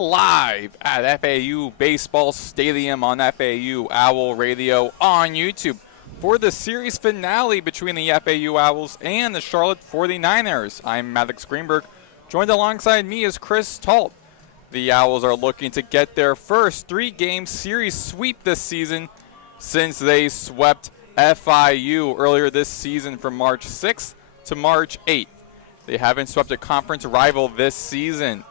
Live at FAU Baseball Stadium on FAU Owl Radio on YouTube for the series finale between the FAU Owls and the Charlotte 49ers. I'm Maddox Greenberg. Joined alongside me is Chris Talt. The Owls are looking to get their first three-game series sweep this season since they swept FIU earlier this season from March 6th to March 8th. They haven't swept a conference rival this season.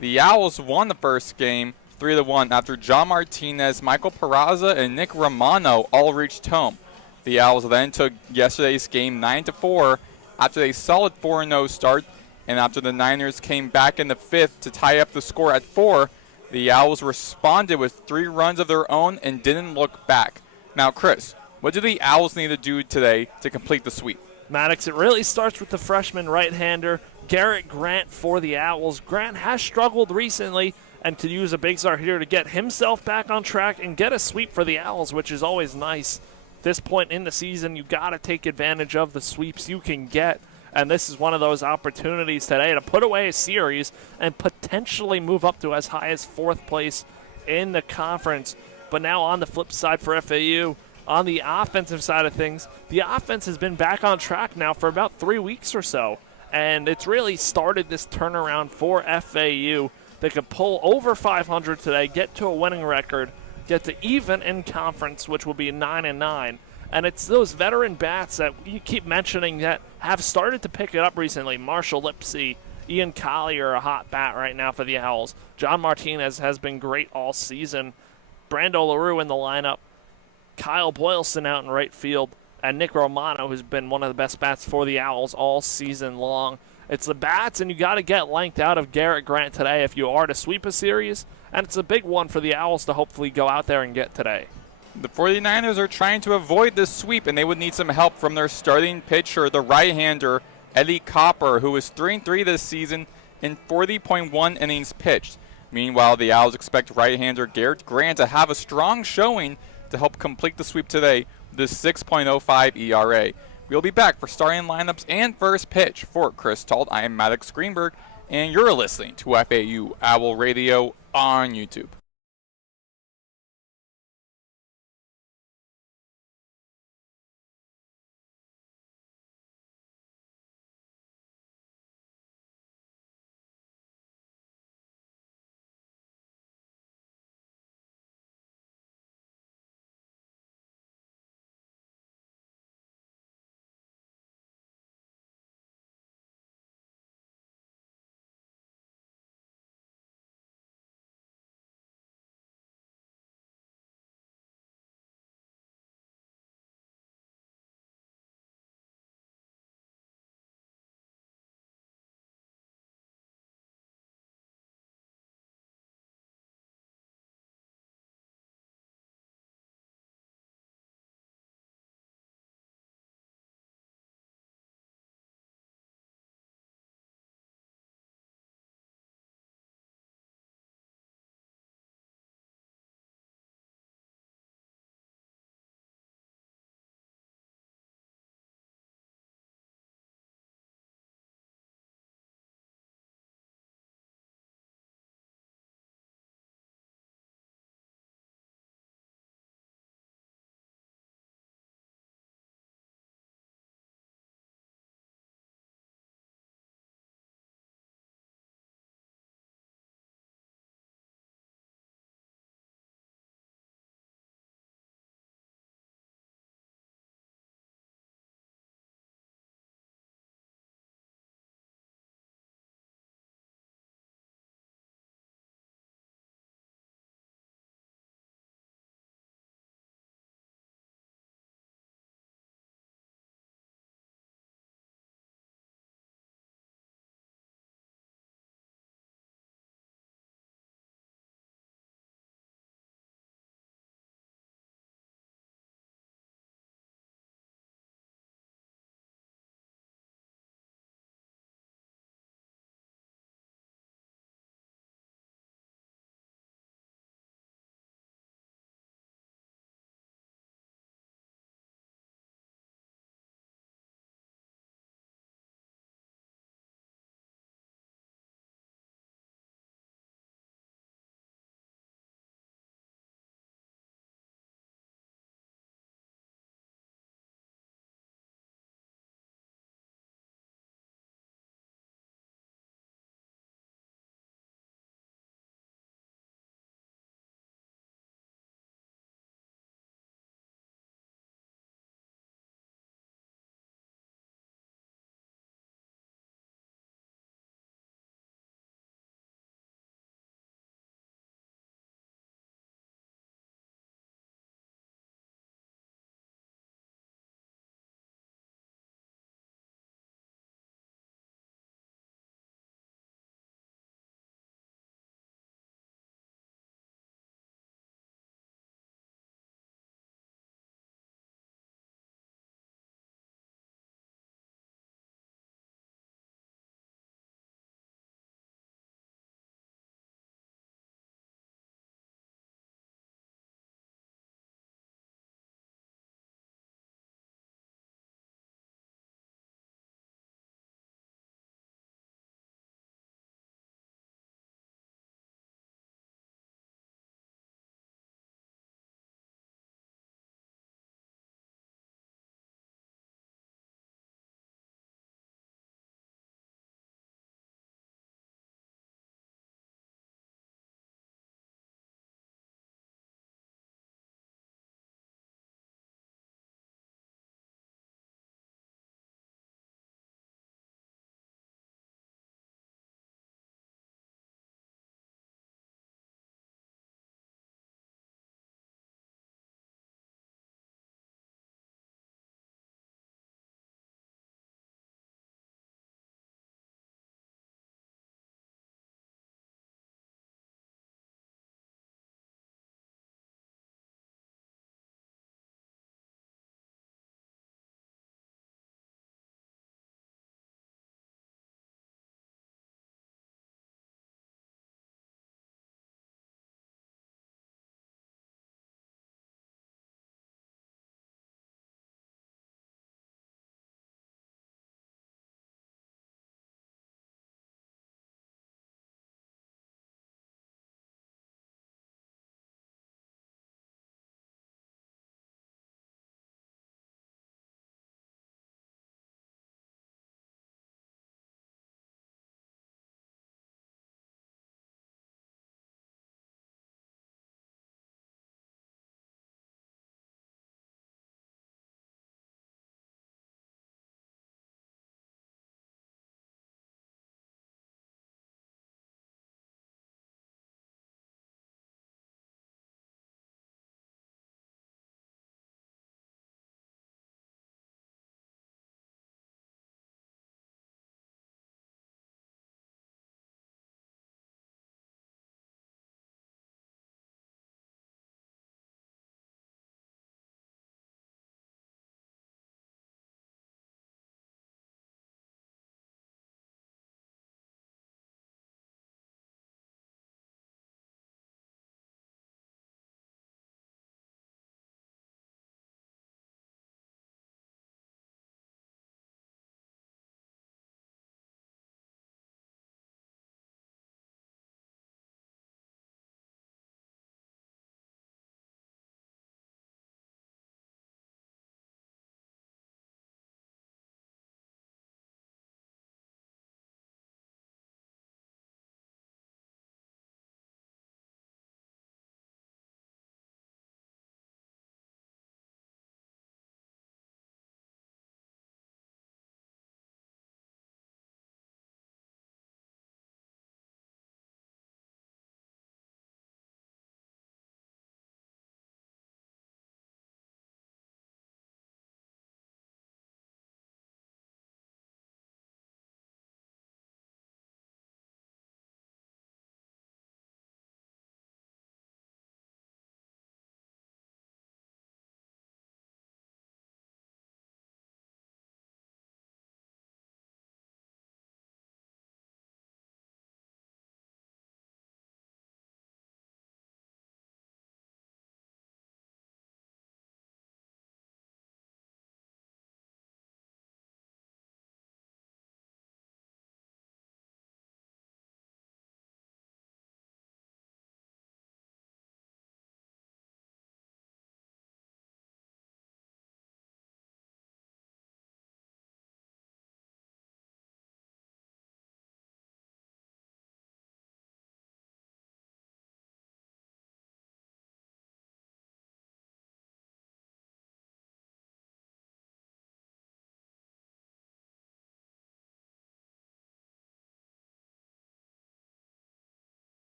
The Owls won the first game 3-1 after John Martinez, Michael Peraza, and Nick Romano all reached home. The Owls then took yesterday's game 9-4 after a solid 4-0 start, and after the Niners came back in the fifth to tie up the score at 4, the Owls responded with 3 runs of their own and didn't look back. Now, Chris, what do the Owls need to do today to complete the sweep? Maddox, it really starts with the freshman right-hander, Garrett Grant, for the Owls. Grant has struggled recently and could use a big start here to get himself back on track and get a sweep for the Owls, which is always nice. At this point in the season, you got to take advantage of the sweeps you can get, and this is one of those opportunities today to put away a series and potentially move up to as high as 4th place in the conference. But now on the flip side for FAU, on the offensive side of things, the offense has been back on track now for about 3 weeks or so, and it's really started this turnaround for FAU. They could pull over 500 today, get to a winning record, get to even in conference, which will be 9-9. And it's those veteran bats that you keep mentioning that have started to pick it up recently. Marshall Lipsy, Ian Collier, a hot bat right now for the Owls. John Martinez has been great all season. Brando LaRue in the lineup. Kyle Boylston out in right field, and Nick Romano, who's been one of the best bats for the Owls all season long. It's the bats, and you got to get length out of Garrett Grant today if you are to sweep a series, and it's a big one for the Owls to hopefully go out there and get today. The 49ers are trying to avoid this sweep, and they would need some help from their starting pitcher, the right-hander, Eddie Copper, who is 3-3 this season in 40.1 innings pitched. Meanwhile, the Owls expect right-hander Garrett Grant to have a strong showing to help complete the sweep today with a 6.05 ERA. We'll be back for starting lineups and first pitch. For Chris Talt, I am Maddox Greenberg, and you're listening to FAU Owl Radio on YouTube.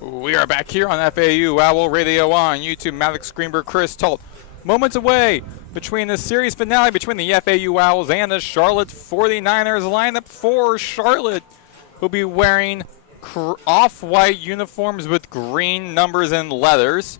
We are back here on FAU Owl Radio on YouTube. Maddox, Greenberg, Chris, Talt. Moments away between the series finale between the FAU Owls and the Charlotte 49ers. Lineup for Charlotte, who'll be wearing off-white uniforms with green numbers and letters.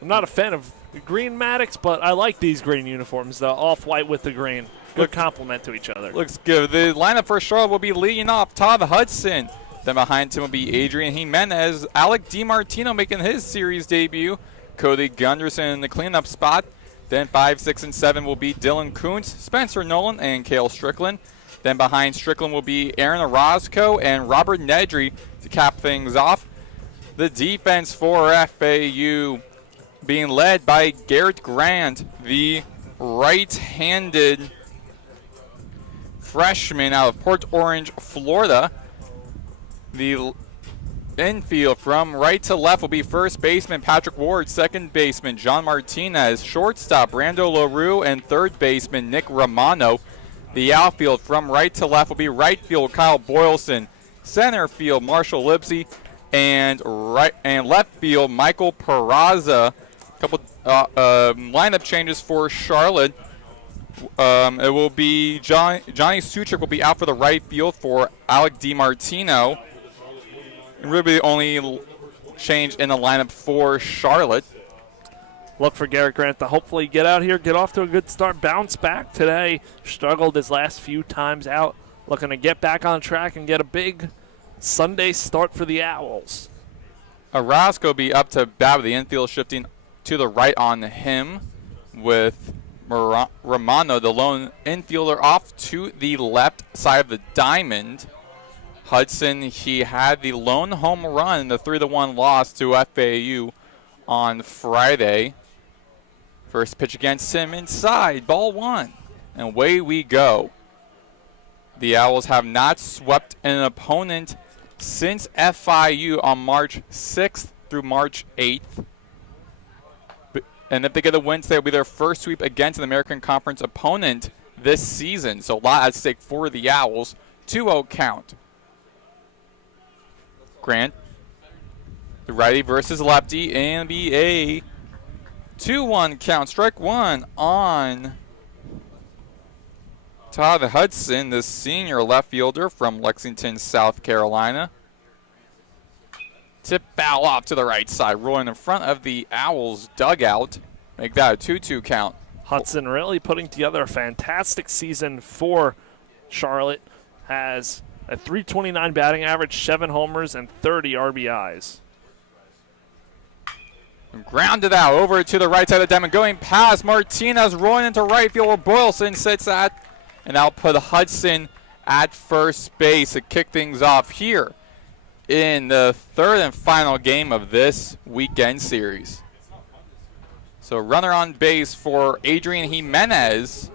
I'm not a fan of green Maddox, but I like these green uniforms, the off-white with the green. Good complement to each other. Looks good. The lineup for Charlotte will be leading off Todd Hudson. Then behind him will be Adrian Jimenez. Alec DiMartino making his series debut. Cody Gunderson in the cleanup spot. Then 5, 6, and 7 will be Dylan Kuntz, Spencer Nolan, and Cale Strickland. Then behind Strickland will be Aaron Orozco and Robert Nedry to cap things off. The defense for FAU being led by Garrett Grant, the right-handed freshman out of Port Orange, Florida. The infield from right to left will be first baseman Patrick Ward, second baseman John Martinez, shortstop Brando LaRue, and third baseman Nick Romano. The outfield from right to left will be right field Kyle Boylston, center field Marshall Lipsy, and left field Michael Peraza. A couple lineup changes for Charlotte. It will be Johnny Suchik will be out for the right field for Alec DiMartino. And really the only change in the lineup for Charlotte. Look for Garrett Grant to hopefully get out here, get off to a good start, bounce back today. Struggled his last few times out. Looking to get back on track and get a big Sunday start for the Owls. Orozco will be up to bat with the infield shifting to the right on him, with Romano, the lone infielder, off to the left side of the diamond. Hudson, he had the lone home run in the 3-1 loss to FAU on Friday. First pitch against him inside, ball 1. And away we go. The Owls have not swept an opponent since FIU on March 6th through March 8th. And if they get a win today, it'll be their first sweep against an American Conference opponent this season. So a lot at stake for the Owls. 2-0 count. Grant, the righty versus lefty, and be a 2-1 count. Strike one on Todd Hudson, the senior left fielder from Lexington, South Carolina. Tip foul off to the right side, rolling in front of the Owls dugout. Make that a 2-2 count. Hudson really putting together a fantastic season for Charlotte. Has a .329 batting average, 7 homers, and 30 RBIs. Grounded out over to the right side of the diamond, going past Martinez, rolling into right field where Boylston sits at, and that'll put Hudson at first base to kick things off here in the third and final game of this weekend series. So runner on base for Adrian Jimenez,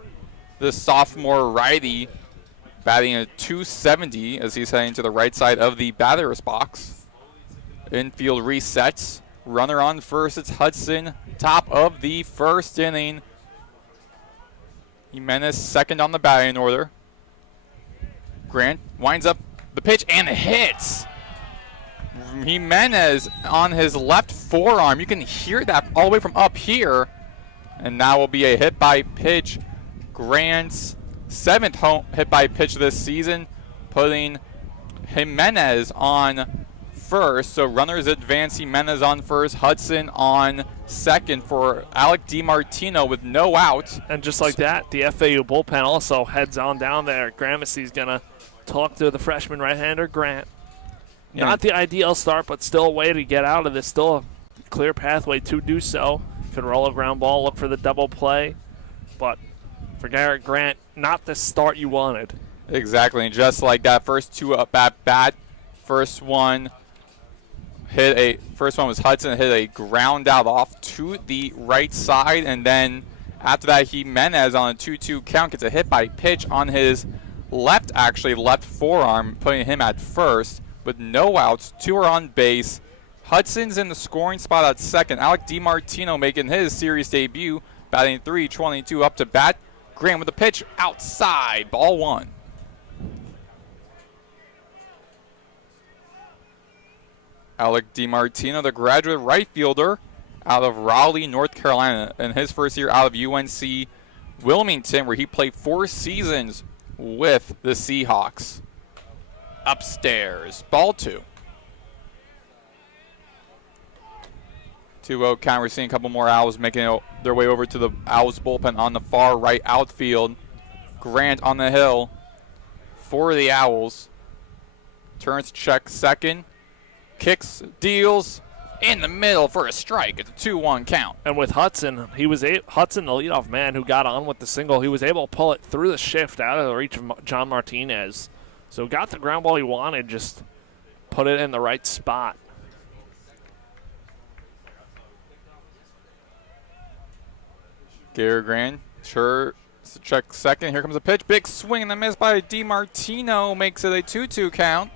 the sophomore righty, batting at .270 as he's heading to the right side of the batter's box. Infield resets. Runner on first, it's Hudson. Top of the first inning. Jimenez second on the batting order. Grant winds up the pitch and hits. Jimenez on his left forearm. You can hear that all the way from up here. And now will be a hit by pitch. Grant's 7th home hit by pitch this season, putting Jimenez on first. So runners advance, Jimenez on first, Hudson on second for Alec DiMartino with no outs. And just like that, the FAU bullpen also heads on down there. Gramercy's going to talk to the freshman right-hander, Grant. Yeah. Not the ideal start, but still a way to get out of this. Still a clear pathway to do so. Could roll a ground ball, look for the double play. But for Garrett Grant, not the start you wanted. Exactly, and just like that, first two up at bat. First one was Hudson, hit a ground out off to the right side, and then after that, Jimenez on a 2-2 count gets a hit by pitch on his left forearm, putting him at first with no outs. 2 are on base. Hudson's in the scoring spot at second. Alec DiMartino making his series debut, batting .322 up to bat. Grant with the pitch outside, ball 1. Alec DiMartino, the graduate right fielder out of Raleigh, North Carolina, in his first year out of UNC Wilmington, where he played 4 seasons with the Seahawks. Upstairs, ball 2. 2-0 count. We're seeing a couple more Owls making their way over to the Owls bullpen on the far right outfield. Grant on the hill for the Owls. Turns check second. Kicks, deals in the middle for a strike. It's a 2-1 count. And with Hudson, Hudson, the leadoff man who got on with the single, he was able to pull it through the shift out of the reach of John Martinez. So got the ground ball he wanted, just put it in the right spot. Garrett Grant, sure, check second. Here comes a pitch. Big swing and a miss by DiMartino makes it a 2-2 count.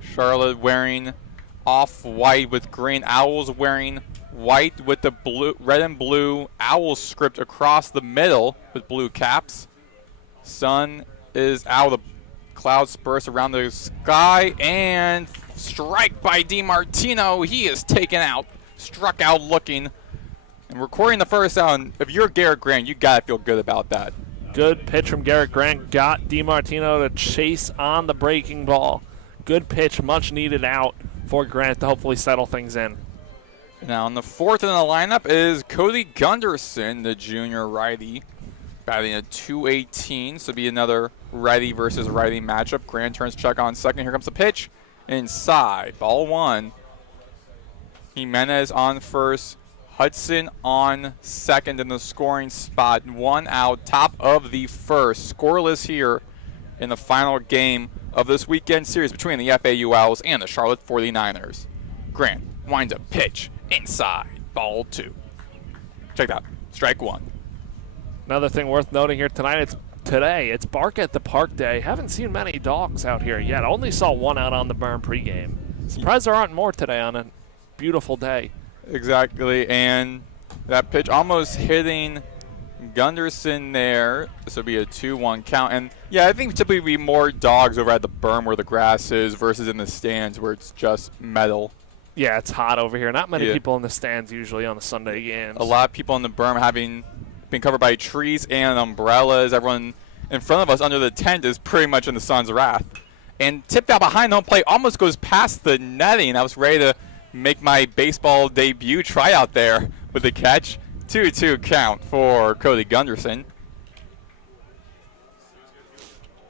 Charlotte wearing off-white with green. Owls wearing white with the blue, red and blue Owl script across the middle with blue caps. Sun is out. The clouds burst around the sky, and strike by DiMartino. He is taken out, struck out looking, and recording the first out. And if you're Garrett Grant, you gotta feel good about that. Good pitch from Garrett Grant. Got DiMartino to chase on the breaking ball. Good pitch, much needed out for Grant to hopefully settle things in. Now on the 4th in the lineup is Cody Gunderson, the junior righty, batting at 218. So be another righty versus righty matchup. Grant turns check on second. Here comes the pitch. Inside, ball 1. Jimenez on first. Hudson on second in the scoring spot. 1 out, top of the first. Scoreless here in the final game of this weekend series between the FAU Owls and the Charlotte 49ers. Grant winds up pitch inside, ball 2. Check that, strike 1. Another thing worth noting here tonight, it's Bark at the Park Day. Haven't seen many dogs out here yet. Only saw 1 out on the berm pregame. Surprised there aren't more today on a beautiful day. Exactly, and that pitch almost hitting Gunderson there. This will be a 2-1 count. And yeah, I think typically be more dogs over at the berm where the grass is versus in the stands where it's just metal. Yeah, it's hot over here. Not many people in the stands usually on the Sunday games. A lot of people on the berm having been covered by trees and umbrellas. Everyone in front of us under the tent is pretty much in the sun's wrath. And tipped out behind home plate, almost goes past the netting. I was ready to make my baseball debut tryout there with the catch. 2-2 count for Cody Gunderson.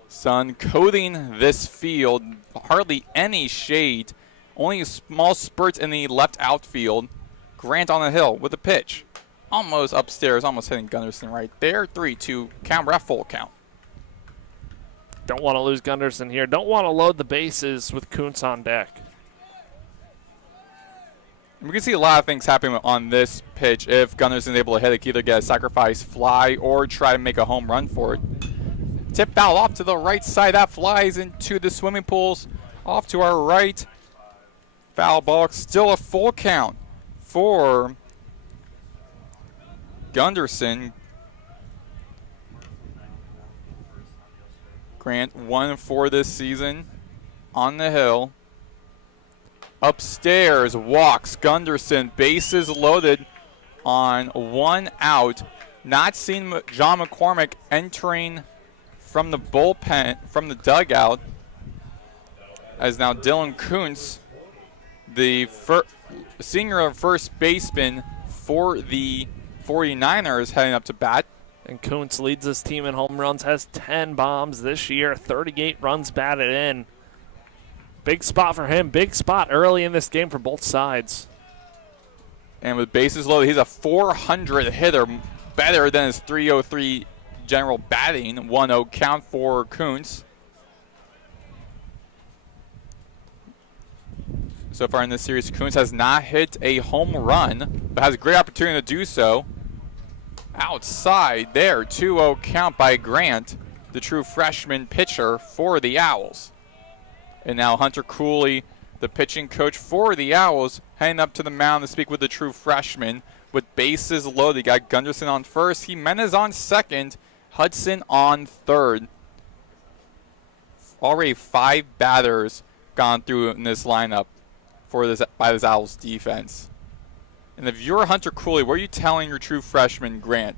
Sun coating this field, hardly any shade, only small spurts in the left outfield. Grant on the hill with a pitch. Almost upstairs, almost hitting Gunderson right there. 3-2 count, ref full count. Don't want to lose Gunderson here. Don't want to load the bases with Kuntz on deck. We can see a lot of things happening on this pitch. If Gunderson is able to hit it, either get a sacrifice fly or try to make a home run for it. Tip foul off to the right side. That flies into the swimming pools. Off to our right. Foul ball. Still a full count for Gunderson. Grant 1-4 this season on the hill. Upstairs, walks Gunderson, bases loaded on 1 out. Not seeing John McCormick entering from the bullpen, from the dugout, as now Dylan Kuntz, the senior first baseman for the 49ers, heading up to bat. And Kuntz leads his team in home runs, has 10 bombs this year, 38 runs batted in. Big spot for him. Big spot early in this game for both sides. And with bases loaded, he's a 400 hitter, better than his 303 general batting. 1-0 count for Kuntz. So far in this series, Kuntz has not hit a home run, but has a great opportunity to do so. Outside there, 2-0 count by Grant, the true freshman pitcher for the Owls. And now Hunter Cooley, the pitching coach for the Owls, heading up to the mound to speak with the true freshman. With bases loaded, got Gunderson on first, Jimenez on second, Hudson on third. already 5 batters gone through in this lineup for this by this Owls defense. And if you're Hunter Cooley, what are you telling your true freshman, Grant?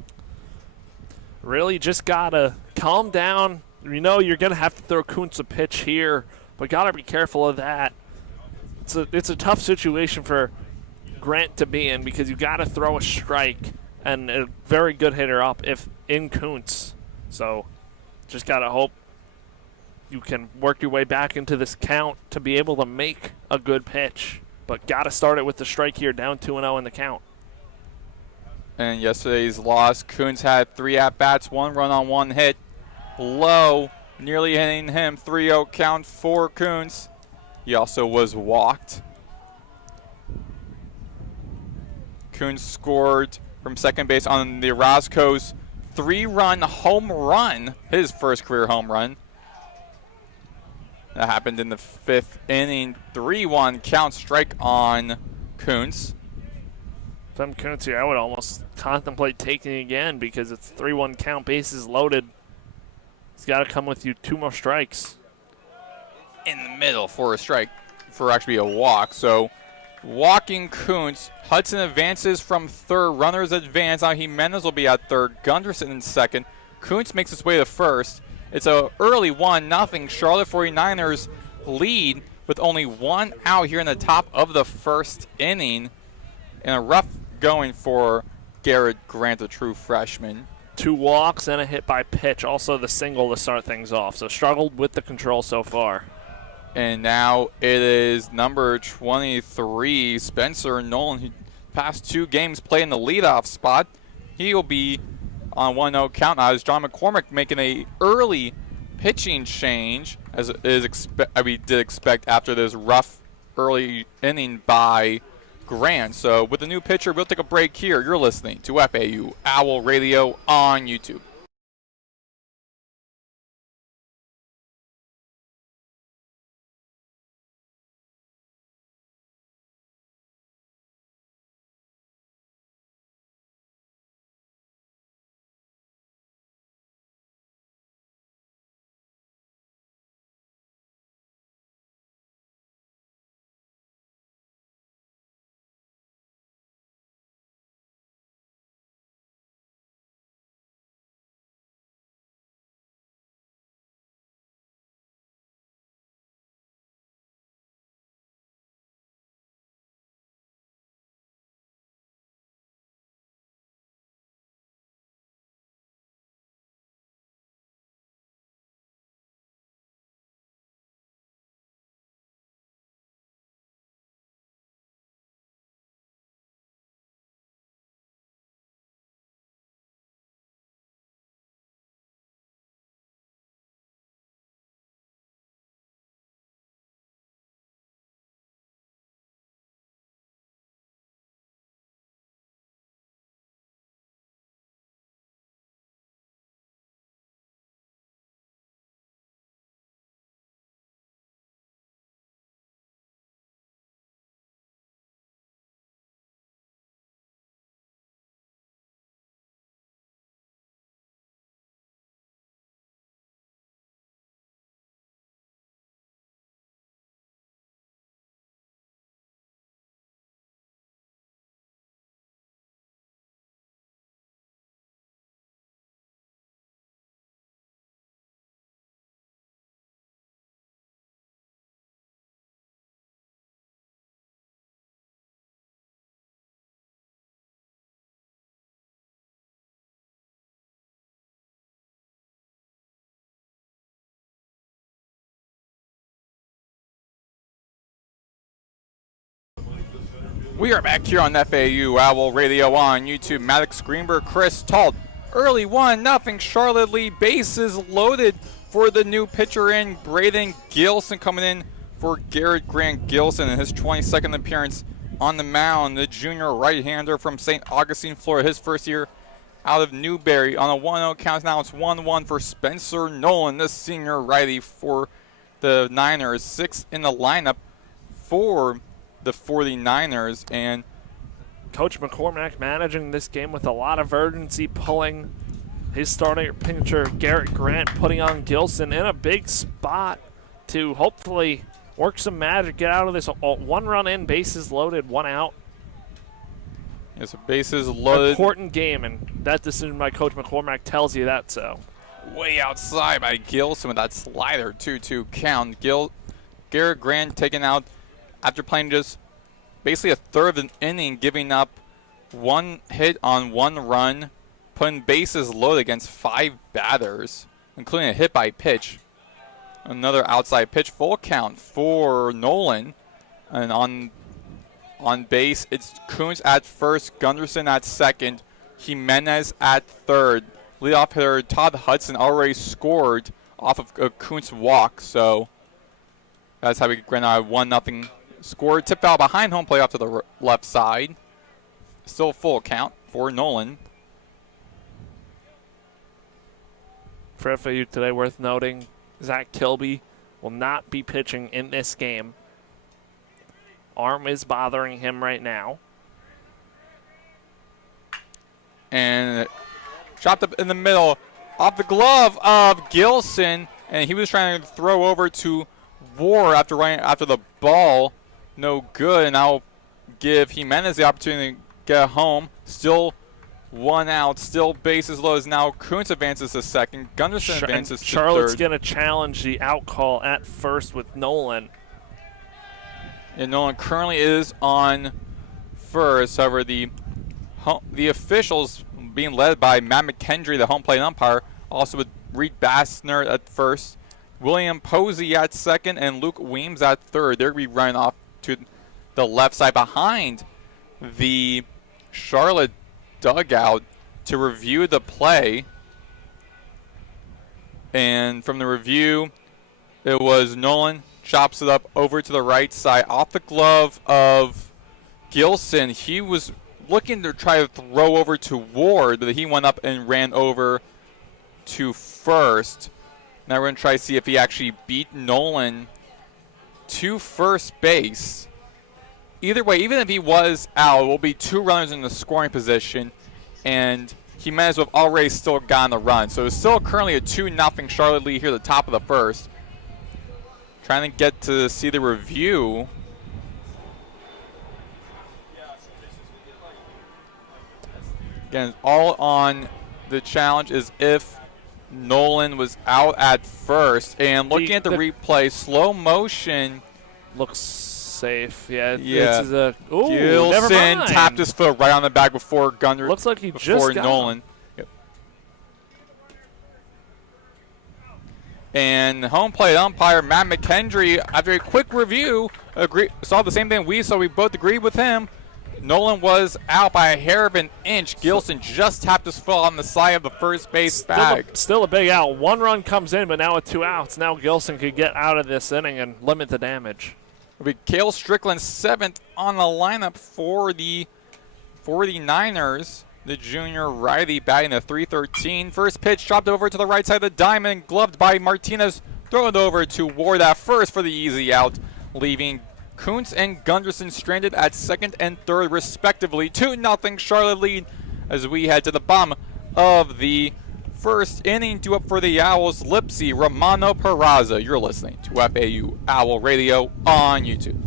Really just got to calm down. You know you're going to have to throw Kuntz a pitch here, but got to be careful of that. It's a tough situation for Grant to be in because you got to throw a strike and a very good hitter up if in Kuntz. So just got to hope you can work your way back into this count to be able to make a good pitch. But got to start it with the strike here, down 2-0 in the count. And yesterday's loss, Kuntz had 3 at-bats, 1 run on 1 hit. Low, nearly hitting him, 3-0 count for Kuntz. He also was walked. Kuntz scored from second base on the Roscoe's 3-run home run, his first career home run. That happened in the 5th inning. 3-1 count, strike on Kuntz. If I'm Kuntz here, I would almost contemplate taking again because it's 3-1 count, bases loaded. He's got to come with you 2 more strikes. In the middle for a strike, for actually a walk. So walking Kuntz. Hudson advances from third. Runners advance. Now Jimenez will be at third. Gunderson in second. Kuntz makes his way to first. It's a early 1-0 Charlotte 49ers lead with only 1 out here in the top of the 1st inning. And a rough going for Garrett Grant, a true freshman. 2 walks and a hit by pitch. Also the single to start things off. So struggled with the control so far. And now it is number 23, Spencer Nolan. He past 2 games playing the leadoff spot. He will be on 1-0 count now as John McCormick making a early pitching change, as we did expect after this rough early inning by Grant. So with the new pitcher, we'll take a break here. You're listening to FAU Owl Radio on YouTube. We are back here on FAU Owl Radio on YouTube. Maddox, Greenberg, Chris, Talt. Early 1-0 Charlotte lead. Bases loaded for the new pitcher in. Braden Gilson coming in for Garrett Grant Gilson in his 22nd appearance on the mound. The junior right-hander from St. Augustine, Florida. His first year out of Newberry on a 1-0 count. Now it's 1-1 for Spencer Nolan, the senior righty for the Niners. 6th in the lineup for the 49ers, and Coach McCormack managing this game with a lot of urgency, pulling his starting pitcher Garrett Grant, putting on Gilson in a big spot to hopefully work some magic, get out of this. One run in, bases loaded, one out. Yes, bases loaded. Important game, and that decision by Coach McCormack tells you that so. Way outside by Gilson with that slider, 2-2 count. Garrett Grant taken out after playing just basically a third of an inning, giving up one hit on one run, putting bases loaded against 5 batters, including a hit by pitch. Another outside pitch, full count for Nolan. And on base, it's Kuntz at first, Gunderson at second, Jimenez at third. Leadoff hitter Todd Hudson already scored off of a Kuntz walk, so that's how we get Granada 1-0 score. Tip foul behind home plate off to the left side. Still full count for Nolan. For FAU today, worth noting, Zach Kilby will not be pitching in this game. Arm is bothering him right now. And chopped up in the middle off the glove of Gilson, and he was trying to throw over to Ward after running after the ball. No good, and I'll give Jimenez the opportunity to get home. Still one out, still bases loaded. Now Kuntz advances to second. Gunderson advances to Charlotte's third. going to challenge the out call at first with Nolan. And Nolan currently is on first. However, the officials being led by Matt McKendry, the home plate umpire, also with Reed Bassner at first, William Posey at second, and Luke Weems at third. They're going to be running off to the left side behind the Charlotte dugout to review the play. And from the review, it was Nolan chops it up over to the right side off the glove of Gilson. He was looking to try to throw over to Ward, but he went up and ran over to first. Now we're going to try to see if he actually beat Nolan to first base. Either way, even if he was out, it will be 2 runners in the scoring position, and Jimenez would have already still gotten the run. So it's still currently a 2-0 Charlotte lead here at the top of the first. Trying to get to see the review. Again, all on the challenge is if Nolan was out at first. And looking at the replay, slow motion. Looks safe. Yeah. Yeah. This is a, ooh, never Gilson mind. tapped his foot right on the back before Gunner. Looks like he before just got Nolan. him. Yep. And home plate umpire Matt McKendry, after a quick review, saw the same thing we saw. We both agreed with him. Nolan was out by a hair of an inch. Gilson just tapped his foot on the side of the first base bag. Still a big out. 1 run comes in, but now with 2 outs. Now Gilson could get out of this inning and limit the damage. It'll be Cale Strickland 7th on the lineup for the 49ers. The junior righty batting the .313. First pitch chopped over to the right side of the diamond, gloved by Martinez. Throw it over to Ward at first for the easy out, leaving Kuntz and Gunderson stranded at second and third respectively. 2-0 Charlotte lead as we head to the bottom of the first inning. Due up for the Owls, Lipsy, Romano Peraza. You're listening to FAU Owl Radio on YouTube.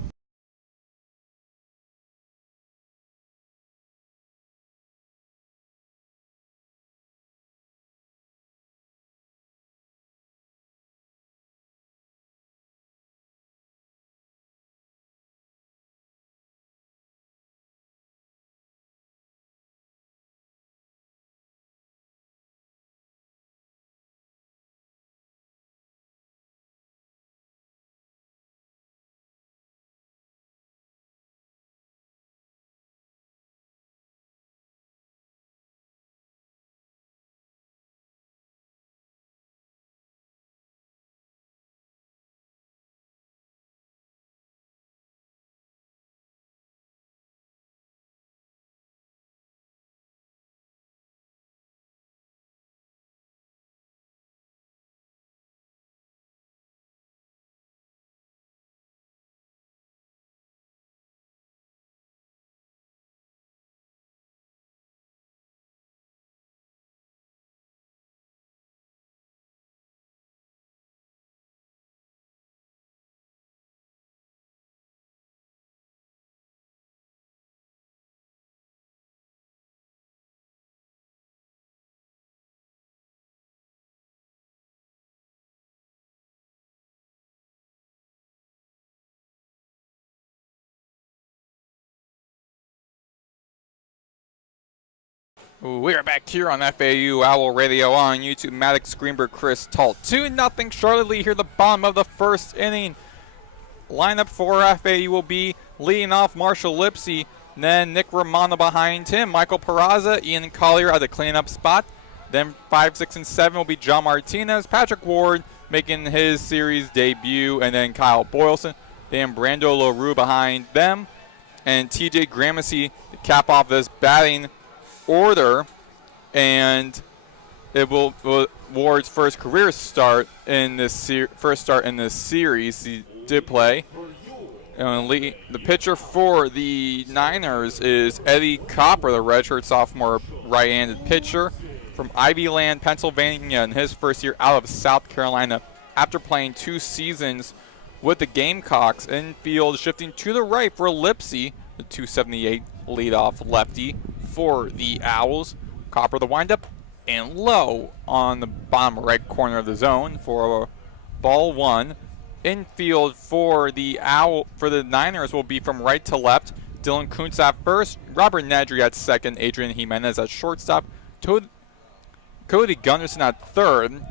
We are back here on FAU Owl Radio on YouTube. Maddox, Greenberg, Chris, Talt. 2-0 Charlotte lead here at the bottom of the first inning. Lineup for FAU will be leading off Marshall Lipsy, then Nick Romano behind him, Michael Peraza, Ian Collier at the cleanup spot. Then 5, 6, and 7 will be John Martinez, Patrick Ward making his series debut, and then Kyle Boylston, then Brando LaRue behind them, and TJ Gramercy to cap off this batting order, and it will Ward's first career start in this series. He did play. The pitcher for the Niners is Eddie Copper, the redshirt sophomore right-handed pitcher from Ivyland, Pennsylvania, in his first year out of South Carolina after playing 2 seasons with the Gamecocks. Infield shifting to the right for Lipsy, the 278 leadoff lefty for the Owls. Copper the windup and low on the bottom right corner of the zone for ball 1. Infield for the Niners will be from right to left. Dylan Kuntz at first, Robert Nedry at second, Adrian Jimenez at shortstop, Cody Gunderson at third.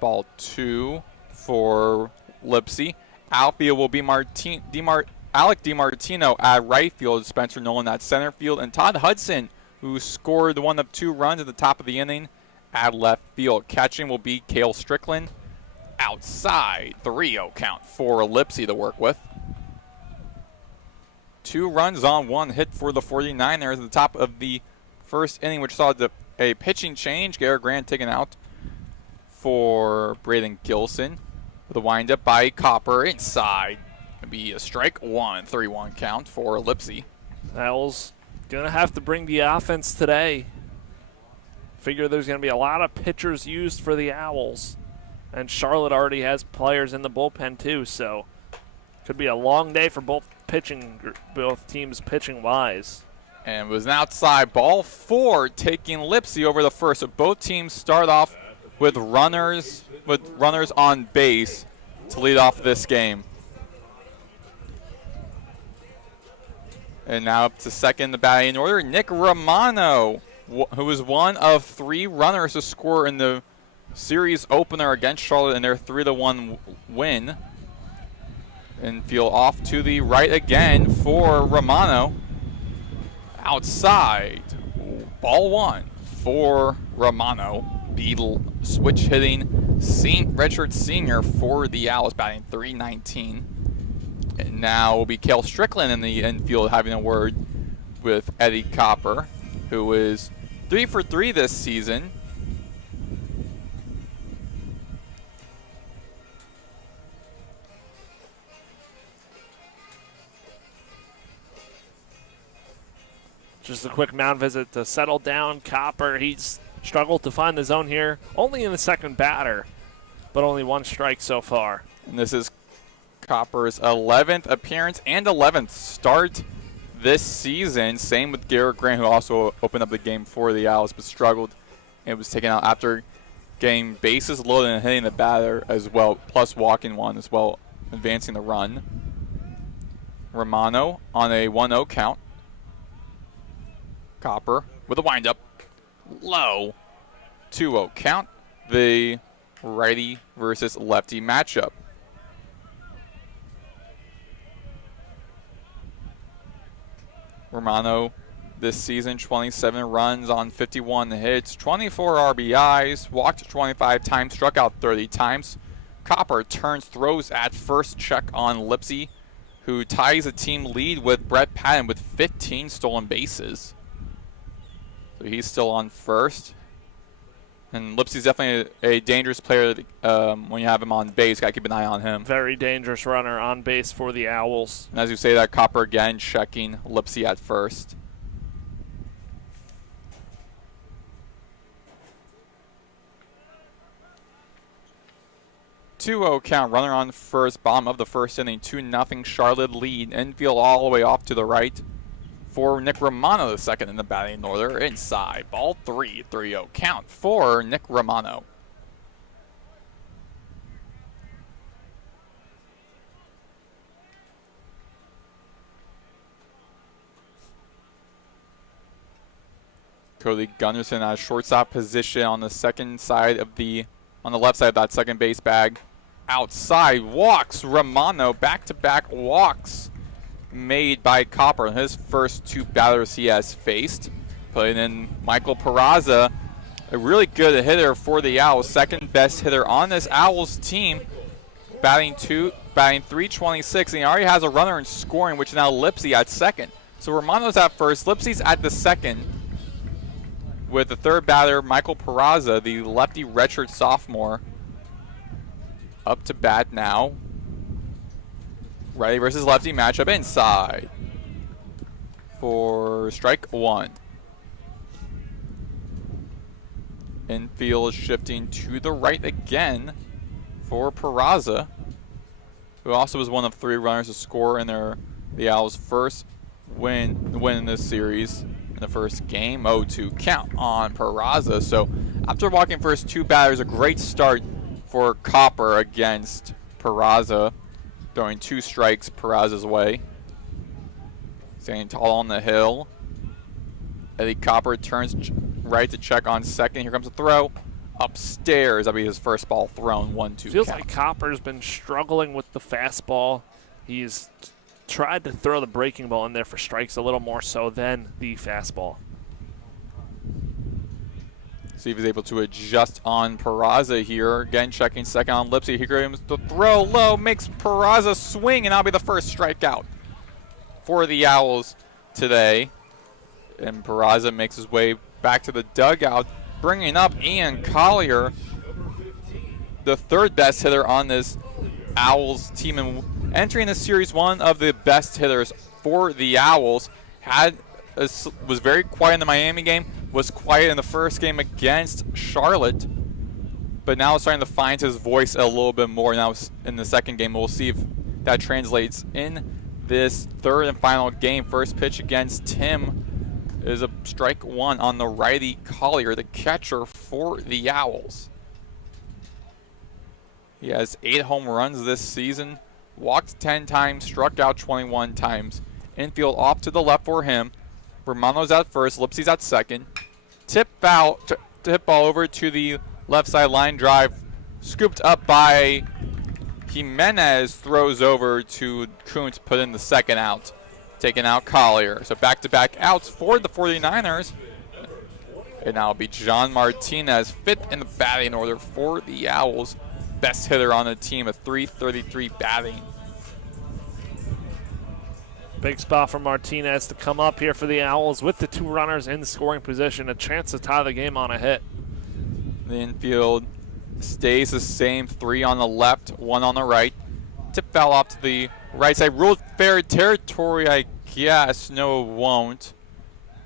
Ball 2 for Lipsy. Outfield will be Alec DiMartino at right field, Spencer Nolan at center field, and Todd Hudson, who scored one of 2 runs at the top of the inning, at left field. Catching will be Cale Strickland. Outside, 3-0 count for Lipsy to work with. 2 runs on 1 hit for the 49ers at the top of the first inning, which saw a pitching change. Garrett Grant taken out for Braden Gilson with a windup by Copper inside. It'll be a strike 1, 3-1 count for Lipsy. Owls gonna have to bring the offense today. Figure there's gonna be a lot of pitchers used for the Owls. And Charlotte already has players in the bullpen too, so could be a long day for both teams pitching wise. And it was an outside ball 4 taking Lipsy over the first. So both teams start off with runners on base to lead off this game. And now up to second in the batting order, Nick Romano, who was one of 3 runners to score in the series opener against Charlotte in their 3-1 win. Infield off to the right again for Romano. Outside, ball 1 for Romano. Beetle switch hitting redshirt senior for the Owls, batting .319. And now will be Cale Strickland in the infield having a word with Eddie Copper, who is 3 for 3 this season. Just a quick mound visit to settle down Copper. He's struggled to find the zone here, only in the second batter, but only 1 strike so far. And this is Copper's 11th appearance and 11th start this season. Same with Garrett Grant, who also opened up the game for the Owls, but struggled and was taken out after getting bases loaded and hitting the batter as well, plus walking 1 as well, advancing the run. Romano on a 1-0 count. Copper with a windup. Low. 2-0 count. The righty versus lefty matchup. Romano this season, 27 runs on 51 hits, 24 RBIs, walked 25 times, struck out 30 times. Copper turns, throws at first, check on Lipsy, who ties a team lead with Brett Patton with 15 stolen bases. So he's still on first. And Lipsy's definitely a dangerous player when you have him on base. Got to keep an eye on him. Very dangerous runner on base for the Owls. And as you say that, Copper again checking Lipsy at first. Two-0 count, runner on first, bottom of the first inning, 2-0 Charlotte lead. Infield all the way off to the right for Nick Romano, the second in the batting order. Inside, ball 3, 3-0 count for Nick Romano. Cody Gunderson at a shortstop position on the second side of on the left side of that second base bag. Outside walks Romano, back-to-back walks made by Copper in his first 2 batters he has faced. Putting in Michael Peraza, a really good hitter for the Owls, second best hitter on this Owls team, batting 326, and he already has a runner in scoring, which is now Lipsy at second. So Romano's at first, Lipsy's at the second, with the third batter, Michael Peraza, the lefty redshirt sophomore, up to bat now. Righty versus lefty matchup inside for strike 1. Infield shifting to the right again for Peraza, who also was one of 3 runners to score in the Owls' first win in this series in the first game. 0-2 count on Peraza. So after walking first 2 batters, a great start for Copper against Peraza, throwing 2 strikes Peraza's way. Standing tall on the hill. Eddie Copper turns right to check on second. Here comes a throw. Upstairs. That'll be his first ball thrown. 1-2 Feels count. like Copper's been struggling with the fastball. He's tried to throw the breaking ball in there for strikes a little more so than the fastball. See if he's able to adjust on Peraza here. Again, checking second on Lipsy. Here comes the throw low, makes Peraza swing, and that'll be the first strikeout for the Owls today. And Peraza makes his way back to the dugout, bringing up Ian Collier, the 3rd best hitter on this Owls team, and entering the series, one of the best hitters for the Owls. Was very quiet in the Miami game, was quiet in the first game against Charlotte, but now starting to find his voice a little bit more now in the second game. We'll see if that translates in this third and final game. First pitch against Tim is a strike 1 on the righty Collier, the catcher for the Owls. He has 8 home runs this season, walked 10 times, struck out 21 times. Infield off to the left for him. Romano's at first, Lipsy's at second. Tip ball over to the left side line drive, scooped up by Jimenez, throws over to Kuntz, put in the second out, taking out Collier. So back-to-back outs for the 49ers. And now it'll be John Martinez, 5th in the batting order for the Owls. Best hitter on the team, a .333 batting. Big spot for Martinez to come up here for the Owls with the 2 runners in scoring position. A chance to tie the game on a hit. The infield stays the same, 3 on the left, 1 on the right. Tip foul off to the right side. Ruled fair territory, I guess. No, it won't.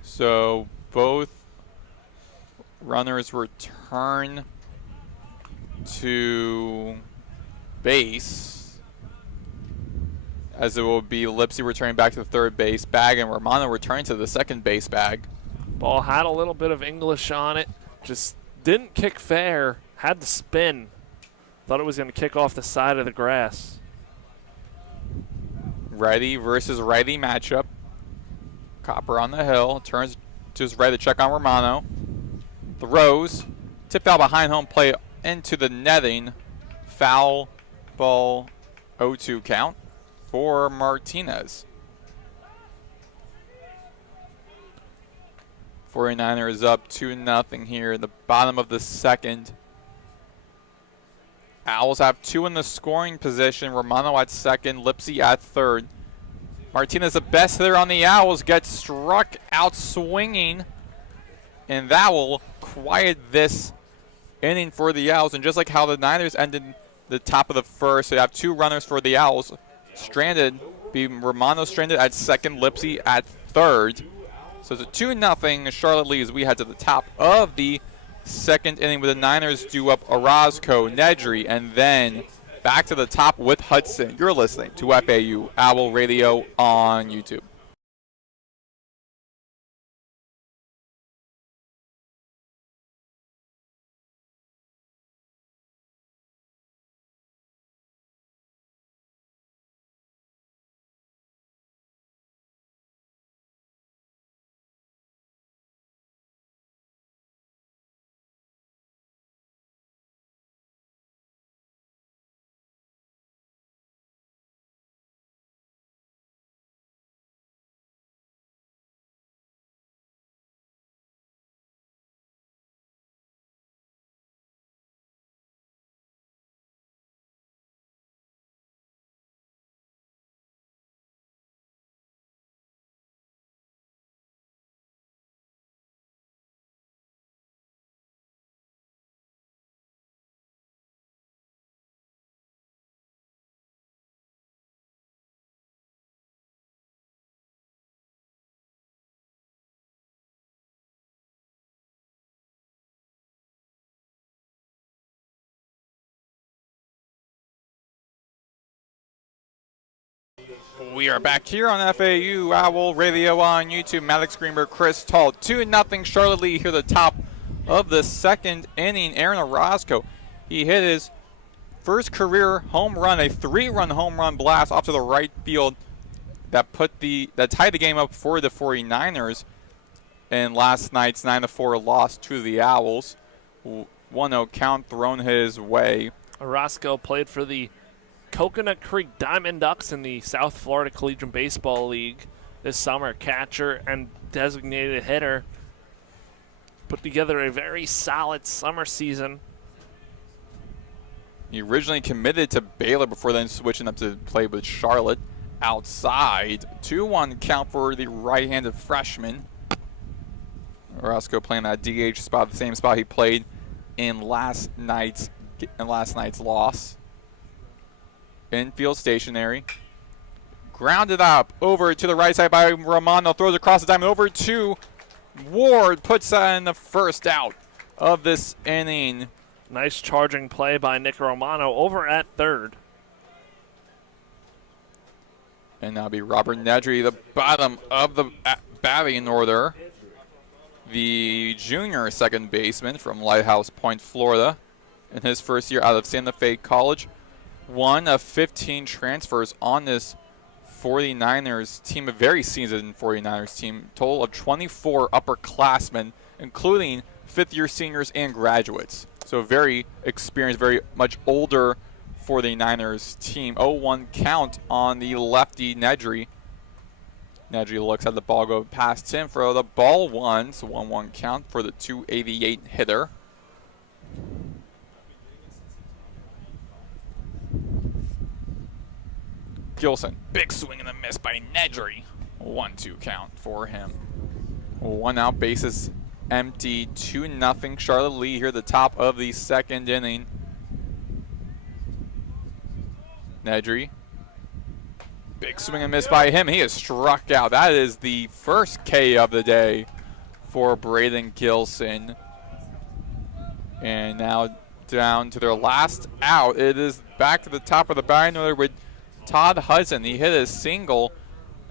So both runners return to base, as it will be Lipsy returning back to the third base bag and Romano returning to the second base bag. Ball had a little bit of English on it, just didn't kick fair, had to spin. Thought it was going to kick off the side of the grass. Righty versus righty matchup. Copper on the hill, turns to his right to check on Romano. Throws, tip foul behind home plate into the netting. Foul ball, 0-2 count for Martinez. 49ers up 2-0 here in the bottom of the second. Owls have 2 in the scoring position. Romano at second, Lipsy at third. Martinez, the best hitter on the Owls, gets struck out swinging, and that will quiet this inning for the Owls. And just like how the Niners ended the top of the first, they have 2 runners for the Owls stranded. Romano stranded at second, Lipsy at third. So it's a 2-0 Charlotte lead as we head to the top of the second inning with the Niners do up Orozco, Nedry, and then back to the top with Hudson. You're listening to FAU Owl Radio on YouTube. We are back here on FAU Owl Radio on YouTube. Maddox, Greenberg, Chris Talt. 2-0 Charlotte lead here at the top of the second inning. Aaron Orozco, he hit his first career home run, a 3-run home run blast off to the right field that tied the game up for the 49ers in last night's 9-4 loss to the Owls. 1-0 count thrown his way. Orozco played for the Coconut Creek Diamond Ducks in the South Florida Collegiate Baseball League this summer. Catcher and designated hitter. Put together a very solid summer season. He originally committed to Baylor before then switching up to play with Charlotte. Outside, 2-1 count for the right-handed freshman. Orozco playing that DH spot, the same spot he played in last night's loss. Infield stationary. Grounded up over to the right side by Romano. Throws across the diamond over to Ward. Puts that in the first out of this inning. Nice charging play by Nick Romano over at third. And that'll be Robert Nedry, the bottom of the batting order. The junior second baseman from Lighthouse Point, Florida. In his first year out of Santa Fe College. One of 15 transfers on this 49ers team, a very seasoned 49ers team. Total of 24 upperclassmen, including fifth-year seniors and graduates. So very experienced, very much older 49ers team. 0-1 count on the lefty Nedry. Nedry looks at the ball go past him for the ball one. So 1-1 count for the 288 hitter. Gilson, big swing and a miss by Nedry. 1-2 count for him. 1 out, bases empty. 2-0 Charlotte lead here at the top of the second inning. Nedry, big swing and miss by him. He is struck out. That is the first K of the day for Braden Gilson. And now down to their last out. It is back to the top of the batting order with Todd Hudson. He hit a single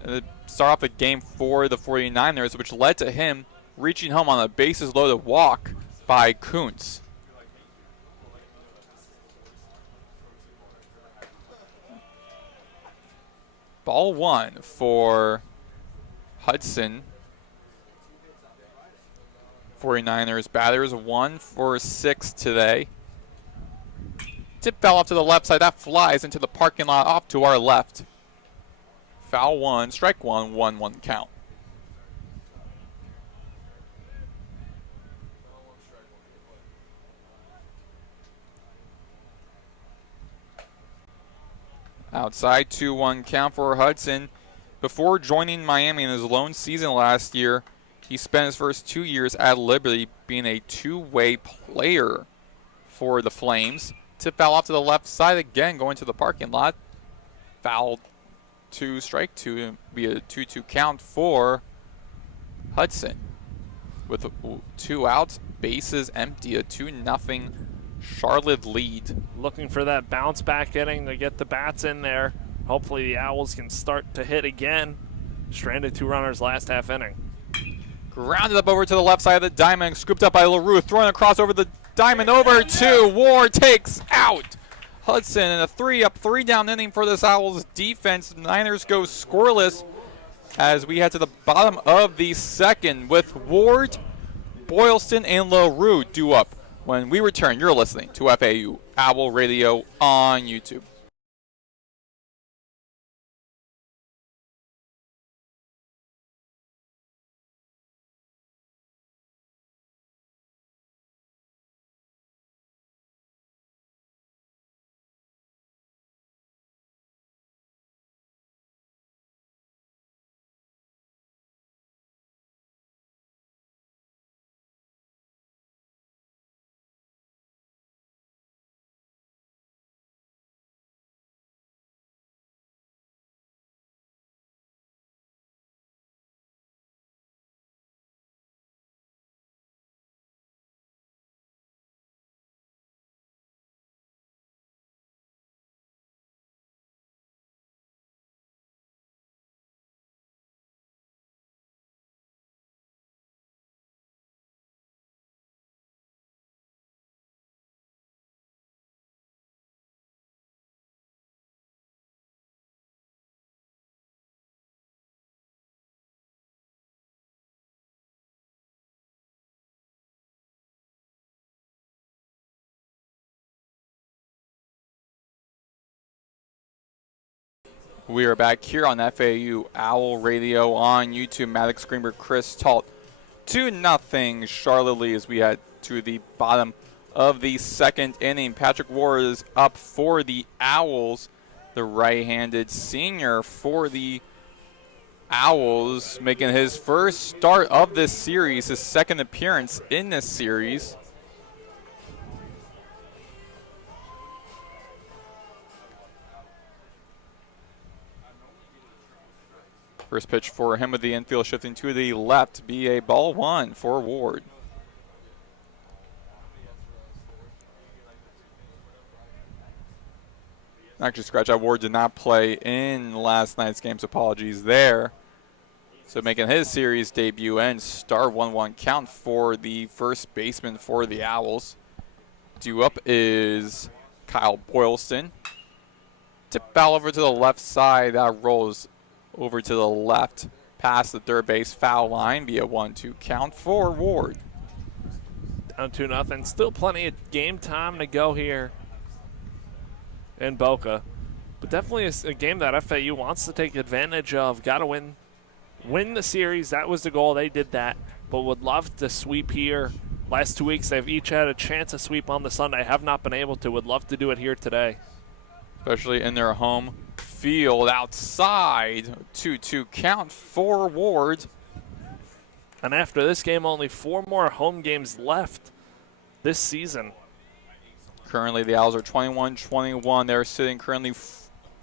to start off the game for the 49ers, which led to him reaching home on a bases-loaded walk by Kuntz. Ball one for Hudson. 49ers batters 1 for 6 today. Tip fell off to the left side. That flies into the parking lot off to our left. Foul 1, strike 1, 1-1 count. Outside, 2-1 count for Hudson. Before joining Miami in his lone season last year, he spent his first 2 years at Liberty being a two-way player for the Flames. Tip foul off to the left side again, going to the parking lot. Foul 2, strike 2, be a 2-2 count for Hudson. With 2 outs, bases empty, a 2-0 Charlotte lead. Looking for that bounce back inning to get the bats in there. Hopefully the Owls can start to hit again. Stranded 2 runners last half inning. Grounded up over to the left side of the diamond, scooped up by LaRue, throwing across over the diamond over to Ward, takes out Hudson in a 3-up, 3-down inning for this Owls defense. Niners go scoreless as we head to the bottom of the second with Ward, Boylston, and LaRue due up. When we return, you're listening to FAU Owl Radio on YouTube. We are back here on FAU Owl Radio on YouTube. Maddox, Greenberg, Chris, Talt. 2-0 Charlotte Lee as we head to the bottom of the second inning. Patrick Ward is up for the Owls, the right-handed senior for the Owls, making his first start of this series, his second appearance in this series. First pitch for him with the infield shifting to the left, be a ball one for Ward. Actually, scratch out. Ward did not play in last night's game, so apologies there. So making his series debut and start 1-1 count for the first baseman for the Owls. Due up is Kyle Boylston. Tip foul over to the left side. That rolls over to the left past the third base foul line. Be a 1-2 count for Ward. Down 2-0. Still plenty of game time to go here in Boca. But definitely a game that FAU wants to take advantage of. Got to win the series. That was the goal. They did that. But would love to sweep here. Last 2 weeks, they've each had a chance to sweep on the Sunday. Have not been able to. Would love to do it here today. Especially in their home field outside. 2-2 count for Ward. And after this game, only 4 more home games left this season. Currently, the Owls are 21-21. They're sitting currently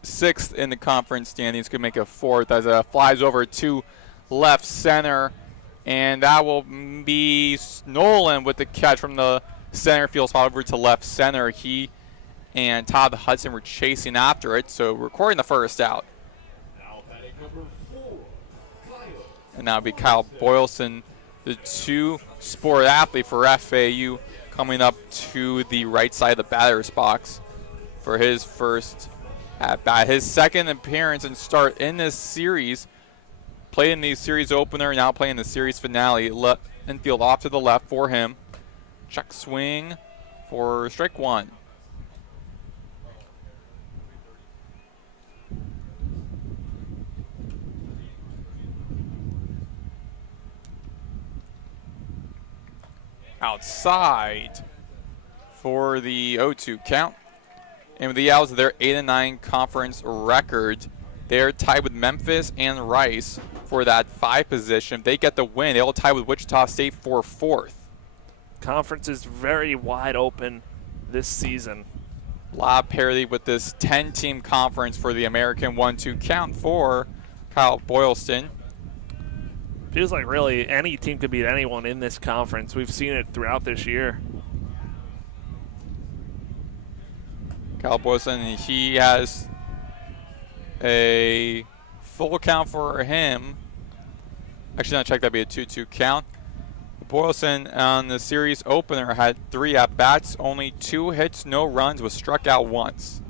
6th in the conference standings. Could make a 4th as it flies over to left center. And that will be Nolan with the catch from the center field spot over to left center. He and Todd Hudson were chasing after it, so recording the first out. And now it'll be Kyle Boylston, the two-sport athlete for FAU, coming up to the right side of the batter's box for his first at-bat. His second appearance and start in this series. Played in the series opener, now playing the series finale. Infield off to the left for him. Check swing for strike one. Outside for the 0-2 count. And with the Owls, their 8-9 conference record, they're tied with Memphis and Rice for that 5 position. If they get the win, they'll tie with Wichita State for 4th. Conference is very wide open this season. A lot of parity with this 10-team conference for the American 1-2 count for Kyle Boylston. Feels like really any team could beat anyone in this conference. We've seen it throughout this year. Kyle Boylston, he has a full count for him. Actually, not check, that'd be a 2-2 count. Boylston on the series opener had 3 at-bats, only 2 hits, no runs, was struck out once.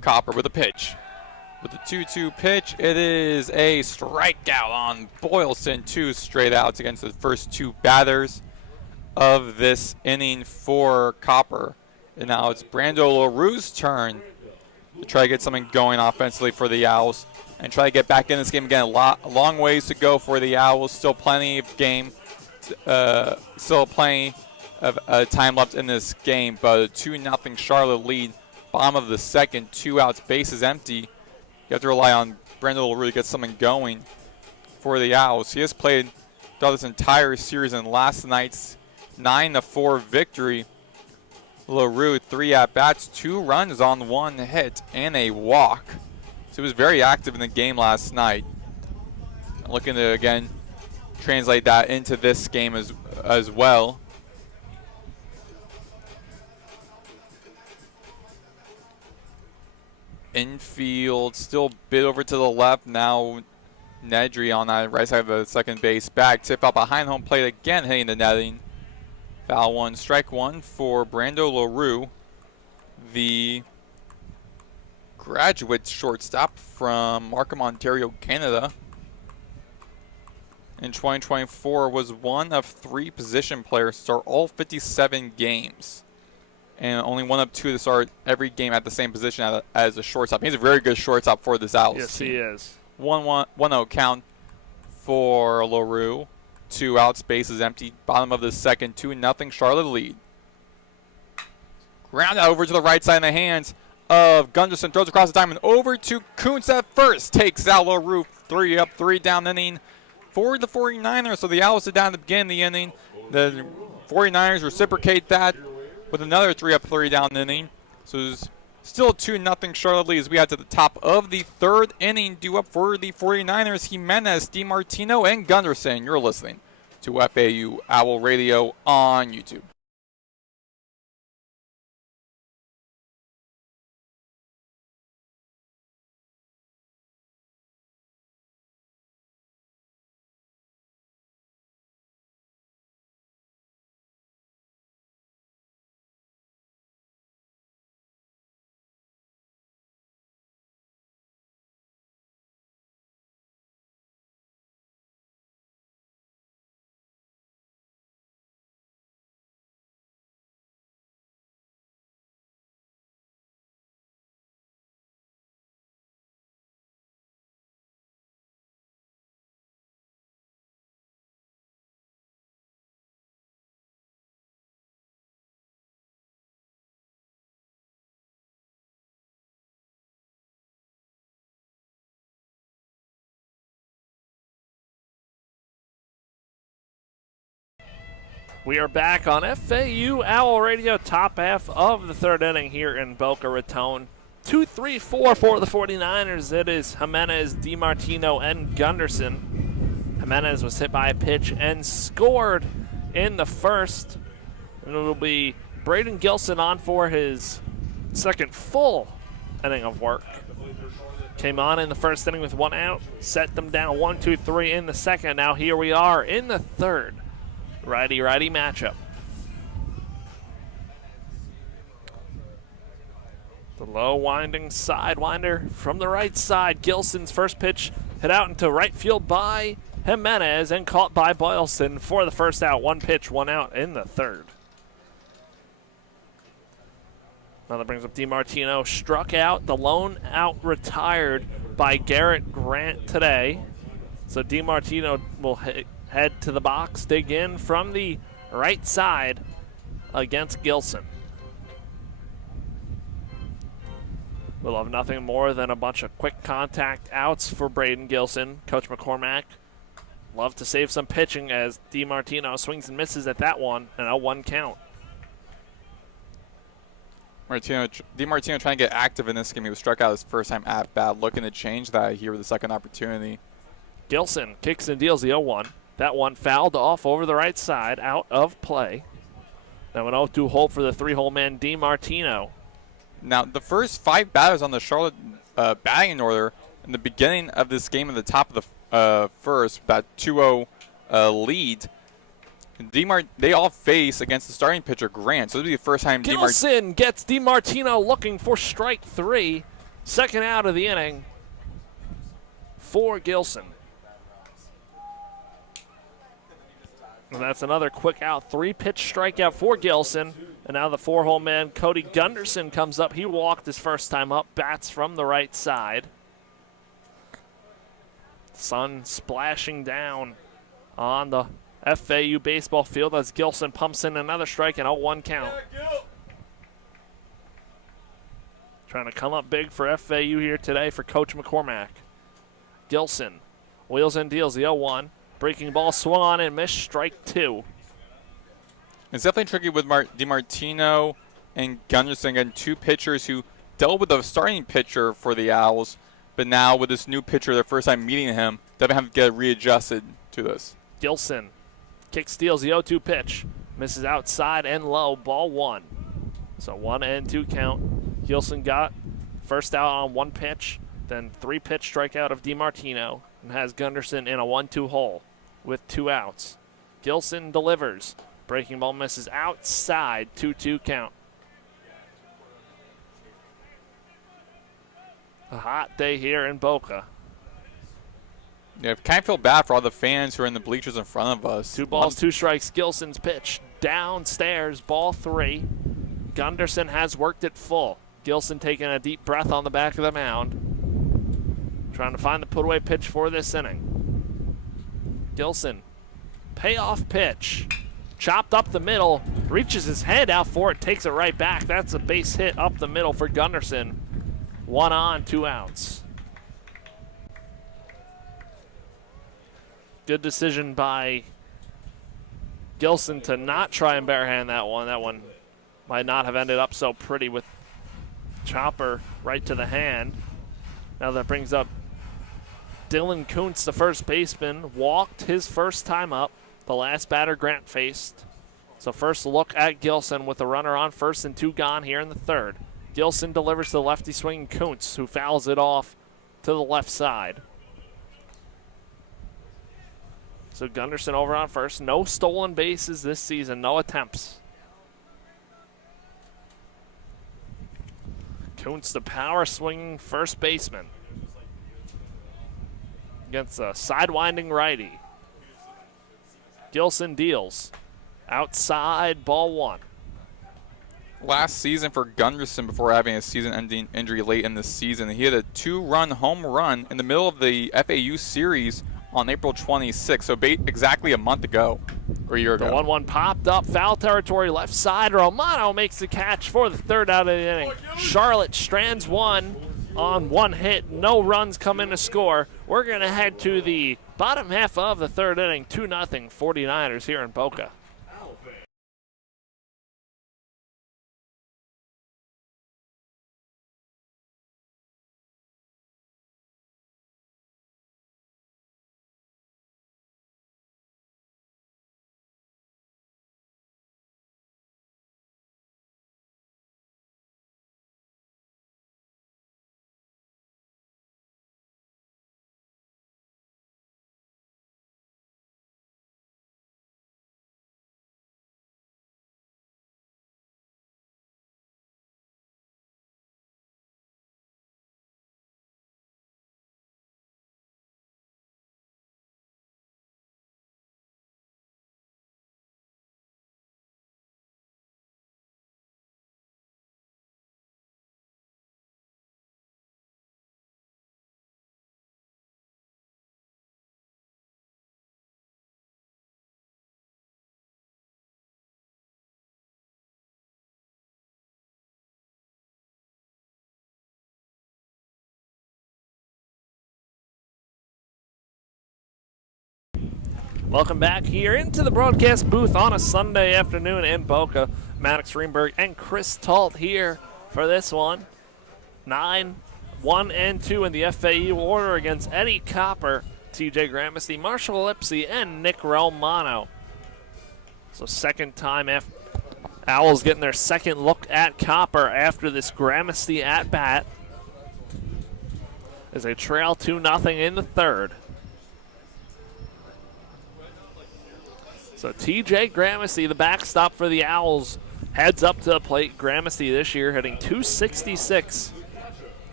Copper with a pitch. With the 2-2 pitch, it is a strikeout on Boylston. 2 straight outs against the first 2 batters of this inning for Copper. And now it's Brando LaRue's turn to try to get something going offensively for the Owls and try to get back in this game again. A long ways to go for the Owls. Still plenty of game, still plenty of time left in this game. But a 2-0 Charlotte lead. Bottom of the second, 2 outs, bases empty. You have to rely on Brando LaRue to get something going for the Owls. He has played throughout this entire series in last night's 9-4 victory. LaRue, 3 at-bats, 2 runs on 1 hit, and a walk. So he was very active in the game last night. Looking to, again, translate that into this game as well. Infield still bit over to the left. Now Nedry on that right side of the second base bag. Tip out behind home plate again, hitting the netting. Foul 1, strike 1 for Brando LaRue, the graduate shortstop from Markham, Ontario, Canada. In 2024 was one of 3 position players to start all 57 games and only 1 of 2 to start every game at the same position as a shortstop. He's a very good shortstop for this Owls Yes, team. he is. 1-0 count for LaRue. 2 outs, base is empty. Bottom of the second, 2-0 Charlotte lead. Ground out over to the right side in the hands of Gunderson. Throws across the diamond over to Kuntz at first. Takes out LaRue. 3 up, 3 down inning for the 49ers. So the Owls are down at the beginning of the inning. The 49ers reciprocate that with another 3 up, 3 down inning. So there's still 2-0 Charlotte lead as we head to the top of the 3rd inning. Due up for the 49ers, Jimenez, DiMartino, and Gunderson. You're listening to FAU Owl Radio on YouTube. We are back on FAU Owl Radio, top half of the 3rd inning here in Boca Raton. 2-3-4 for the 49ers. It is Jimenez, DiMartino, and Gunderson. Jimenez was hit by a pitch and scored in the first. And it will be Braden Gilson on for his second full inning of work. Came on in the first inning with 1 out, set them down 1-2-3 in the second. Now here we are in the 3rd. Righty-righty matchup. The low winding sidewinder from the right side. Gilson's first pitch hit out into right field by Jimenez and caught by Boylston for the first out. 1 pitch, 1 out in the 3rd. Now that brings up DiMartino. Struck out. The lone out retired by Garrett Grant today. So DiMartino will head to the box, dig in from the right side against Gilson. We'll have nothing more than a bunch of quick contact outs for Braden Gilson. Coach McCormack love to save some pitching as DiMartino swings and misses at that one and a 1 count. DiMartino trying to get active in this game. He was struck out his first time at bat, looking to change that here with the second opportunity. Gilson kicks and deals the 0-1. That one fouled off over the right side, out of play. Now an 0-2 hole for the 3-hole man, DiMartino. Now, the first 5 batters on the Charlotte batting order in the beginning of this game at the top of the first, that 2-0 lead, they all face against the starting pitcher, Grant. So this will be the first time Gilson gets DiMartino looking for strike 3. Second out of the inning for Gilson. And that's another quick out, 3-pitch strikeout for Gilson. And now the 4-hole man, Cody Gunderson, comes up. He walked his first time up, bats from the right side. Sun splashing down on the FAU baseball field as Gilson pumps in another strike and a 1 count. Trying to come up big for FAU here today for Coach McCormack. Gilson wheels and deals the 0-1. Breaking ball swung on and missed, strike 2. It's definitely tricky with DiMartino and Gunderson, again, 2 pitchers who dealt with the starting pitcher for the Owls, but now with this new pitcher, their first time meeting him, they have to get readjusted to this. Gilson kick steals the 0-2 pitch, misses outside and low, ball 1. So 1-2 count. Gilson got first out on 1 pitch, then 3-pitch strikeout of DiMartino, and has Gunderson in a 1-2 hole with 2 outs. Gilson delivers. Breaking ball misses outside, 2-2 count. A hot day here in Boca. Yeah, kind of feel bad for all the fans who are in the bleachers in front of us. 2 balls, 2 strikes. Gilson's pitch downstairs, ball 3. Gunderson has worked it full. Gilson taking a deep breath on the back of the mound. Trying to find the put-away pitch for this inning. Gilson, payoff pitch. Chopped up the middle, reaches his head out for it, takes it right back. That's a base hit up the middle for Gunderson. 1 on, 2 outs. Good decision by Gilson to not try and barehand that one. That one might not have ended up so pretty with chopper right to the hand. Now that brings up Dylan Kuntz, the first baseman, walked his first time up. The last batter Grant faced. So first look at Gilson with a runner on first and 2 gone here in the third. Gilson delivers to the lefty swinging Kuntz, who fouls it off to the left side. So Gunderson over on first. No stolen bases this season, no attempts. Kuntz, the power swinging first baseman, against a sidewinding righty. Gilson deals. Outside, ball 1. Last season for Gunderson, before having a season-ending injury late in the season, he had a 2-run home run in the middle of the FAU series on April 26th, so exactly a month ago, or a year ago. The 1-1 popped up, foul territory, left side. Romano makes the catch for the third out of the inning. Charlotte strands one on 1 hit. No runs come in to score. We're going to head to the bottom half of the third inning. 2-0 49ers here in Boca. Welcome back here into the broadcast booth on a Sunday afternoon in Boca. Maddox, Greenberg, and Chris Talt here for this one. 9, 1, and 2 in the FAU order against Eddie Copper, TJ Gramercy, Marshall Lipsy, and Nick Romano. So second time after Owls getting their second look at Copper after this Gramercy at bat, as they trail 2-0 in the third. So TJ Gramercy, the backstop for the Owls, heads up to the plate. Gramercy this year hitting .266,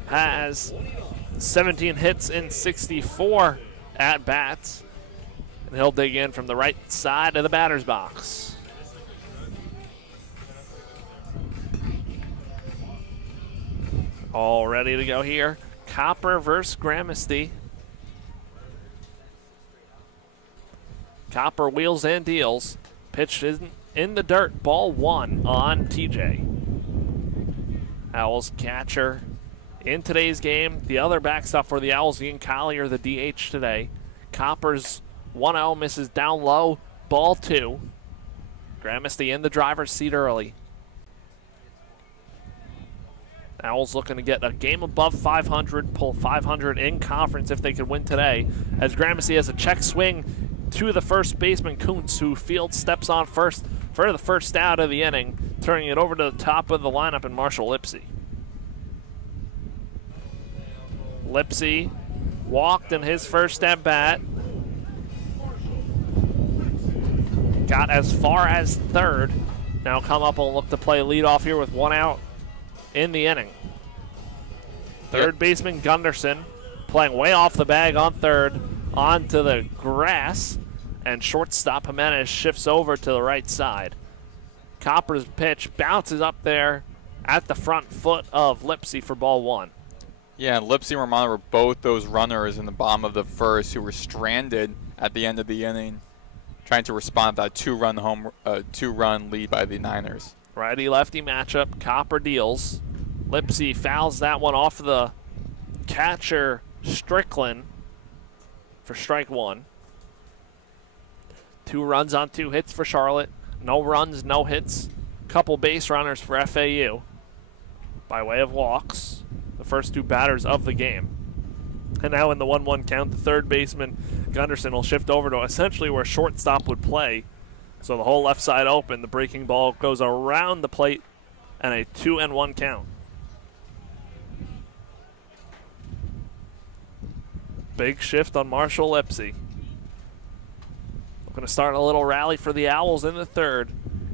has 17 hits in 64 at-bats. And he'll dig in from the right side of the batter's box. All ready to go here. Copper versus Gramercy. Copper wheels and deals. Pitch in the dirt. Ball 1 on TJ. Owls catcher in today's game. The other backstop for the Owls, Ian Collier, the DH today. Copper's 1-0 misses down low. Ball 2. Gramercy in the driver's seat early. Owls looking to get a game above 500, pull 500 in conference if they could win today, as Gramercy has a check swing to the first baseman, Kuntz, who field steps on first for the first out of the inning, turning it over to the top of the lineup in Marshall Lipsy. Lipsy walked in his first at bat. Got as far as third. Now come up and look to play leadoff here with 1 out in the inning. Third baseman Gunderson playing way off the bag on third, onto the grass, and shortstop Jimenez shifts over to the right side. Copper's pitch bounces up there at the front foot of Lipsy for ball one. Yeah, and Lipsy and Romano were both those runners in the bottom of the first who were stranded at the end of the inning, trying to respond to that two-run lead by the Niners. Righty-lefty matchup. Copper deals. Lipsy fouls that one off the catcher Strickland for strike one. 2 runs on 2 hits for Charlotte. No runs, no hits. Couple base runners for FAU by way of walks. The first 2 batters of the game. And now in the 1-1 count, the third baseman, Gunderson, will shift over to essentially where shortstop would play. So the whole left side open. The breaking ball goes around the plate and a 2-1 count. Big shift on Marshall Lipsy. Going to start a little rally for the Owls in the third.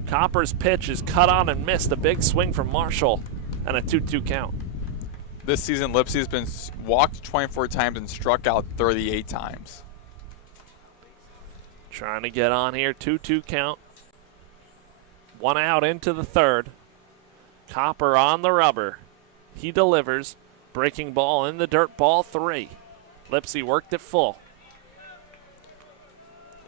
Copper's pitch is cut on and missed. A big swing from Marshall and a 2-2 count. This season, Lipsy has been walked 24 times and struck out 38 times. Trying to get on here. 2-2 count. 1 out into the third. Copper on the rubber. He delivers. Breaking ball in the dirt, ball 3. Lipsy worked it full.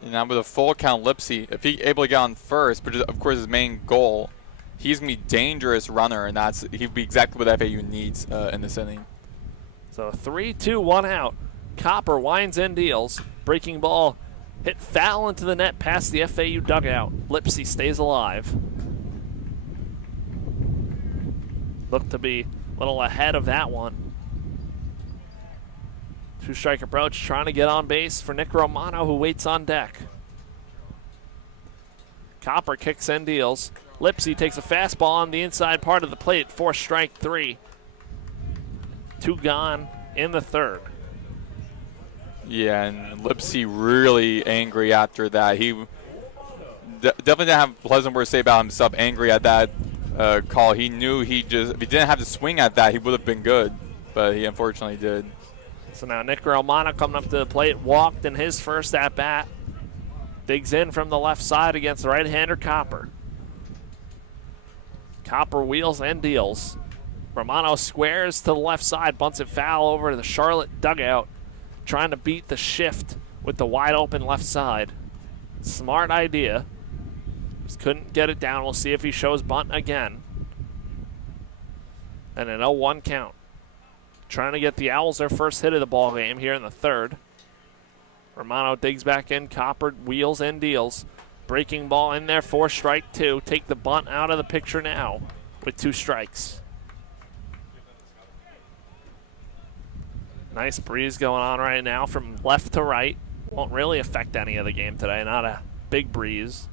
And now with a full count, Lipsy, if he's able to get on first, which is of course his main goal, he's going to be a dangerous runner, and he'd be exactly what FAU needs in this inning. So 3-2, 1 out. Copper winds and deals. Breaking ball hit foul into the net past the FAU dugout. Lipsy stays alive. Looked to be a little ahead of that one. 2-strike approach, trying to get on base for Nick Romano, who waits on deck. Copper kicks and deals. Lipsy takes a fastball on the inside part of the plate for strike 3. 2 gone in the third. Yeah, and Lipsy really angry after that. He definitely didn't have a pleasant word to say about himself, angry at that call. He knew if he didn't have to swing at that, he would have been good, but he unfortunately did. So now Nick Romano coming up to the plate, walked in his first at-bat. Digs in from the left side against the right-hander Copper. Copper wheels and deals. Romano squares to the left side, bunts it foul over to the Charlotte dugout, trying to beat the shift with the wide-open left side. Smart idea. Just couldn't get it down. We'll see if he shows bunt again. And an 0-1 count. Trying to get the Owls their first hit of the ball game here in the third. Romano digs back in. Copper wheels and deals. Breaking ball in there for strike 2. Take the bunt out of the picture now with 2 strikes. Nice breeze going on right now from left to right. Won't really affect any of the game today. Not a big breeze.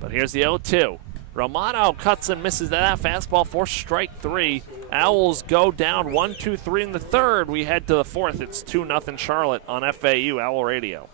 But here's the 0-2. Romano cuts and misses that fastball for strike 3. Owls go down 1-2-3 in the third. We head to the fourth. It's 2-0 Charlotte on FAU Owl Radio.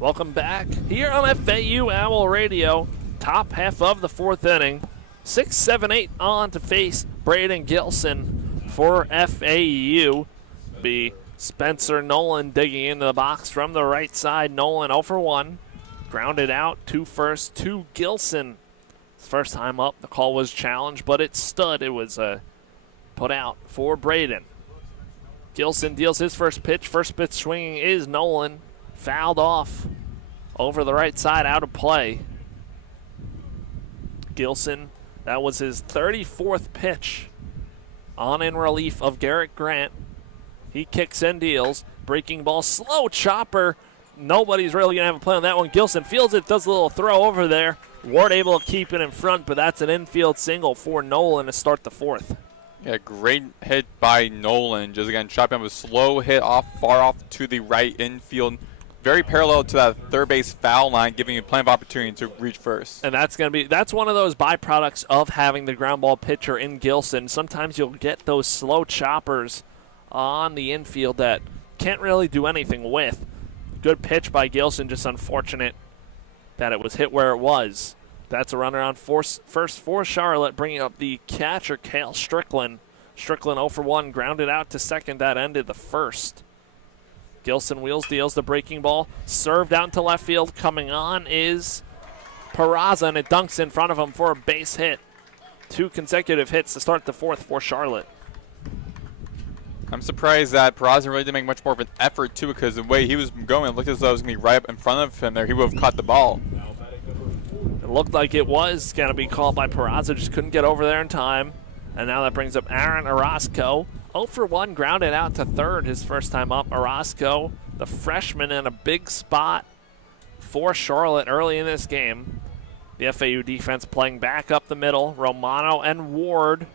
Welcome back here on FAU Owl Radio. Top half of the fourth inning. 6-7-8 on to face Braden Gilson for FAU. Be Spencer Nolan digging into the box from the right side. Nolan 0 for 1. Grounded out, 2 first, 2 Gilson. First time up, the call was challenged, but it stood. It was put out for Braden. Gilson deals his first pitch. First pitch swinging is Nolan. Fouled off over the right side, out of play. Gilson, that was his 34th pitch on in relief of Garrett Grant. He kicks and deals. Breaking ball, slow chopper. Nobody's really going to have a play on that one. Gilson fields it, does a little throw over there. Ward able to keep it in front, but that's an infield single for Nolan to start the 4th. Yeah, great hit by Nolan. Just again, chopping up a slow hit far off to the right infield. Very parallel to that third base foul line, giving you plenty of opportunity to reach first. And that's one of those byproducts of having the ground ball pitcher in Gilson. Sometimes you'll get those slow choppers on the infield that can't really do anything with. Good pitch by Gilson, just unfortunate that it was hit where it was. That's a runner on first for Charlotte, bringing up the catcher, Cale Strickland. Strickland 0 for 1, grounded out to second. That ended the 1st. Gilson wheels, deals the breaking ball. Served out into left field. Coming on is Peraza, and it dunks in front of him for a base hit. 2 consecutive hits to start the 4th for Charlotte. I'm surprised that Peraza really didn't make much more of an effort, too, because the way he was going, it looked as though it was going to be right up in front of him there. He would have caught the ball. It looked like it was going to be called by Peraza, just couldn't get over there in time. And now that brings up Aaron Orozco. 0 for 1, grounded out to third his first time up. Orozco, the freshman, in a big spot for Charlotte early in this game. The FAU defense playing back up the middle. Romano and Ward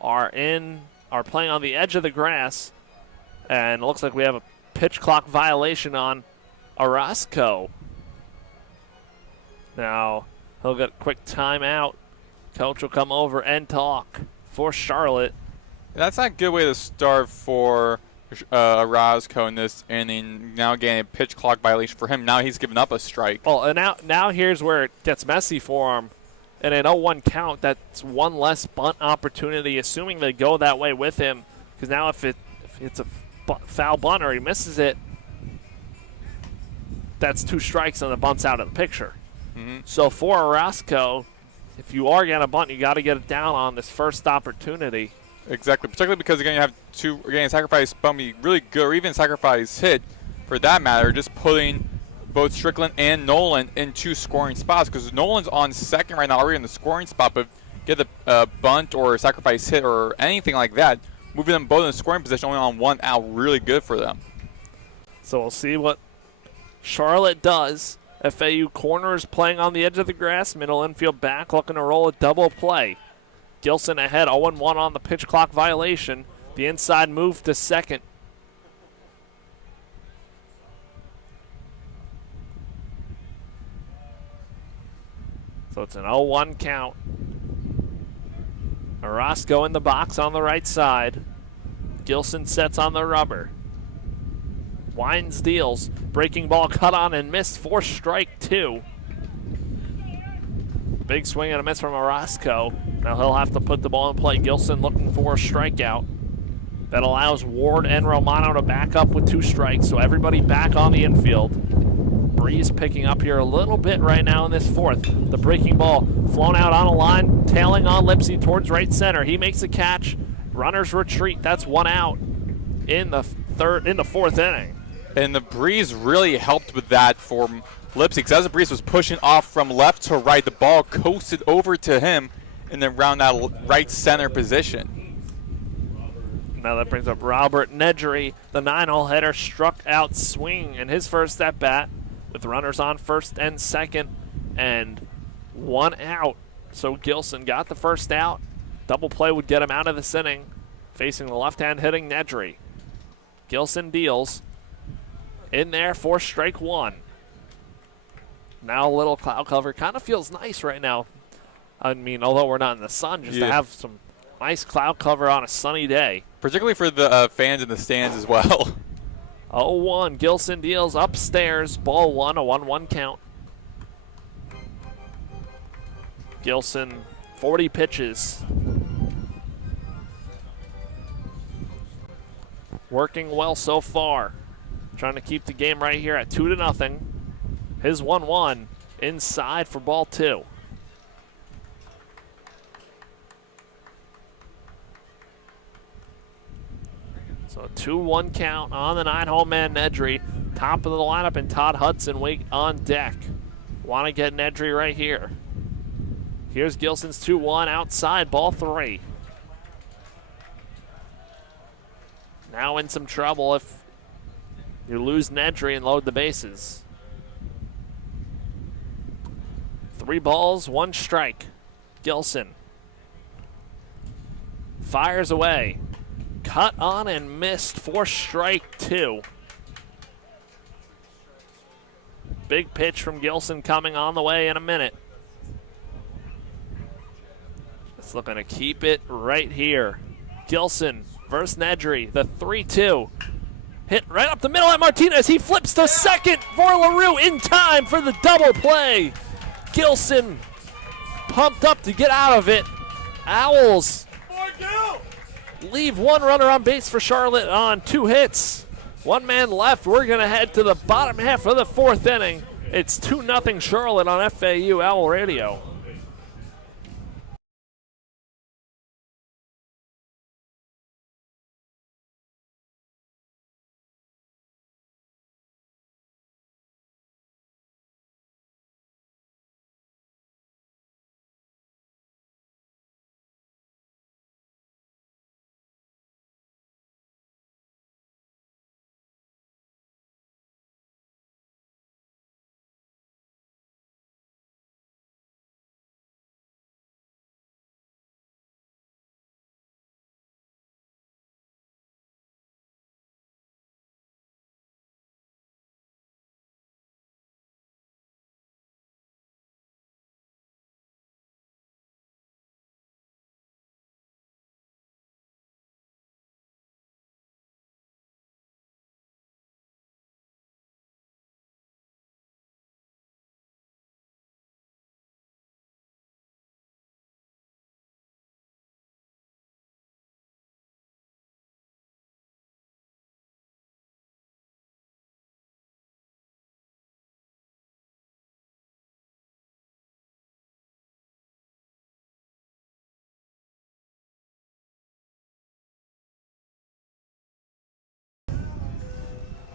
are playing on the edge of the grass. And it looks like we have a pitch clock violation on Orozco. Now, he'll get a quick timeout. Coach will come over and talk for Charlotte. That's not a good way to start for Orozco in this inning. Now getting a pitch clock violation for him. Now he's given up a strike. Oh, and now here's where it gets messy for him. And an 0-1 count, that's one less bunt opportunity, assuming they go that way with him. Because now if it's a foul bunt or he misses it, that's 2 strikes and the bunt's out of the picture. Mm-hmm. So for Orozco, if you are going to bunt, you got to get it down on this first opportunity. Exactly, particularly because again you have a sacrifice bunt be really good, or even sacrifice hit for that matter, just putting both Strickland and Nolan in 2 scoring spots, because Nolan's on second right now already in the scoring spot, but get the bunt or sacrifice hit or anything like that, moving them both in the scoring position only on 1 out, really good for them. So we'll see what Charlotte does. FAU corners playing on the edge of the grass, middle infield back, looking to roll a double play. Gilson ahead, 0-1 on the pitch clock violation. The inside move to second. So it's an 0-1 count. Orozco in the box on the right side. Gilson sets on the rubber. Winds deals. Breaking ball cut on and missed for strike 2. Big swing and a miss from Orozco. Now he'll have to put the ball in play. Gilson looking for a strikeout. That allows Ward and Romano to back up with 2 strikes. So everybody back on the infield. Breeze picking up here a little bit right now in this 4th. The breaking ball flown out on a line, tailing on Lipsy towards right center. He makes a catch. Runners retreat. That's 1 out in the 4th inning. And the breeze really helped with that for Lipsy, because as the breeze was pushing off from left to right, the ball coasted over to him and then around that right center position. Now that brings up Robert Nedry. The 9-hole hitter struck out swing in his first at bat with runners on first and second and 1 out. So Gilson got the first out. Double play would get him out of this inning, facing the left-hand hitting Nedry. Gilson deals. In there for strike 1. Now a little cloud cover. Kind of feels nice right now. I mean, although we're not in the sun, just to have some nice cloud cover on a sunny day. Particularly for the fans in the stands as well. 0-1. Gilson deals upstairs. Ball 1, a 1-1 count. Gilson, 40 pitches. working well so far. Trying to keep the game right here at 2-0. His 1-1 inside for ball 2. So 2-1 count on the 9-hole man, Nedry. Top of the lineup, and Todd Hudson wait on deck. Want to get Nedry right here. Here's Gilson's 2-1 outside, ball 3. Now in some trouble if you lose Nedry and load the bases. 3 balls, 1 strike. Gilson fires away. Cut on and missed for strike 2. Big pitch from Gilson coming on the way in a minute. It's looking to keep it right here. Gilson versus Nedry, the 3-2. Hit right up the middle at Martinez. He flips to second for LaRue in time for the double play. Gilson pumped up to get out of it. Owls leave 1 runner on base for Charlotte on 2 hits. 1 man left. We're going to head to the bottom half of the 4th inning. It's 2-0 Charlotte on FAU Owl Radio.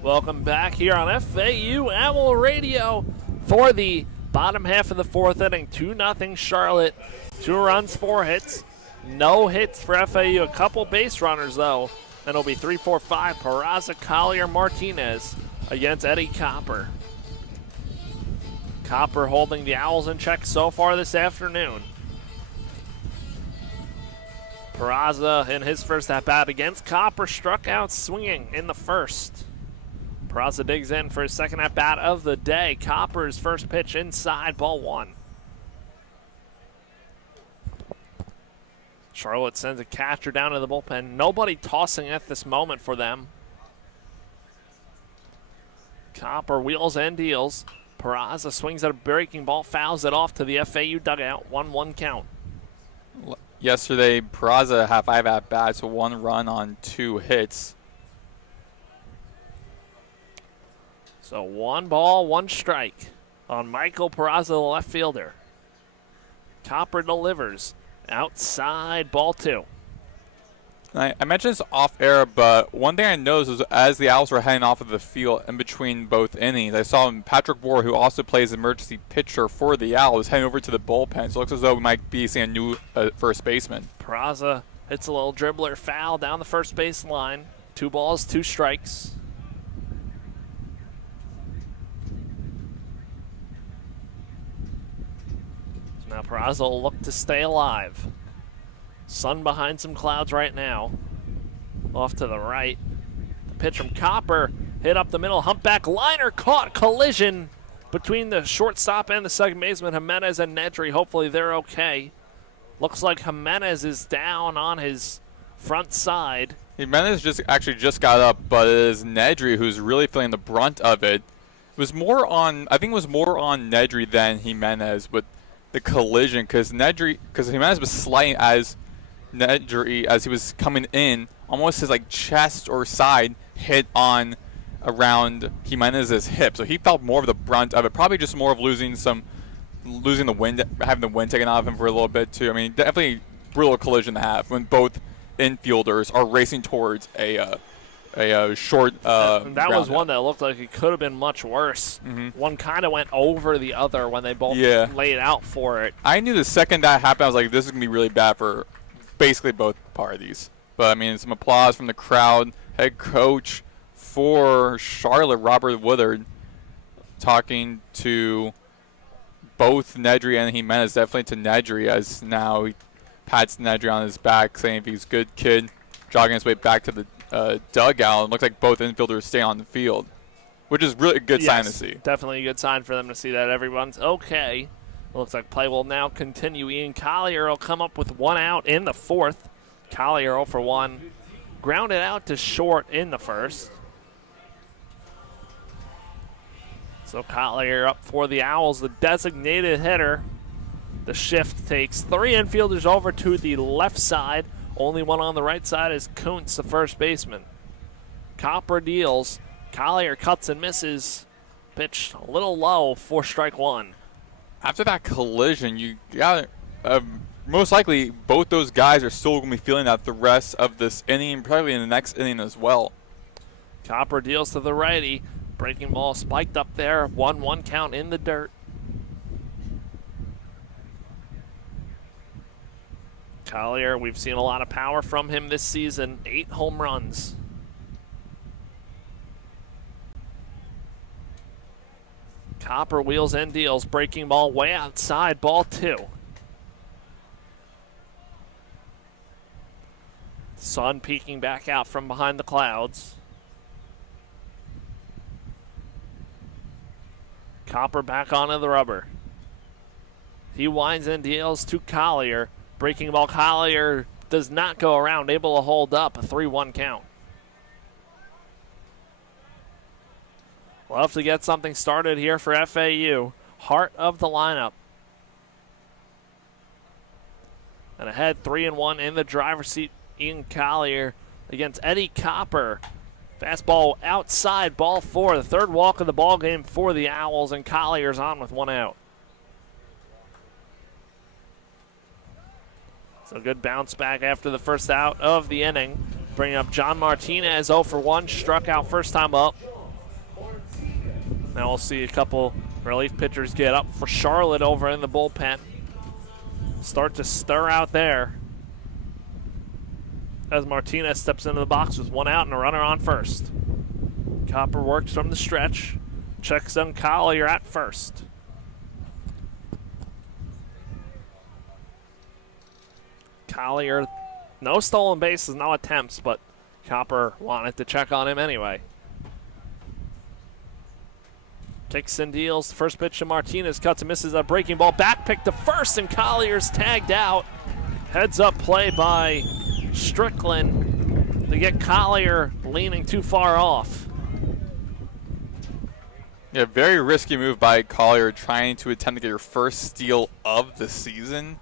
Welcome back here on FAU Owl Radio for the bottom half of the 4th inning. 2-0 Charlotte. 2 runs, 4 hits. No hits for FAU. A couple base runners, though. And it'll be 3-4-5. Peraza, Collier, Martinez against Eddie Copper. Copper holding the Owls in check so far this afternoon. Peraza in his first at-bat against Copper struck out swinging in the first. Peraza digs in for his second at-bat of the day. Copper's first pitch inside, ball 1. Charlotte sends a catcher down to the bullpen. Nobody tossing at this moment for them. Copper wheels and deals. Peraza swings at a breaking ball, fouls it off to the FAU dugout. 1-1 count. Yesterday, Peraza had 5 at-bats, 1 run on 2 hits. So 1 ball, 1 strike on Michael Peraza, the left fielder. Copper delivers. Outside, ball 2. I mentioned this off air, but one thing I noticed was as the Owls were heading off of the field in between both innings, I saw Patrick Bohr, who also plays emergency pitcher for the Owls, heading over to the bullpen. So it looks as though we might be seeing a new first baseman. Peraza hits a little dribbler foul down the first base line. 2 balls, 2 strikes. Now Peraza will look to stay alive. Sun behind some clouds right now. Off to the right. The pitch from Copper hit up the middle. Humpback liner caught. Collision between the shortstop and the second baseman, Jimenez and Nedry. Hopefully they're okay. Looks like Jimenez is down on his front side. Jimenez just got up, but it is Nedry who's really feeling the brunt of it. It was more on, I think it was more on Nedry than Jimenez with the collision, because Jimenez was sliding as Nedry, as he was coming in, almost his like chest or side hit on around Jimenez's hip. So he felt more of the brunt of it. Probably just more of losing the wind, having the wind taken out of him for a little bit too. I mean, definitely brutal collision to have when both infielders are racing towards a short. That was one that looked like it could have been much worse. One kind of went over the other when they both laid out for it. I knew the second that happened, I was like, this is going to be really bad for basically both parties. But, I mean, some applause from the crowd. Head coach for Charlotte, Robert Woodard, talking to both Nedry and Jimenez, definitely to Nedry, as now he pats Nedry on his back, saying if he's a good kid, jogging his way back to the dugout. It looks like both infielders stay on the field, which is really a good sign to see. Definitely a good sign for them to see that everyone's okay. It looks like play will now continue. Ian Collier will come up with one out in the fourth. Collier 0 for 1. Grounded out to short in the first. So Collier up for the Owls, the designated hitter. The shift takes 3 infielders over to the left side. Only one on the right side is Kuntz, the first baseman. Copper deals. Collier cuts and misses. Pitch a little low for strike 1. After that collision, you got most likely both those guys are still going to be feeling that the rest of this inning, probably in the next inning as well. Copper deals to the righty. Breaking ball spiked up there. 1-1 count in the dirt. Collier, we've seen a lot of power from him this season. 8 home runs. Copper wheels and deals. Breaking ball way outside. Ball 2. Sun peeking back out from behind the clouds. Copper back onto the rubber. He winds and deals to Collier. Breaking ball, Collier does not go around, able to hold up a 3-1 count. We'll have to get something started here for FAU. Heart of the lineup. And ahead 3-1 in the driver's seat, Ian Collier against Eddie Copper. Fastball outside, ball 4. The third walk of the ball game for the Owls, and Collier's on with 1 out. So good bounce back after the first out of the inning. Bringing up John Martinez, 0 for 1, struck out first time up. Now we'll see a couple relief pitchers get up for Charlotte over in the bullpen. Start to stir out there as Martinez steps into the box with 1 out and a runner on first. Copper works from the stretch, checks on Collier at first. Collier, no stolen bases, no attempts, but Copper wanted to check on him anyway. Kicks and deals. First pitch to Martinez, cuts and misses a breaking ball. Back pick to first, and Collier's tagged out. Heads up play by Strickland to get Collier leaning too far off. Yeah, very risky move by Collier, trying to attempt to get your first steal of the season.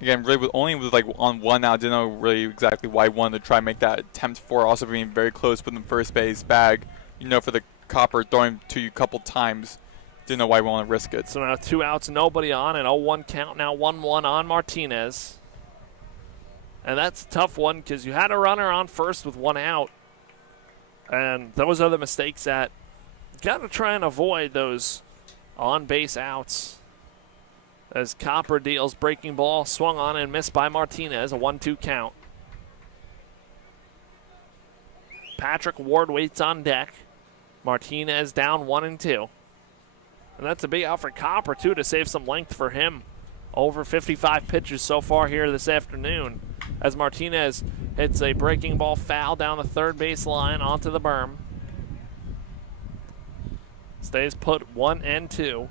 Again, really only with like on 1 out, didn't know really exactly why he wanted to try and make that attempt for. Also being very close with the first base bag. You know, for the Copper throwing to you a couple times, didn't know why he wanted to risk it. So now 2 outs, nobody on, and 0-1 count. Now 1-1 on Martinez. And that's a tough one because you had a runner on first with 1 out. And those are the mistakes that you got to try and avoid, those on-base outs. As Copper deals, breaking ball, swung on and missed by Martinez, a 1-2 count. Patrick Ward waits on deck. Martinez down 1-2. And that's a big out for Copper, too, to save some length for him. Over 55 pitches so far here this afternoon, as Martinez hits a breaking ball foul down the third base line onto the berm. Stays put 1-2.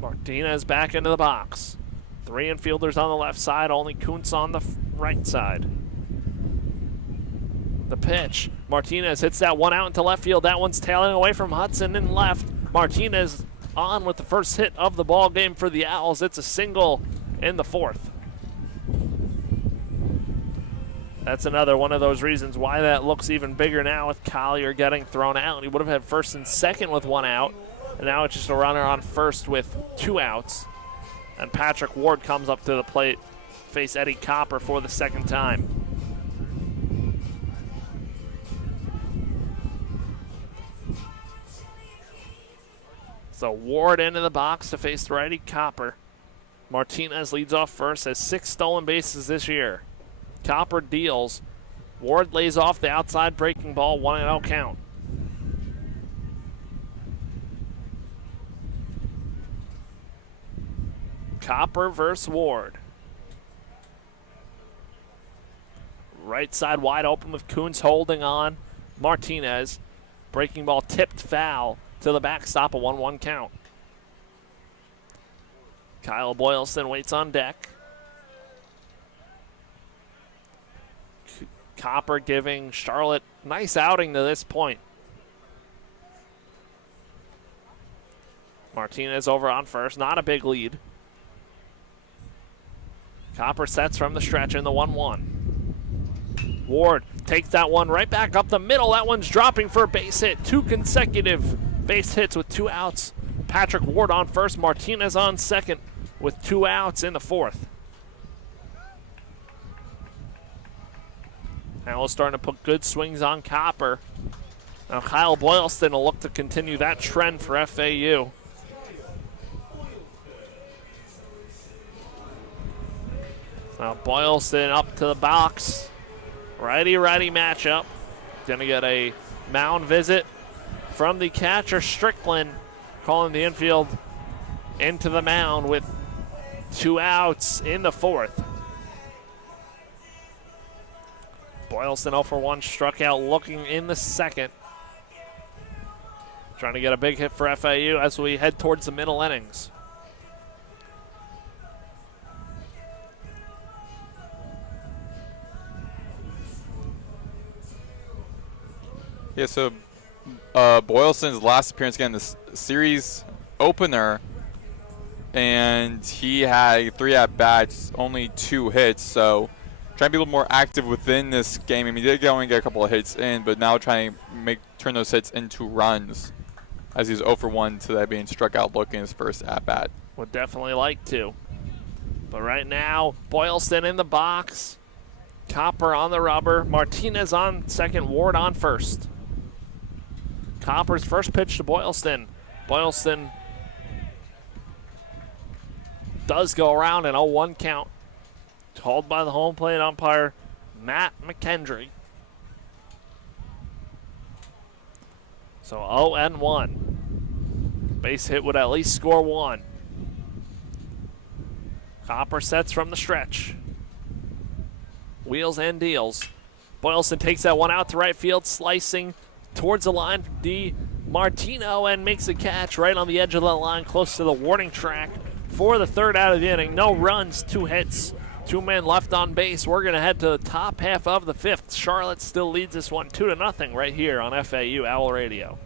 Martinez back into the box. 3 infielders on the left side, only Kuntz on the right side. The pitch. Martinez hits that one out into left field. That one's tailing away from Hudson in left. Martinez on with the first hit of the ball game for the Owls. It's a single in the fourth. That's another one of those reasons why that looks even bigger now with Collier getting thrown out. He would have had first and second with one out, and now it's just a runner on first with 2 outs. And Patrick Ward comes up to the plate, face Eddie Copper for the second time. So Ward into the box to face righty Copper. Martinez leads off first, has 6 stolen bases this year. Copper deals. Ward lays off the outside breaking ball, 1-0 count. Copper versus Ward. Right side wide open with Coons holding on. Martinez. Breaking ball tipped foul to the backstop, a 1-1 count. Kyle Boylston waits on deck. Copper giving Charlotte nice outing to this point. Martinez over on first, not a big lead. Copper sets from the stretch in the 1-1. Ward takes that one right back up the middle. That one's dropping for a base hit. 2 consecutive base hits with 2 outs. Patrick Ward on first, Martinez on second with 2 outs in the fourth. Now we're starting to put good swings on Copper. Now Kyle Boylston will look to continue that trend for FAU. Now Boylston up to the box. Righty-righty matchup. Gonna get a mound visit from the catcher, Strickland, calling the infield into the mound with 2 outs in the fourth. Boylston 0 for 1, struck out looking in the second. Trying to get a big hit for FAU as we head towards the middle innings. Yeah, so Boylston's last appearance again, this series opener, and he had 3 at-bats, only 2 hits, so trying to be a little more active within this game. I mean, he did only get a couple of hits in, but now trying to turn those hits into runs as he's 0 for 1 to that being struck out looking his first at-bat. Would definitely like to. But right now, Boylston in the box. Copper on the rubber. Martinez on second. Ward on first. Copper's first pitch to Boylston. Boylston does go around an 0-1 count. Called by the home plate umpire, Matt McKendry. So 0-1. Base hit would at least score 1. Copper sets from the stretch. Wheels and deals. Boylston takes that one out to right field, slicing towards the line. Martino and makes a catch right on the edge of the line, close to the warning track for the 3rd out of the inning. No runs, 2 hits. 2 men left on base. We're going to head to the top half of the 5th. Charlotte still leads this one 2-0 right here on FAU Owl Radio.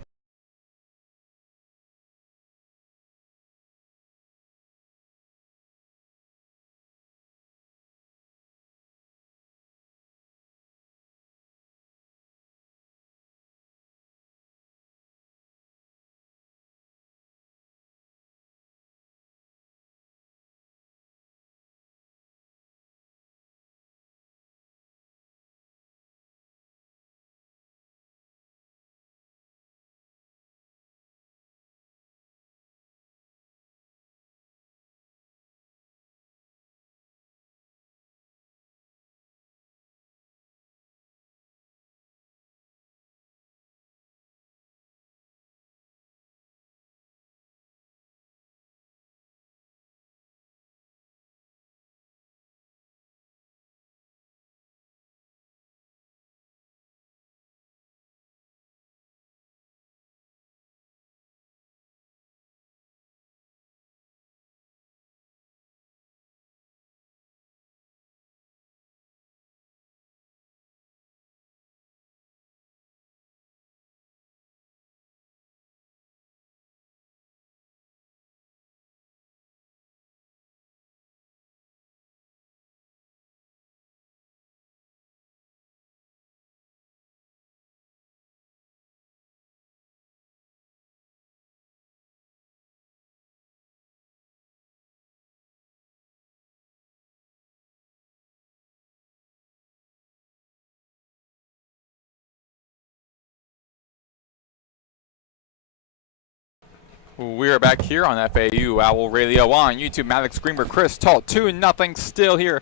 We are back here on FAU Owl Radio on YouTube. Maddox, Greenberg, Chris, Talt, 2-0 still here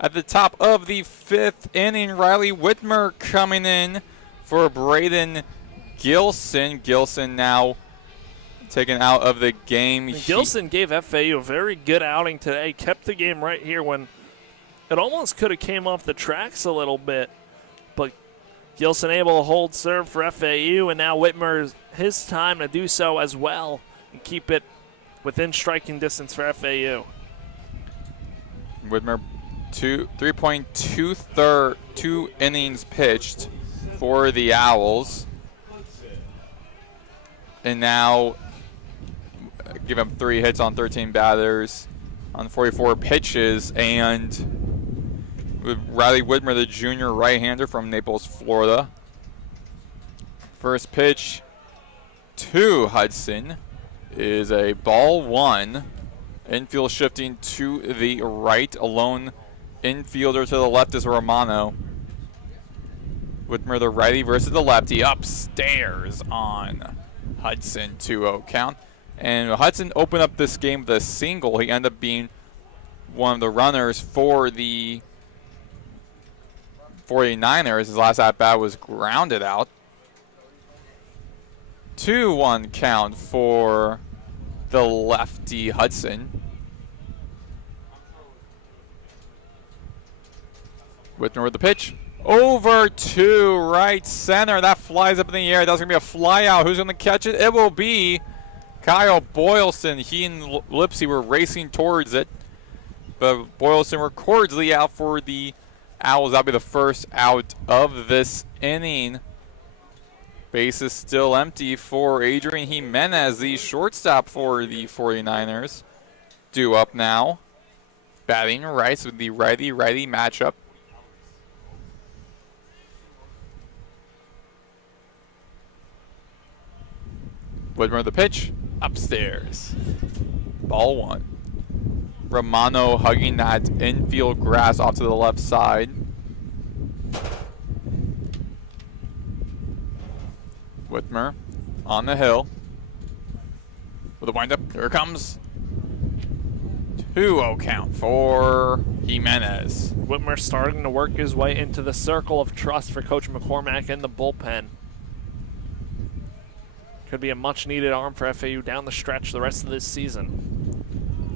at the top of the 5th inning. Riley Whitmer coming in for Braden Gilson. Gilson now taken out of the game. Gilson gave FAU a very good outing today. Kept the game right here when it almost could have came off the tracks a little bit. But Gilson able to hold serve for FAU, and now Whitmer, his time to do so as well and keep it within striking distance for FAU. Whitmer, 3.2 innings pitched for the Owls. And now give him 3 hits on 13 batters on 44 pitches. And with Riley Whitmer, the junior right-hander from Naples, Florida. First pitch to Hudson is a ball 1. Infield shifting to the right. A lone infielder to the left is Romano. Whitmer, the righty versus the lefty. Upstairs on Hudson, 2-0 count. And Hudson opened up this game with a single. He ended up being one of the runners for the 49ers. His last at-bat was grounded out. 2-1 count for the lefty Hudson. Whitmer with the pitch. Over to right center. That flies up in the air. That's going to be a fly out. Who's going to catch it? It will be Kyle Boylston. He and Lipsy were racing towards it. But Boylston records the out for the Owls. That'll be the first out of this inning. Base is still empty for Adrian Jimenez, the shortstop for the 49ers. Due up now. Batting right with the righty-righty matchup. Whitmer the pitch. Upstairs. Ball 1. Romano hugging that infield grass off to the left side. Whitmer on the hill with a windup. Here it comes. 2-0 count for Jimenez. Whitmer starting to work his way into the circle of trust for Coach McCormack in the bullpen. Could be a much-needed arm for FAU down the stretch the rest of this season.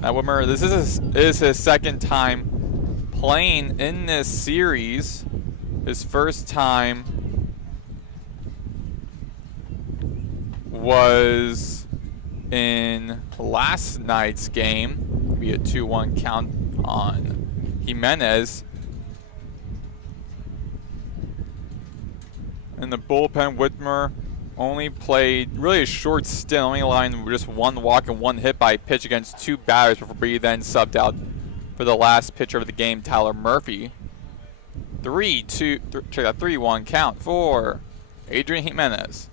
Now Whitmer, this is his second time playing in this series. His first time was in last night's game. Be a 2-1 count on Jimenez. In the bullpen, Whitmer only played really a short stint, only allowing just 1 walk and 1 hit by pitch against 2 batters before he then subbed out for the last pitcher of the game, Tyler Murphy. 3-1 count for Adrian Jimenez.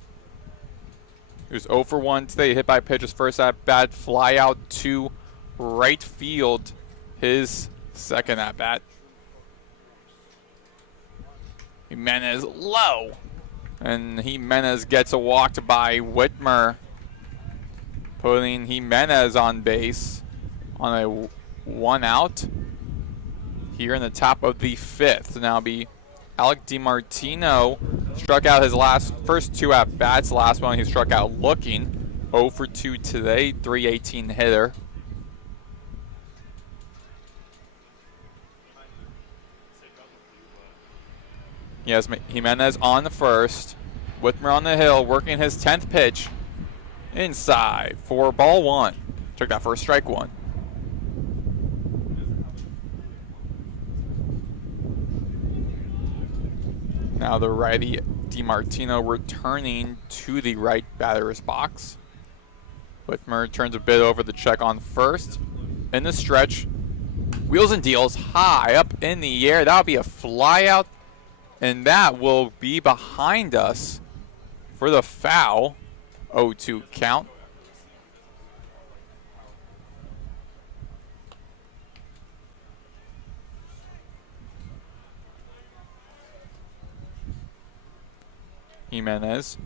He was 0 for 1 today, hit by pitch, his first at bat, fly out to right field, his second at bat. Jimenez low. And Jimenez gets a walk by Whitmer, putting Jimenez on base on a 1 out here in the top of the 5th. Now be Alec DiMartino struck out his first 2 at bats. Last one he struck out looking. 0 for 2 today, 318 hitter. Yes, Jimenez on the first. Whitmer on the hill, working his 10th pitch. Inside for ball 1. Took that for a strike 1. Now the righty DiMartino returning to the right batter's box. Whitmer turns a bit over the check on first. In the stretch, wheels and deals high up in the air. That'll be a fly out. And that will be behind us for the foul. 0-2 count. Jimenez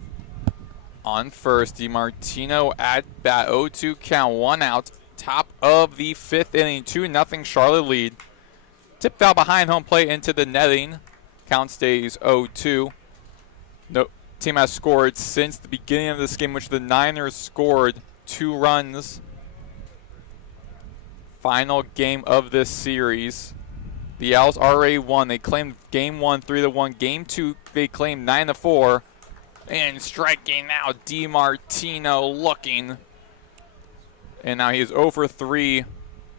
on first. DiMartino at bat, 0-2 count, 1 out. Top of the 5th inning, 2-0 Charlotte lead. Tip foul behind home plate into the netting. Count stays 0-2. No team has scored since the beginning of this game, which the Niners scored 2 runs. Final game of this series. The Owls already won. They claimed game 1 3-1. Game 2 they claimed 9-4. And striking now, DiMartino looking. And now he is 0 for 3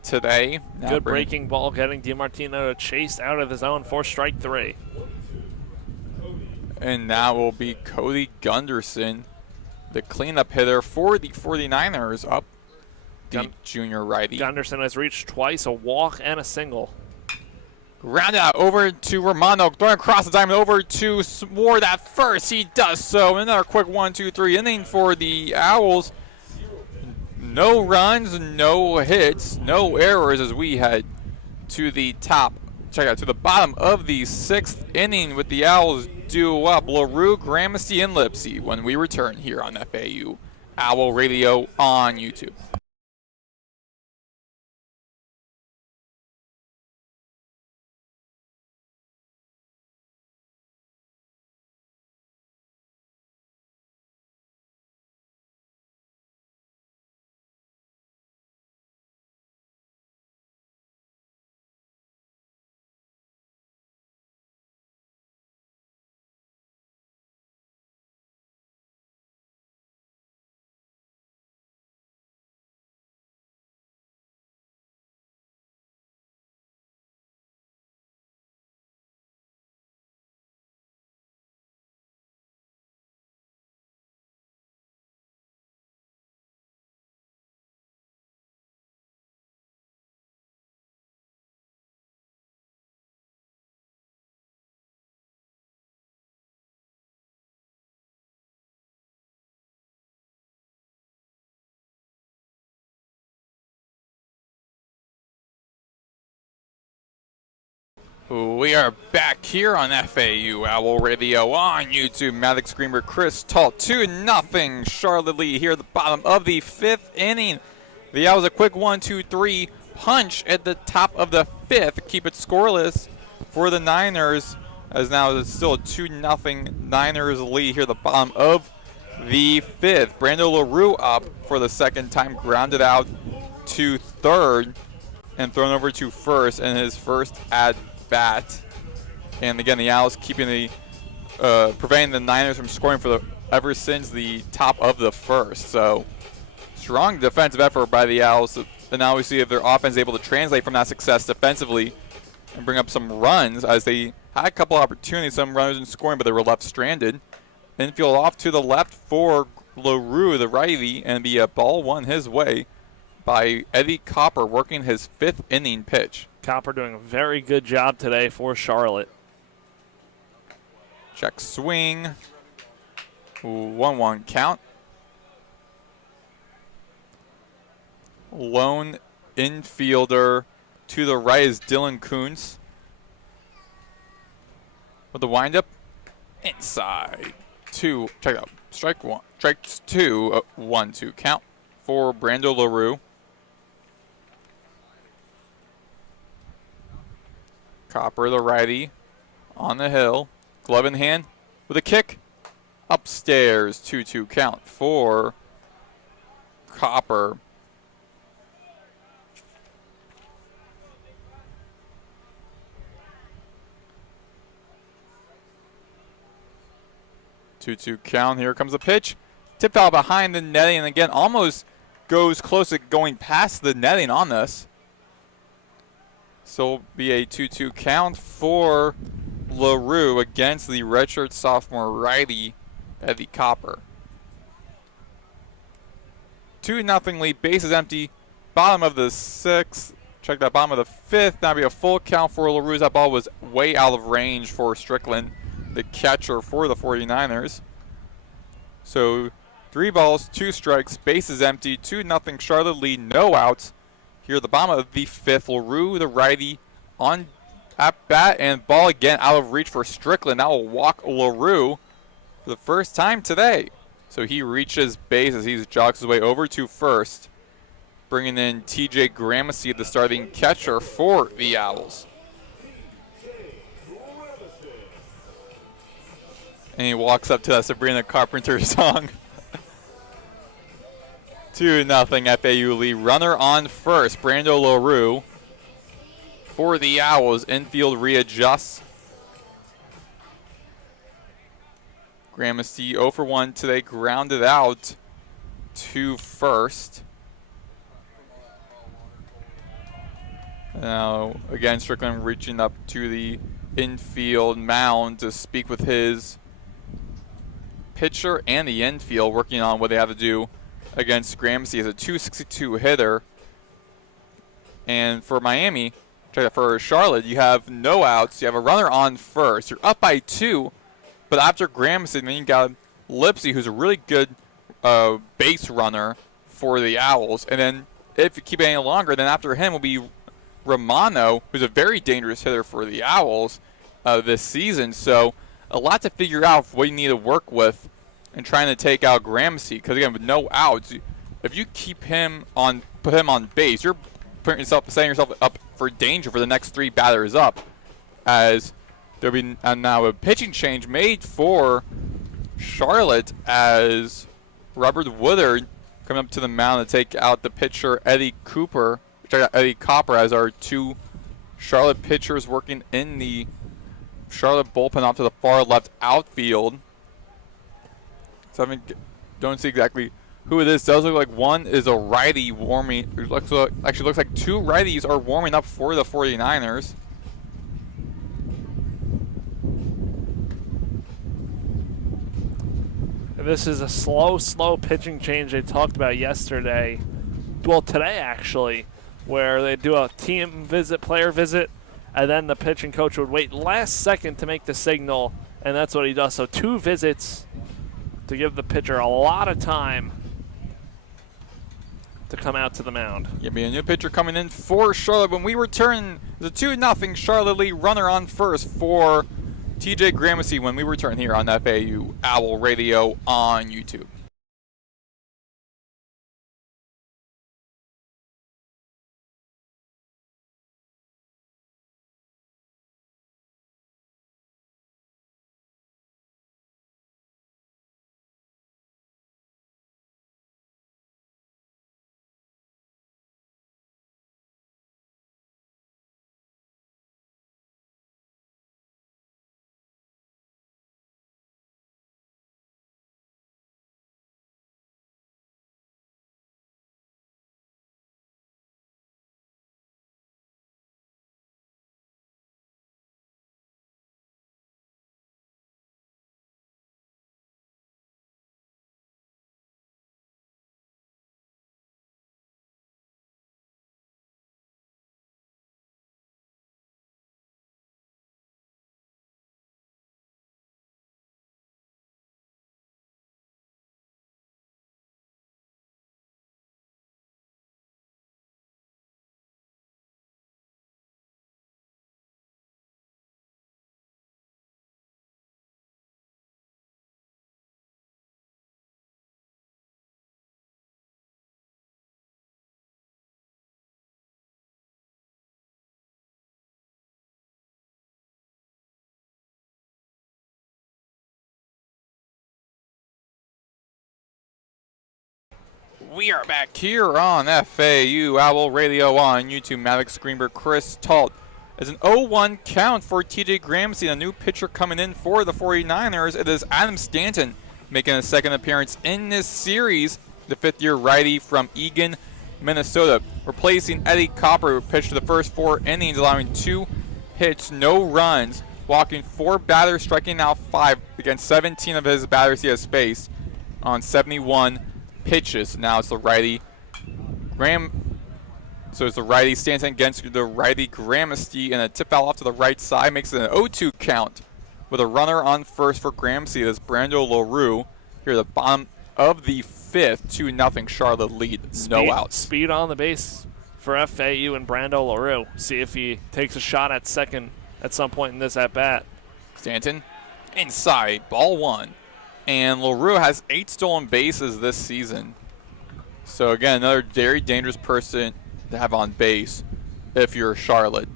today. Now Good breaking ball, getting DiMartino to chase out of his own for strike 3. And now will be Cody Gunderson, the cleanup hitter for the 49ers, up the junior righty. Gunderson has reached twice, a walk and a single. Ground out over to Romano, throwing across the diamond over to Sword at first. He does so. Another quick 1-2-3 inning for the Owls. No runs, no hits, no errors as we head to the top. Check out to the bottom of the 6th inning with the Owls due up. LaRue, Gramercy, and Lipsy when we return here on FAU Owl Radio on YouTube. We are back here on FAU Owl Radio on YouTube. Maddox, Greenberg, Chris Talt, 2-0 Charlotte lead here at the bottom of the 5th inning. The Owls a quick 1-2-3 punch at the top of the 5th. Keep it scoreless for the Niners, as now it's still a 2-0 Niners lead here at the bottom of the 5th. Brando LaRue up for the 2nd time, grounded out to 3rd and thrown over to 1st in his first at bat. And again, the Owls keeping the preventing the Niners from scoring for ever since the top of the 1st. So strong defensive effort by the Owls, and now we see if their offense is able to translate from that success defensively and bring up some runs, as they had a couple opportunities, some runners in scoring, but they were left stranded. Infield off to the left for LaRue, the righty, and be a ball one his way by Eddie Copper, working his 5th inning pitch. Copper doing a very good job today for Charlotte. Check swing. 1-1 count. Lone infielder to the right is Dylan Kuntz. With the windup. Inside. 2. Check it out. Strike 1. Strikes 2. 1-2 count for Brando LaRue. Copper, the righty, on the hill. Glove in hand with a kick. Upstairs, 2-2 count for Copper. Two count. Here comes the pitch. Tip foul behind the netting, and again, almost goes close to going past the netting on this. So it'll be a 2-2 count for LaRue against the redshirt sophomore righty, Eddie Copper. 2-0 lead, bases empty, bottom of the 6th. Check that, bottom of the 5th. Now be a full count for LaRue. That ball was way out of range for Strickland, the catcher for the 49ers. So 3 balls, 2 strikes, bases empty, 2-0 Charlotte lead, no outs. Here at the bottom of the 5th, LaRue, the righty, on at bat, and ball again out of reach for Strickland. Now will walk LaRue for the first time today. So he reaches base as he jogs his way over to first, bringing in TJ Gramercy, the starting catcher for the Owls. And he walks up to that Sabrina Carpenter song. 2-0 FAU lead. Runner on first, Brando LaRue. For the Owls, infield readjusts. Gramercy 0 for 1 today, grounded out to first. Now, again, Strickland reaching up to the infield mound to speak with his pitcher and the infield, working on what they have to do against Gramercy as a .262 hitter. And for Miami, for Charlotte, you have no outs. You have a runner on first. You're up by 2, but after Gramercy, then you got Lipsy, who's a really good base runner for the Owls. And then if you keep it any longer, then after him will be Romano, who's a very dangerous hitter for the Owls this season. So a lot to figure out what you need to work with and trying to take out Gramercy. Because again, with no outs, if you keep him on, put him on base, you're setting yourself up for danger for the next 3 batters up. As there'll be now a pitching change made for Charlotte as Robert Woodard coming up to the mound to take out the pitcher Eddie Copper as our 2 Charlotte pitchers working in the Charlotte bullpen off to the far left outfield. So I don't see exactly who it is. Does look like one is a righty warming. Actually looks like 2 righties are warming up for the 49ers. This is a slow pitching change they talked about yesterday. Well, today actually, where they do a team visit, player visit, and then the pitching coach would wait last second to make the signal, and that's what he does. So 2 visits to give the pitcher a lot of time to come out to the mound. Yeah, be a new pitcher coming in for Charlotte. When we return, the 2-0 Charlotte lead, runner on first for TJ Gramercy when we return here on FAU Owl Radio on YouTube. We are back here on FAU Owl Radio on YouTube. Maddox, Greenberg, Chris, Talt. As an 0-1 count for TJ Gramercy, a new pitcher coming in for the 49ers. It is Adam Stanton making a second appearance in this series. The 5th-year righty from Eagan, Minnesota. Replacing Eddie Copper, who pitched the first 4 innings, allowing 2 hits, no runs, walking 4 batters, striking out 5 against 17 of his batters he has faced on 71 pitches. Now it's the righty So it's the righty Stanton against the righty Gramercy, and a tip foul off to the right side makes it an 0-2 count with a runner on first for Gramercy. That's Brando LaRue here at the bottom of the 5th. 2-0 Charlotte lead. No outs. Speed on the base for FAU and Brando LaRue. See if he takes a shot at second at some point in this at bat. Stanton inside, ball 1. And LaRue has 8 stolen bases this season. So again, another very dangerous person to have on base if you're Charlotte.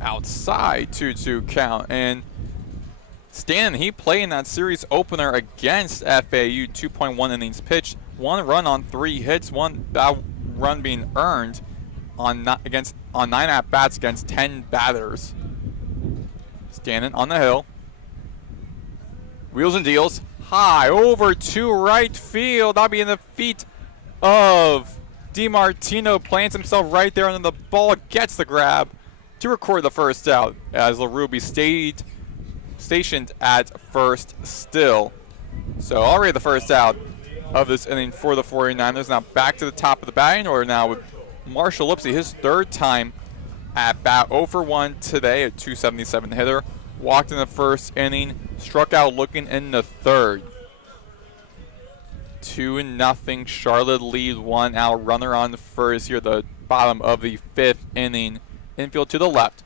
Outside 2-2 count, and Stanton, he played in that series opener against FAU, 2.1 innings pitched, 1 run on 3 hits, that run being earned on 9 at bats against 10 batters. Stanton on the hill, wheels and deals, high over to right field. That'll be in the feet of DiMartino, plants himself right there, and then the ball gets the grab to record the first out as LaRue stayed stationed at first still. So already the first out of this inning for the 49ers. Now back to the top of the batting order now with Marshall Lipsy, his 3rd time at bat, 0 for 1 today, a .277 hitter. Walked in the first inning, struck out looking in the 3rd. 2-0 Charlotte lead, 1 out, runner on the first here, the bottom of the 5th inning. Infield to the left.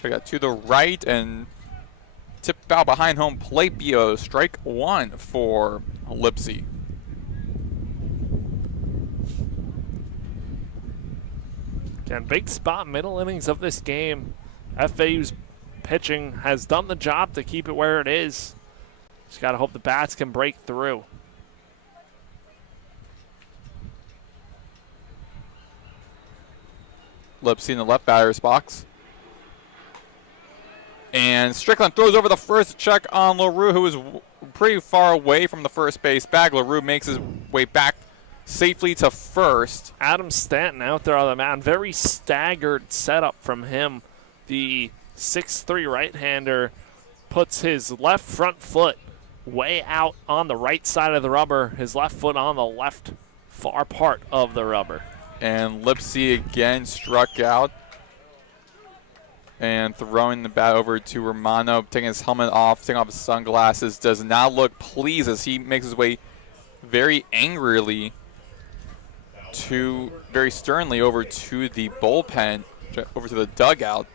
Check out to the right and tip out behind home plate. Bio, strike 1 for Lipsy. Again, big spot, middle innings of this game. FAU's pitching has done the job to keep it where it is. Just got to hope the bats can break through. Lipsy in the left batter's box. And Strickland throws over the first check on LaRue, who is pretty far away from the first base bag. LaRue makes his way back safely to first. Adam Stanton out there on the mound. Very staggered setup from him. The 6'3" right-hander puts his left front foot way out on the right side of the rubber, his left foot on the left far part of the rubber. And Lipsy again struck out. And throwing the bat over to Romano, taking his helmet off, taking off his sunglasses, does not look pleased as he makes his way very angrily very sternly over to the bullpen, over to the dugout.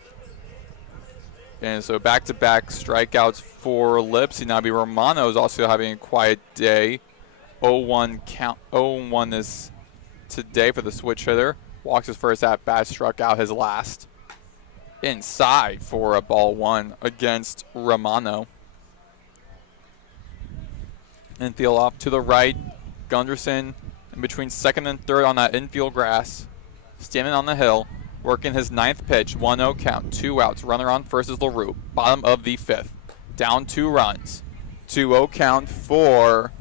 And so back-to-back strikeouts for Lipsy. Now Romano is also having a quiet day. 0-1 count. 0-1 is today for the switch hitter. Walks his first at bat, struck out his last. Inside for a ball 1 against Romano. Infield off to the right. Gunderson in between second and third on that infield grass. Standing on the hill, working his 9th pitch. 1-0 count, 2 outs. Runner on first is LaRue. Bottom of the 5th. Down 2 runs. 2-0 count for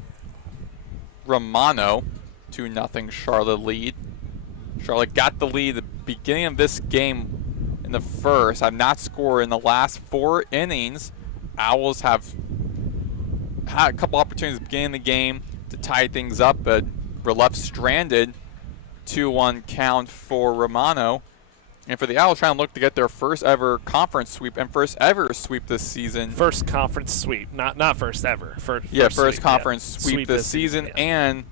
Romano. 2-0 Charlotte lead. Charlotte got the lead at the beginning of this game in the first. Have not scored in the last 4 innings. Owls have had a couple opportunities at the beginning of the game to tie things up, but were left stranded. 2-1 count for Romano. And for the Owls, trying to look to get their first ever conference sweep and first ever sweep this season. First conference sweep, not first ever. First conference sweep this season, and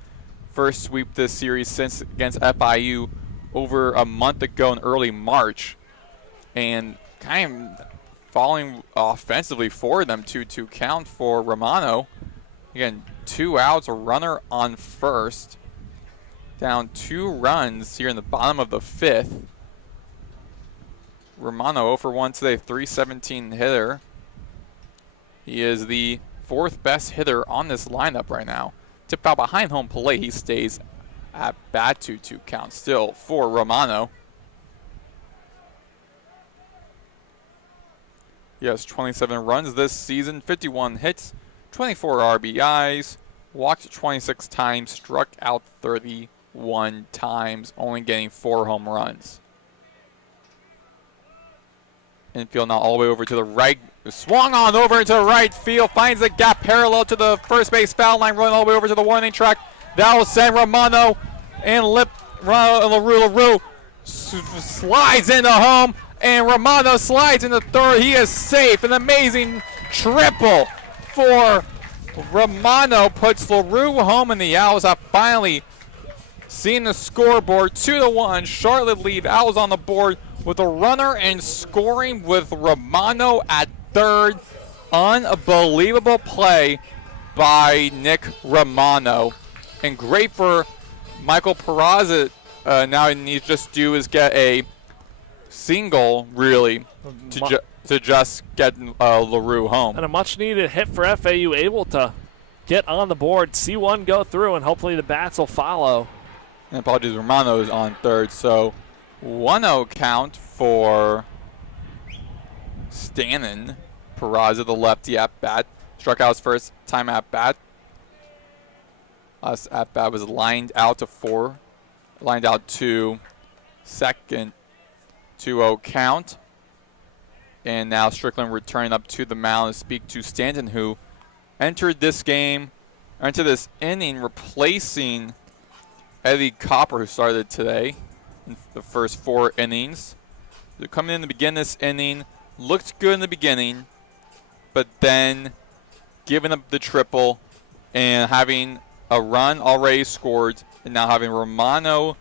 first sweep this series since against FIU over a month ago in early March. And kind of falling offensively for them. 2-2 count for Romano. Again, 2 outs, a runner on first. Down 2 runs here in the bottom of the 5th. Romano 0 for 1 today, 317 hitter. He is the 4th best hitter on this lineup right now. Tip out behind home plate, he stays at bat. 2-2 count still for Romano. He has 27 runs this season, 51 hits, 24 RBIs, walked 26 times, struck out 31 times, only getting 4 home runs. Infield now all the way over to the right. Swung on over into right field. Finds the gap parallel to the first base foul line. Running all the way over to the warning track. That will send Romano and LaRue slides into home. And Romano slides into third. He is safe. An amazing triple for Romano. Puts LaRue home. And the Owls have finally seeing the scoreboard 2-1. Charlotte lead. Owls on the board with a runner and scoring with Romano at third. Unbelievable play by Nick Romano. And great for Michael Peraza. Now he needs just do is get a single, really, to just get LaRue home. And a much-needed hit for FAU, able to get on the board, see one go through, and hopefully the bats will follow. And apologies, Romano's on third, so 1-0 count for Stannon. Peraza, the lefty at bat, struck out his first time at bat. Last at bat was lined out to 4, lined out to second. 2-0 count. And now Strickland returning up to the mound to speak to Stanton, who entered this game, entered this inning, replacing Eddie Copper, who started today in the first 4 innings. They're coming in to begin this inning, looked good in the beginning, but then giving up the triple and having a run already scored, and now having Romano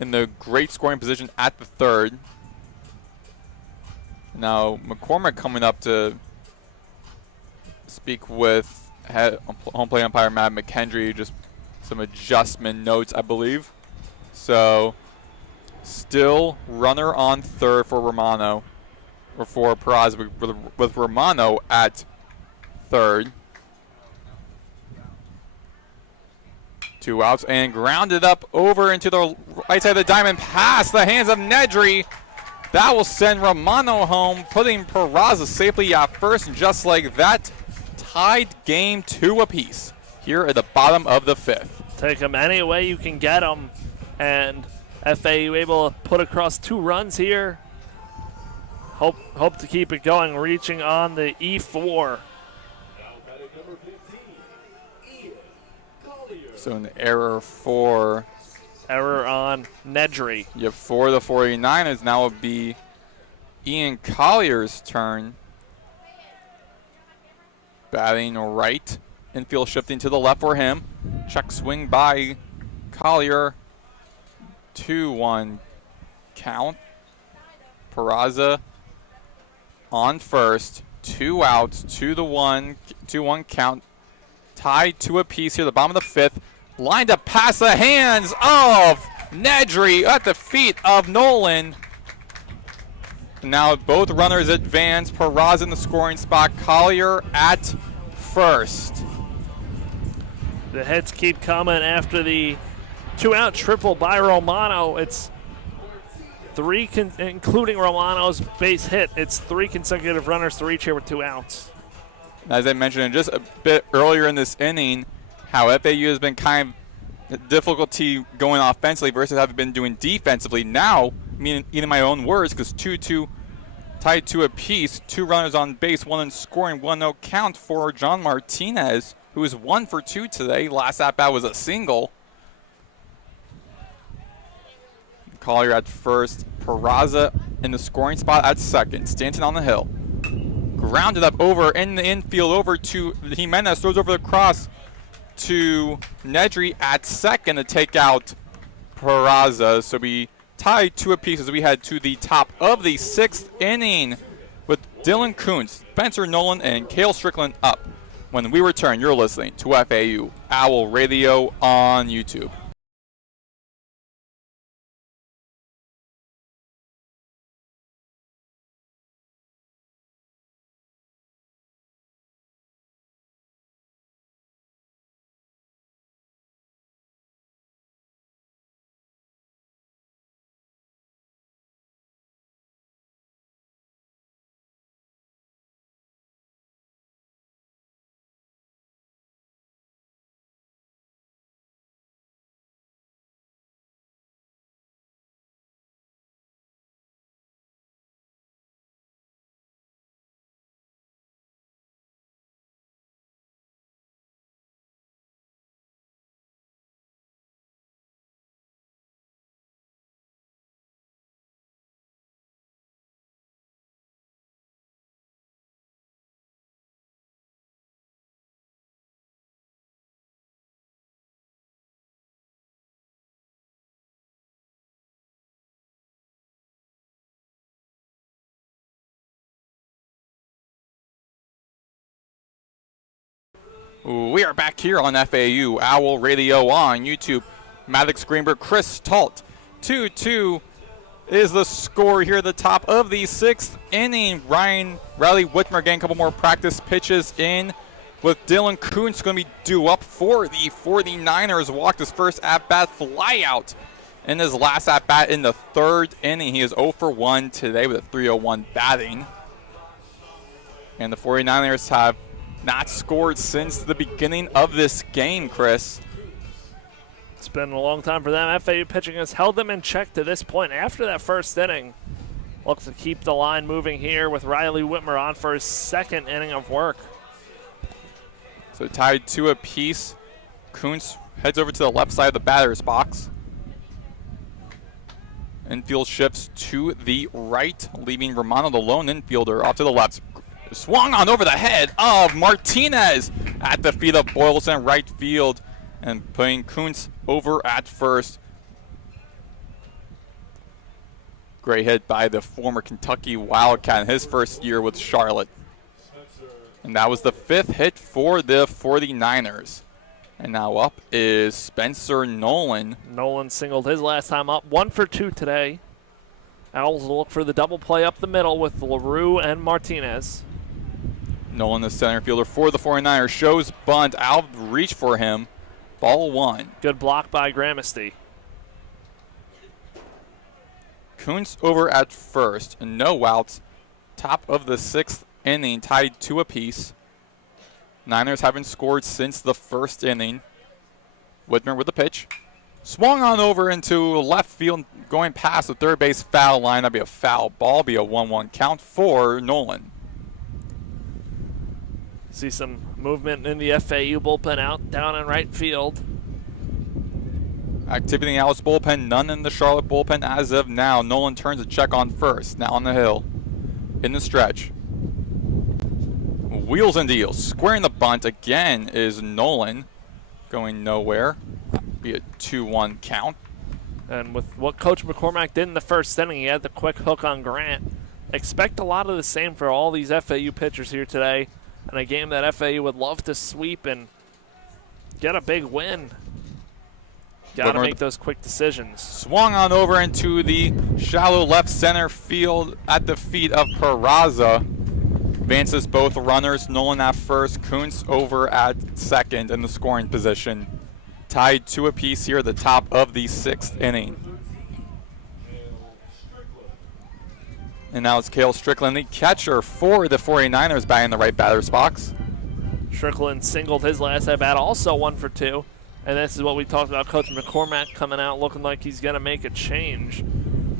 in the great scoring position at the third. Now McCormick coming up to speak with home plate umpire Matt McKendry, just some adjustment notes, I believe. So still runner on third for Romano, or for Peraza, with Romano at third. 2 outs and grounded up over into the right side of the diamond, past the hands of Nedry. That will send Romano home, putting Peraza safely at first, and just like that, tied game 2 apiece here at the bottom of the 5th. Take them any way you can get them, and FAU able to put across 2 runs here. Hope to keep it going, reaching on the E4. So an error for... Error on Nedry. Yeah, for the 49ers. Now would be Ian Collier's turn. Batting right. Infield shifting to the left for him. Check swing by Collier. 2-1 count. Peraza on first. 2 outs. 2-1 count. Tied 2 apiece here at the bottom of the 5th. Lined up past the hands of Nedry at the feet of Nolan. Now both runners advance. Peraza in the scoring spot. Collier at first. The hits keep coming after the 2-out triple by Romano. It's 3, including Romano's base hit. It's 3 consecutive runners to reach here with 2 outs. As I mentioned just a bit earlier in this inning, how FAU has been kind of difficulty going offensively versus have been doing defensively. Now, in my own words, because 2-2 tied 2 apiece, 2 runners on base, 1 in scoring, 1-0 count for John Martinez, who is 1 for 2 today. Last at bat was a single. Collier at first, Peraza in the scoring spot at second. Stanton on the hill. Grounded up over in the infield over to Jimenez, throws over the cross to Nedry at second to take out Peraza. So we tied 2 apiece as we head to the top of the 6th inning with Dylan Kuntz, Spencer Nolan, and Cale Strickland up. When we return, you're listening to FAU Owl Radio on YouTube. We are back here on FAU Owl Radio on YouTube. Maddox, Greenberg, Chris, Talt. 2-2 is the score here at the top of the 6th inning. Riley Whitmer getting a couple more practice pitches in, with Dylan Kuntz going to be due up for the 49ers. Walked his first at-bat, fly out in his last at-bat in the 3rd inning. He is 0 for 1 today with a 301 batting. And the 49ers have not scored since the beginning of this game, Chris. It's been a long time for them. FAU pitching has held them in check to this point after that 1st inning. Looks to keep the line moving here with Riley Whitmer on for his 2nd inning of work. So tied 2 apiece. Kuntz heads over to the left side of the batter's box. Infield shifts to the right, leaving Romano, the lone infielder, off to the left. Swung on over the head of Martinez at the feet of Boylston, right field, and putting Kuntz over at first. Great hit by the former Kentucky Wildcat in his first year with Charlotte. And that was the 5th hit for the 49ers. And now up is Spencer Nolan. Nolan singled his last time up, 1 for 2 today. Owls will look for the double play up the middle with LaRue and Martinez. Nolan, the center fielder for the 49ers, shows bunt. Out reach for him. Ball 1. Good block by Gramasty. Kuntz over at first. And no outs. Top of the 6th inning, tied 2 apiece. Niners haven't scored since the 1st inning. Whitmer with the pitch. Swung on over into left field, going past the third base foul line. That'd be a foul ball, be a 1-1 count for Nolan. See some movement in the FAU bullpen out down in right field. Activity in the Alice bullpen, none in the Charlotte bullpen as of now. Nolan turns a check on first, now on the hill. In the stretch. Wheels and deals. Squaring the bunt again is Nolan. Going nowhere. Be a 2-1 count. And with what Coach McCormack did in the 1st inning, he had the quick hook on Grant. Expect a lot of the same for all these FAU pitchers here today. And a game that FAU would love to sweep and get a big win. Got to make those quick decisions. Swung on over into the shallow left center field at the feet of Peraza. Advances both runners. Nolan at first, Kuntz over at 2nd in the scoring position. Tied 2 apiece here at the top of the 6th inning. And now it's Cale Strickland, the catcher for the 49ers, batting in the right batter's box. Strickland singled his last at bat, also 1 for 2. And this is what we talked about, Coach McCormack coming out looking like he's going to make a change.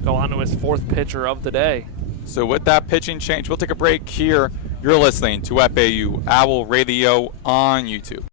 Go on to his 4th pitcher of the day. So with that pitching change, we'll take a break here. You're listening to FAU Owl Radio on YouTube.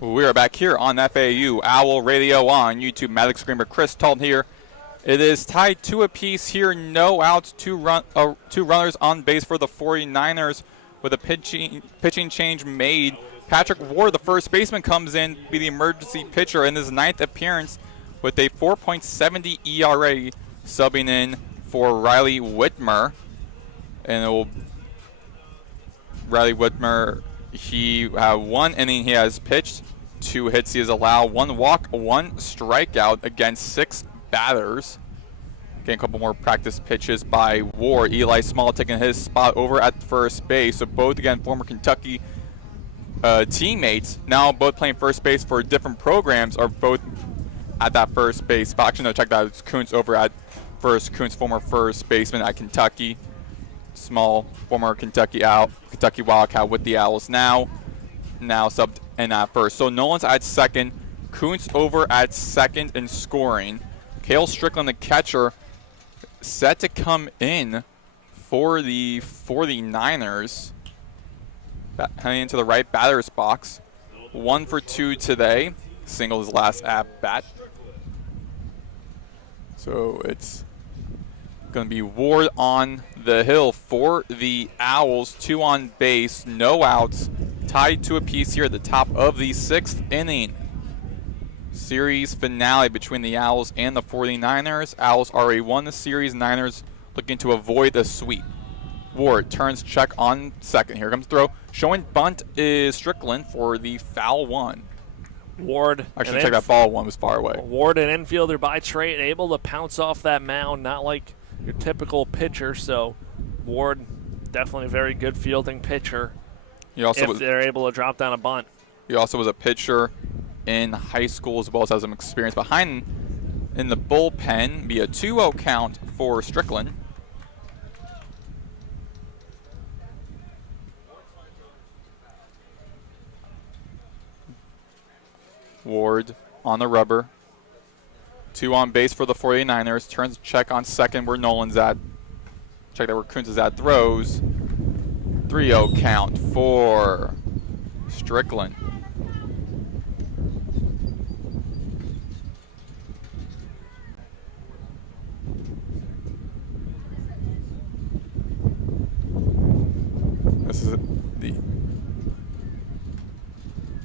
We are back here on FAU Owl Radio on YouTube. Maddox, Greenberg, Chris, Talt here. It is tied 2 apiece here. No outs, two runners on base for the 49ers with a pitching change made. Patrick Ward, the first baseman, comes in to be the emergency pitcher in his 9th appearance with a 4.70 ERA, subbing in for Riley Whitmer. And it will Riley Whitmer, he 1 inning he has pitched, 2 hits he has allowed, 1 walk, 1 strikeout against 6 batters. Getting a couple more practice pitches by Ward. Eli Small taking his spot over at first base. So both, again, former Kentucky teammates, now both playing first base for different programs, are both at that first base spot. Actually, no, check that out. It's Kuntz over at first. Kuntz, former first baseman at Kentucky. Small, former Kentucky Wildcat with the Owls now subbed in at first. So Nolan's at second. Kuntz over at second and scoring. Cale Strickland, the catcher, set to come in for the 49ers. Heading into the right batter's box. 1 for 2 today. Single his last at bat. So it's going to be Ward on the hill for the Owls. 2 on base, no outs. Tied 2 apiece here at the top of the 6th inning. Series finale between the Owls and the 49ers. Owls already won the series. Niners looking to avoid the sweep. Ward turns check on second. Here comes the throw. Showing bunt is Strickland for the foul 1. Ward. Actually, check that ball 1 was far away. Ward, an infielder by trade, able to pounce off that mound, not like your typical pitcher. So Ward, definitely a very good fielding pitcher. If they're able to drop down a bunt. He also was a pitcher in high school as well as has some experience behind in the bullpen. Be a 2-0 count for Strickland. Ward on the rubber. 2 on base for the 49ers. Turns check on second where Nolan's at. Check that where Kuntz is at. Throws. 3-0 count for Strickland. This is the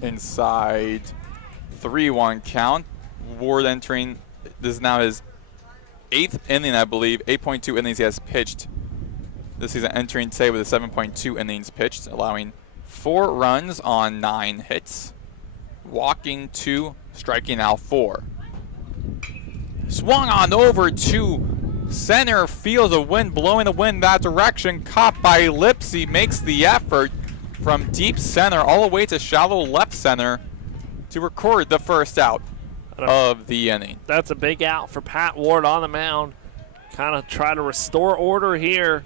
inside 3-1 count. Ward entering, this is now his 8th inning, I believe. 8.2 innings he has pitched this season, entering today with a 7.2 innings pitched, allowing 4 runs on 9 hits. Walking 2, striking out 4. Swung on over to center field, the wind blowing the wind that direction. Caught by Lipsy, makes the effort from deep center all the way to shallow left center to record the first out of the inning. That's a big out for Pat Ward on the mound. Kind of try to restore order here.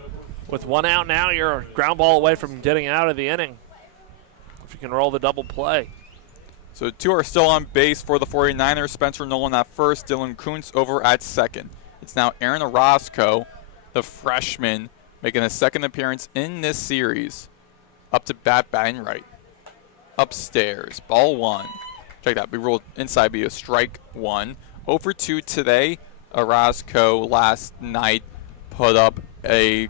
With 1 out now, you're a ground ball away from getting out of the inning. If you can roll the double play. So 2 are still on base for the 49ers. Spencer Nolan at first, Dylan Kuntz over at second. It's now Aaron Orozco, the freshman, making his 2nd appearance in this series. Up to bat, batting right. Upstairs, ball 1. Check that, we ruled inside be a strike 1. 0 for 2 today. Orozco last night put up a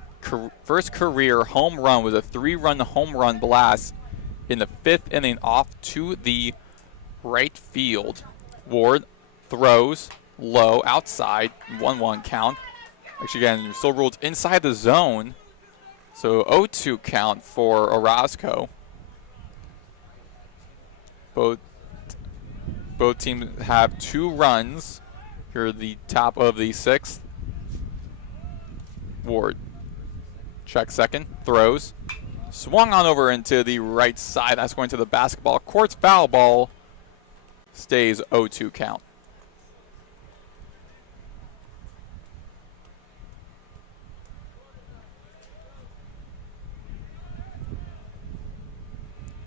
first career home run with a 3-run home run blast in the 5th inning off to the right field. Ward throws low outside, 1-1 count. Actually, again, you're still ruled inside the zone. So 0-2 count for Orozco. Both teams have 2 runs. Here at the top of the 6th. Ward check second, throws. Swung on over into the right side. That's going to the basketball court's foul ball. Stays 0-2 count.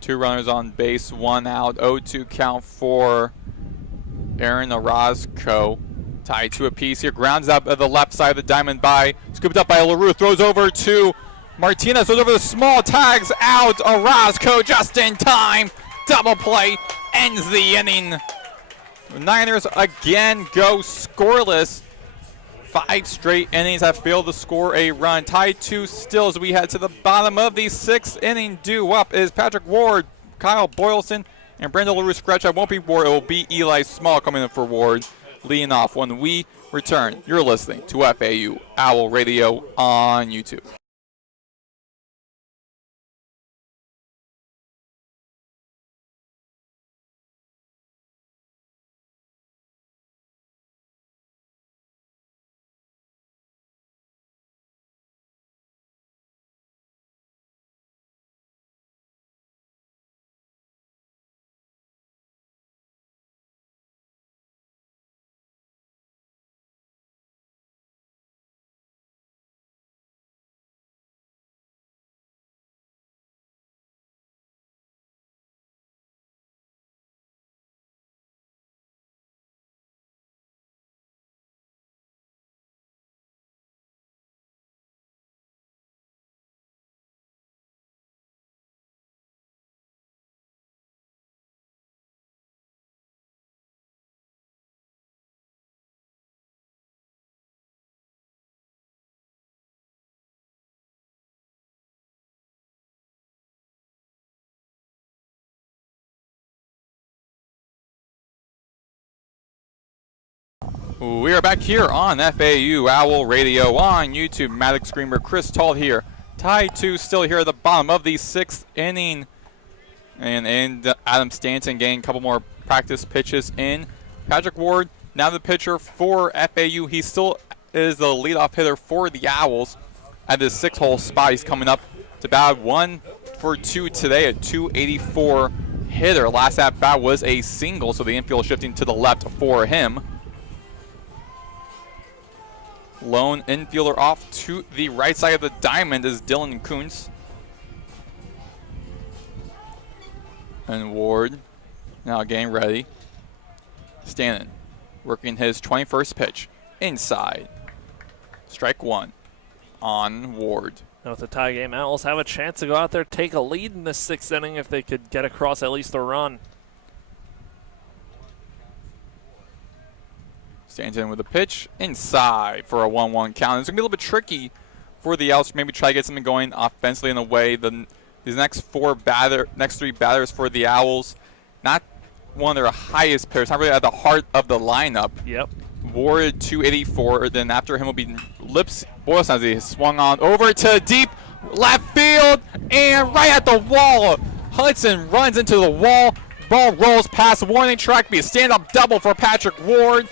Two runners on base, 1 out. 0-2 count for Aaron Orozco. Tied 2 apiece here. Grounds out of the left side of the diamond by. Scooped up by LaRue. Throws over to Martinez. Throws over the small. Tags out. Orozco just in time. double play ends the inning. The Niners again go scoreless. 5 straight innings have failed to score a run. Tied 2 still as we head to the bottom of the 6th inning. Due up is Patrick Ward, Kyle Boylston, and Brandon LaRue scratch. I won't be Ward. It will be Eli Small coming in for Ward, leading off when we return. You're listening to FAU Owl Radio on YouTube. We are back here on FAU Owl Radio on YouTube. Maddox, Greenberg, Chris Talt here. Tied 2 still here at the bottom of the 6th inning. And Adam Stanton getting a couple more practice pitches in. Patrick Ward, now the pitcher for FAU. He still is the leadoff hitter for the Owls at this 6-hole spot. He's coming up to bat 1 for 2 today, a .284 hitter. Last at bat was a single, so the infield shifting to the left for him. Lone infielder off to the right side of the diamond is Dylan Kuntz. And Ward now getting ready. Stanton working his 21st pitch. Inside. Strike 1 on Ward. Now with the tie game, Owls have a chance to go out there, take a lead in the 6th inning if they could get across at least a run. Stanton with a pitch inside for a 1-1 count. It's going to be a little bit tricky for the Owls to maybe try to get something going offensively in a way. These next 3 batters for the Owls, not one of their highest players, not really at the heart of the lineup. Yep. Ward .284. Then after him will be Boylston as he swung on over to deep left field and right at the wall. Hudson runs into the wall. Ball rolls past the warning track. Be a stand-up double for Patrick Ward.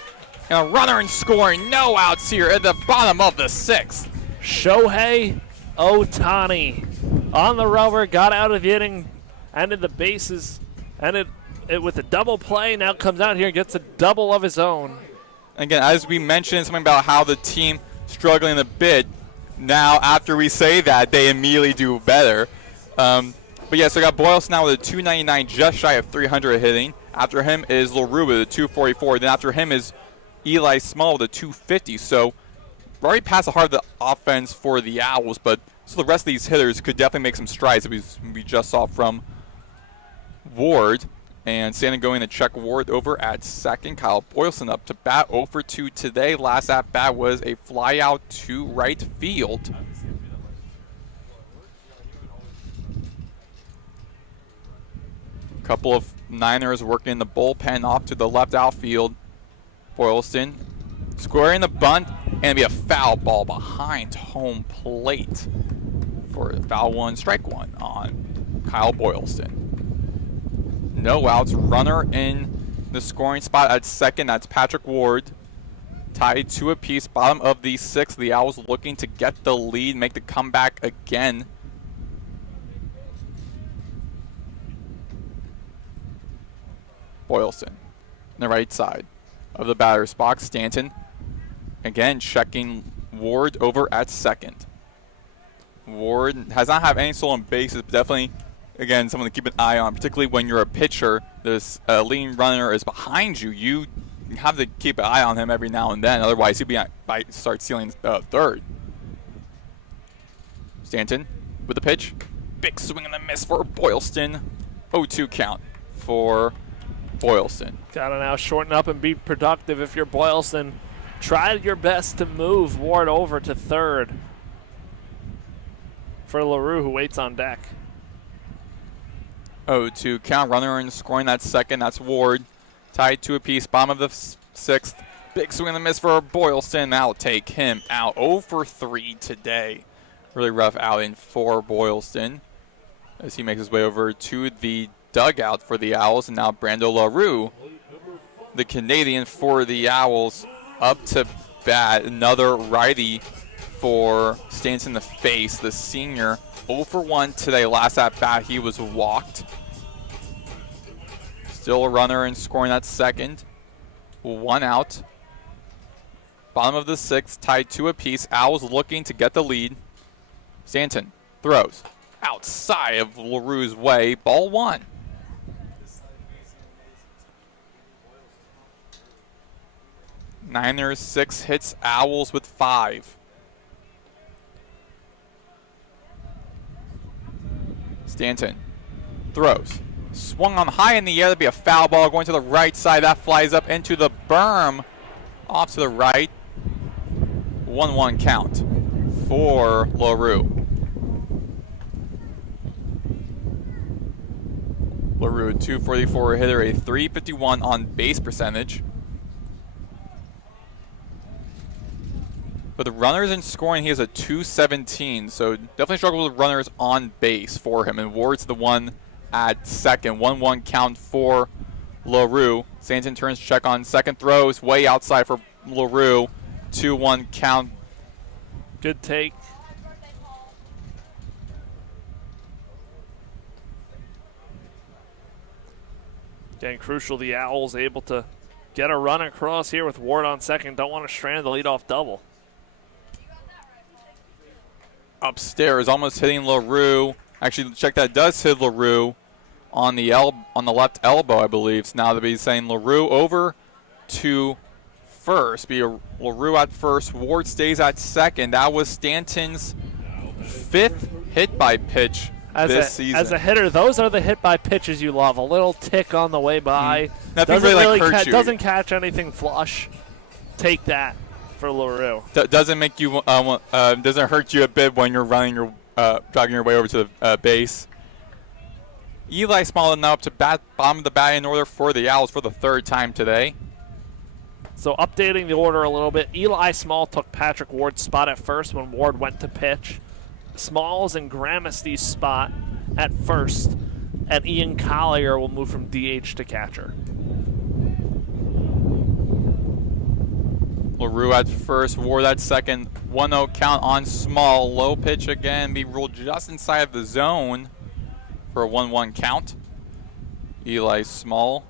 And a runner in scoring. No outs here at the bottom of the 6th. Shohei Ohtani on the rubber, got out of the inning, ended the bases, ended it with a double play. Now comes out here and gets a double of his own. Again, as we mentioned, something about how the team struggling a bit. Now, after we say that, they immediately do better. But yeah, so we got Boylston now with a .299, just shy of 300 hitting. After him is LaRue with a .244. Then after him is Eli Small with a .250. So we're already past the heart of the offense for the Owls, but so the rest of these hitters could definitely make some strides that we just saw from Ward. And Stanton going to check Ward over at second. Kyle Boylston up to bat 0 for 2 today. Last at bat was a fly out to right field. Couple of Niners working the bullpen off to the left outfield. Boylston squaring the bunt, and it'll be a foul ball behind home plate for a foul 1, strike 1 on Kyle Boylston. No outs, runner in the scoring spot at second. That's Patrick Ward. Tied 2 apiece, bottom of the 6th. The Owls looking to get the lead, make the comeback again. Boylston on the right side of the batter's box. Stanton again checking Ward over at second. Ward has not had any stolen bases, but definitely, again, someone to keep an eye on, particularly when you're a pitcher. This lean runner is behind you. You have to keep an eye on him every now and then. Otherwise, he'll be start stealing third. Stanton with the pitch. Big swing and a miss for Boylston. 0-2 count for Boylston. Gotta now shorten up and be productive if you're Boylston. Try your best to move Ward over to third for LaRue, who waits on deck. 0-2 count. Runner in scoring that second. That's Ward. Tied 2 apiece. Bottom of the 6th. Big swing and a miss for Boylston. That'll take him out. 0 for 3 today. Really rough outing for Boylston as he makes his way over to the dugout for the Owls. And now Brando LaRue, the Canadian for the Owls, up to bat. Another righty for Stanton in the face. The senior 0 for 1 today. Last at bat he was walked. Still a runner and scoring that second. 1 out. Bottom of the 6th, tied 2 apiece. Owls looking to get the lead. Stanton throws outside of LaRue's way. Ball 1. Niners 6 hits, Owls with 5. Stanton throws. Swung on high in the air. That'd be a foul ball going to the right side. That flies up into the berm. Off to the right. 1-1 count for LaRue. LaRue, 244 hitter, a 351 on base percentage. But the runners in scoring, he has a 217, so definitely struggle with runners on base for him. And Ward's the one at second. 1-1 count for LaRue. Stanton turns check on second, throws way outside for LaRue. 2-1 count. Good take. Again, crucial, the Owls able to get a run across here with Ward on second. Don't want to strand the leadoff double. Upstairs, almost hitting LaRue. Actually, check that, does hit LaRue on the left elbow, I believe. So now they'll be saying LaRue over to first. Be a LaRue at first. Ward stays at second. That was Stanton's 5th hit by pitch this season. As a hitter, those are the hit by pitches you love. A little tick on the way by. Nothing really hurts you. Doesn't catch anything flush. Take that for LaRue. Doesn't make you doesn't hurt you a bit when you're running your jogging your way over to the base. Eli Small now up to bat, bottom of the batting order for the Owls for the 3rd time today. So updating the order a little bit, Eli Small took Patrick Ward's spot at first when Ward went to pitch. Small's in Gramasty's spot at first, and Ian Collier will move from DH to catcher. LaRue at first, Ward at second. 1-0 count on Small. Low pitch again, be ruled just inside of the zone for a 1-1 count. Eli Small,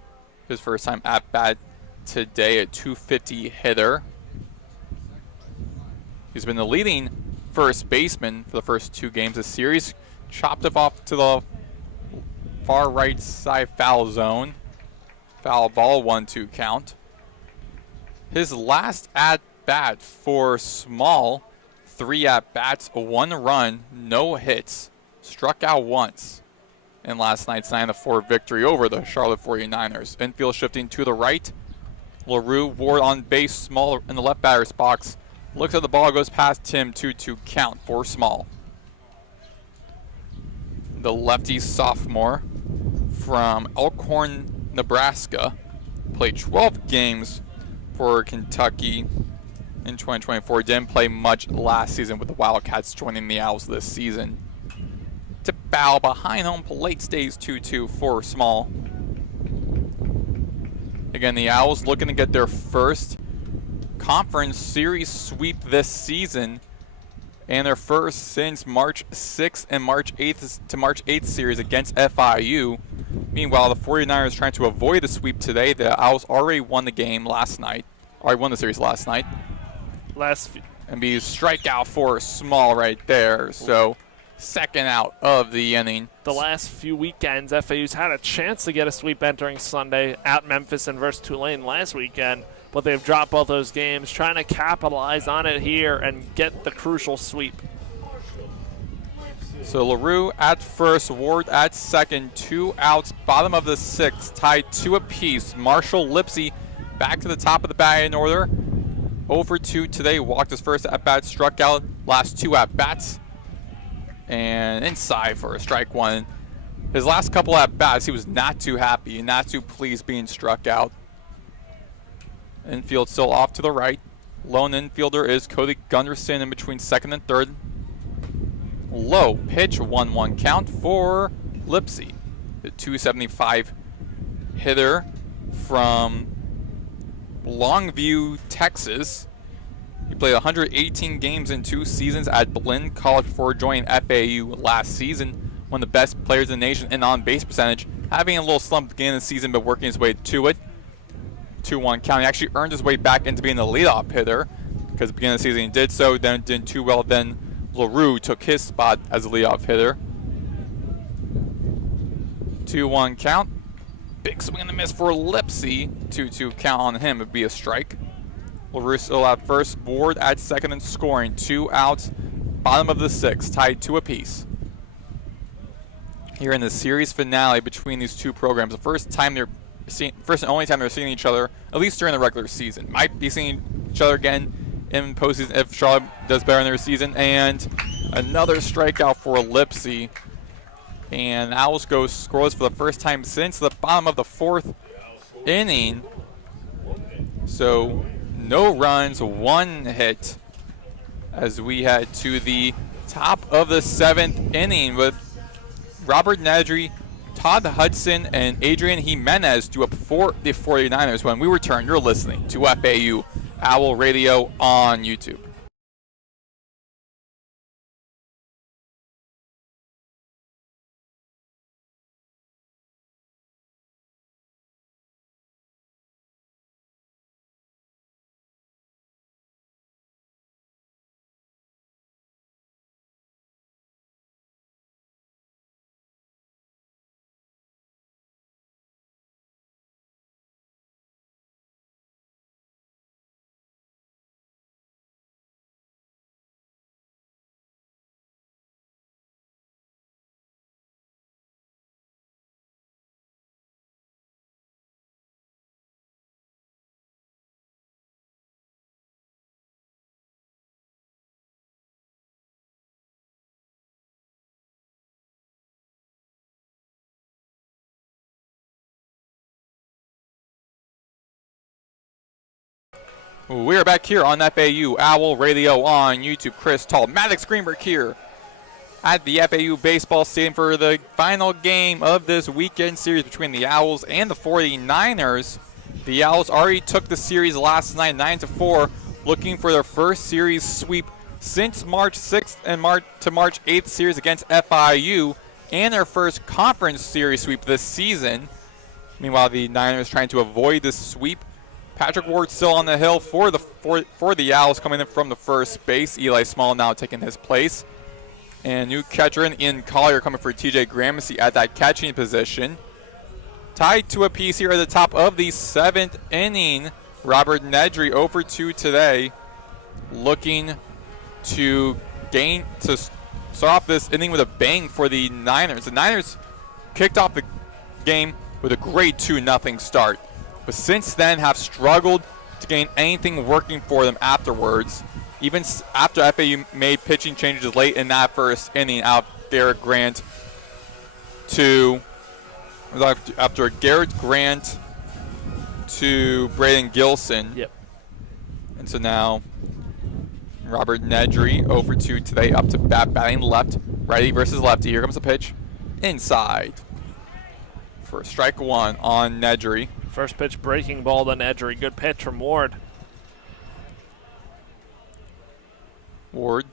his first time at bat today, a 250 hitter. He's been the leading first baseman for the first 2 games of the series. Chopped it off to the far right side foul zone. Foul ball, 1-2 count. His last at-bat for Small, 3 at-bats, 1 run, no hits. Struck out once in last night's 9-4 victory over the Charlotte 49ers. Infield shifting to the right. LaRue, Ward on base, Small in the left batter's box. Looks at the ball, goes past Tim, 2-2 count for Small. The lefty sophomore from Elkhorn, Nebraska, played 12 games for Kentucky in 2024. Didn't play much last season with the Wildcats, joining the Owls this season. To bow behind home plate, stays 2-2 for Small. Again, the Owls looking to get their first conference series sweep this season, and their first since March 6th and March 8th to March 8th series against FAU. Meanwhile, the 49ers trying to avoid the sweep today. The Owls already won the game last night. Already won the series last night. And be strikeout for Small right there. So, second out of the inning. The last few weekends, FAU's had a chance to get a sweep entering Sunday at Memphis and versus Tulane last weekend, but they've dropped both those games, trying to capitalize on it here and get the crucial sweep. So LaRue at first, Ward at second, 2 outs, bottom of the 6th, tied 2 apiece. Marshall Lipsy back to the top of the batting order. 0-2 today, walked his first at-bat, struck out last 2 at-bats. And inside for a strike 1. His last couple at-bats, he was not too happy and not too pleased being struck out. Infield still off to the right. Lone infielder is Cody Gunderson in between second and third. Low pitch, 1-1 count for Lipsy. The 275 hitter from Longview, Texas. He played 118 games in 2 seasons at Blinn College before joining FAU last season. One of the best players in the nation in on-base percentage. Having a little slump at the beginning of the season, but working his way to it. 2-1 count. He actually earned his way back into being the leadoff hitter because at the beginning of the season he did so, then didn't too well. Then LaRue took his spot as a leadoff hitter. 2-1 count. Big swing and a miss for Lipsy. 2-2 count on him. It would be a strike. LaRue still at first. Ward at second and scoring. 2 outs. Bottom of the 6th. Tied 2 apiece. Here in the series finale between these two programs. The first and only time they're seeing each other, at least during the regular season. Might be seeing each other again in postseason if Charlotte does better in their season. And another strikeout for Lipsy. And Owls go scoreless for the first time since the bottom of the 4th inning. So no runs, 1 hit as we head to the top of the 7th inning with Robert Nedry, Todd Hudson, and Adrian Jimenez due up for the 49ers. When we return, you're listening to FAU Owl Radio on YouTube. We are back here on FAU Owl Radio on YouTube. Chris Talt, Maddox, Greenberg here at the FAU Baseball Stadium for the final game of this weekend series between the Owls and the 49ers. The Owls already took the series last night, 9-4, looking for their first series sweep since March 6th and March 8th series against FIU, and their first conference series sweep this season. Meanwhile, the Niners trying to avoid this sweep. Patrick Ward still on the hill for the Owls, coming in from the first base. Eli Small now taking his place. And new catcher Ian Collier coming for TJ Gramercy at that catching position. Tied to apiece here at the top of the 7th inning. Robert Nedry 0-2 today, looking to start off this inning with a bang for the Niners. The Niners kicked off the game with a great 2-0 start, but since then have struggled to gain anything working for them afterwards. Even after FAU made pitching changes late in that first inning, out Garrett Grant after Garrett Grant to Braden Gilson. Yep. And so now Robert Nedry 0-2 today, up to batting left. Righty versus lefty. Here comes the pitch. Inside for strike 1 on Nedry. First pitch breaking ball to Nedry. Good pitch from Ward. Ward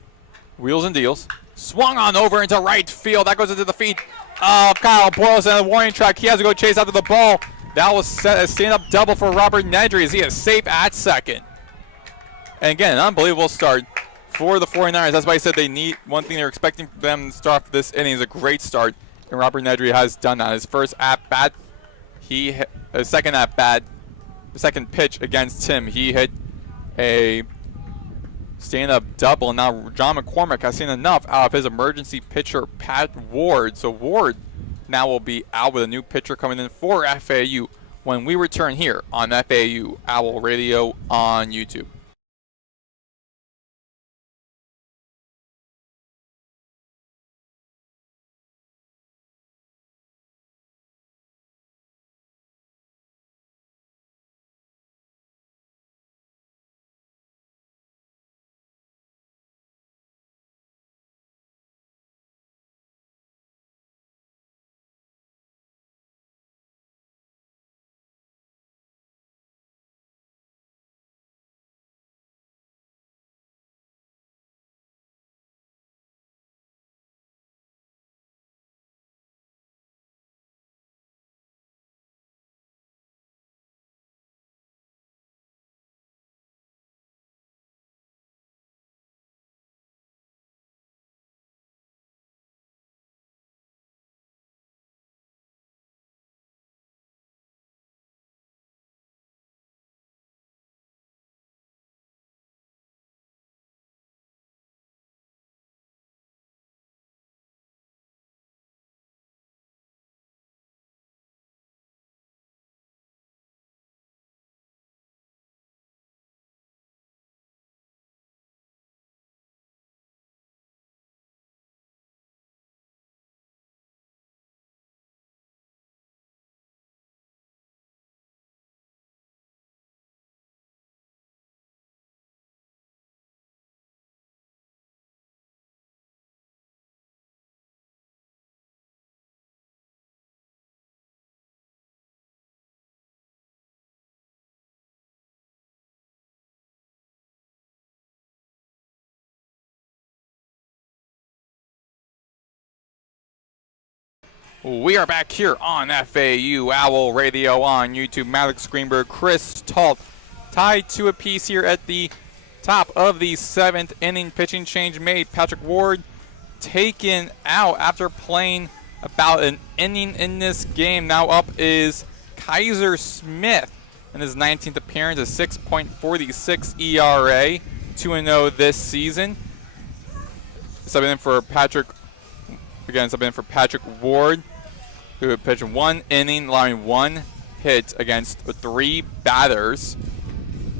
wheels and deals. Swung on over into right field. That goes into the feet of Kyle Boyles on the warning track. He has to go chase after the ball. That was set a stand-up double for Robert Nedry as he is safe at second. And again, an unbelievable start for the 49ers. That's why I said they need one thing they're expecting them to start this inning is a great start. And Robert Nedry has done that. His first at-bat, his second at-bat, the second pitch against him, he hit a stand-up double. Now John McCormick has seen enough out of his emergency pitcher, Pat Ward. So Ward now will be out with a new pitcher coming in for FAU when we return here on FAU Owl Radio on YouTube. We are back here on FAU Owl Radio on YouTube. Maddox, Greenberg, Chris Talt tied to a piece here at the top of the 7th inning. Pitching change made. Patrick Ward taken out after playing about an inning in this game. Now up is Kaiser Smith in his 19th appearance, a 6.46 ERA, 2-0 this season. Subbing in for Patrick Ward, who had pitched 1 inning, allowing 1 hit against 3 batters.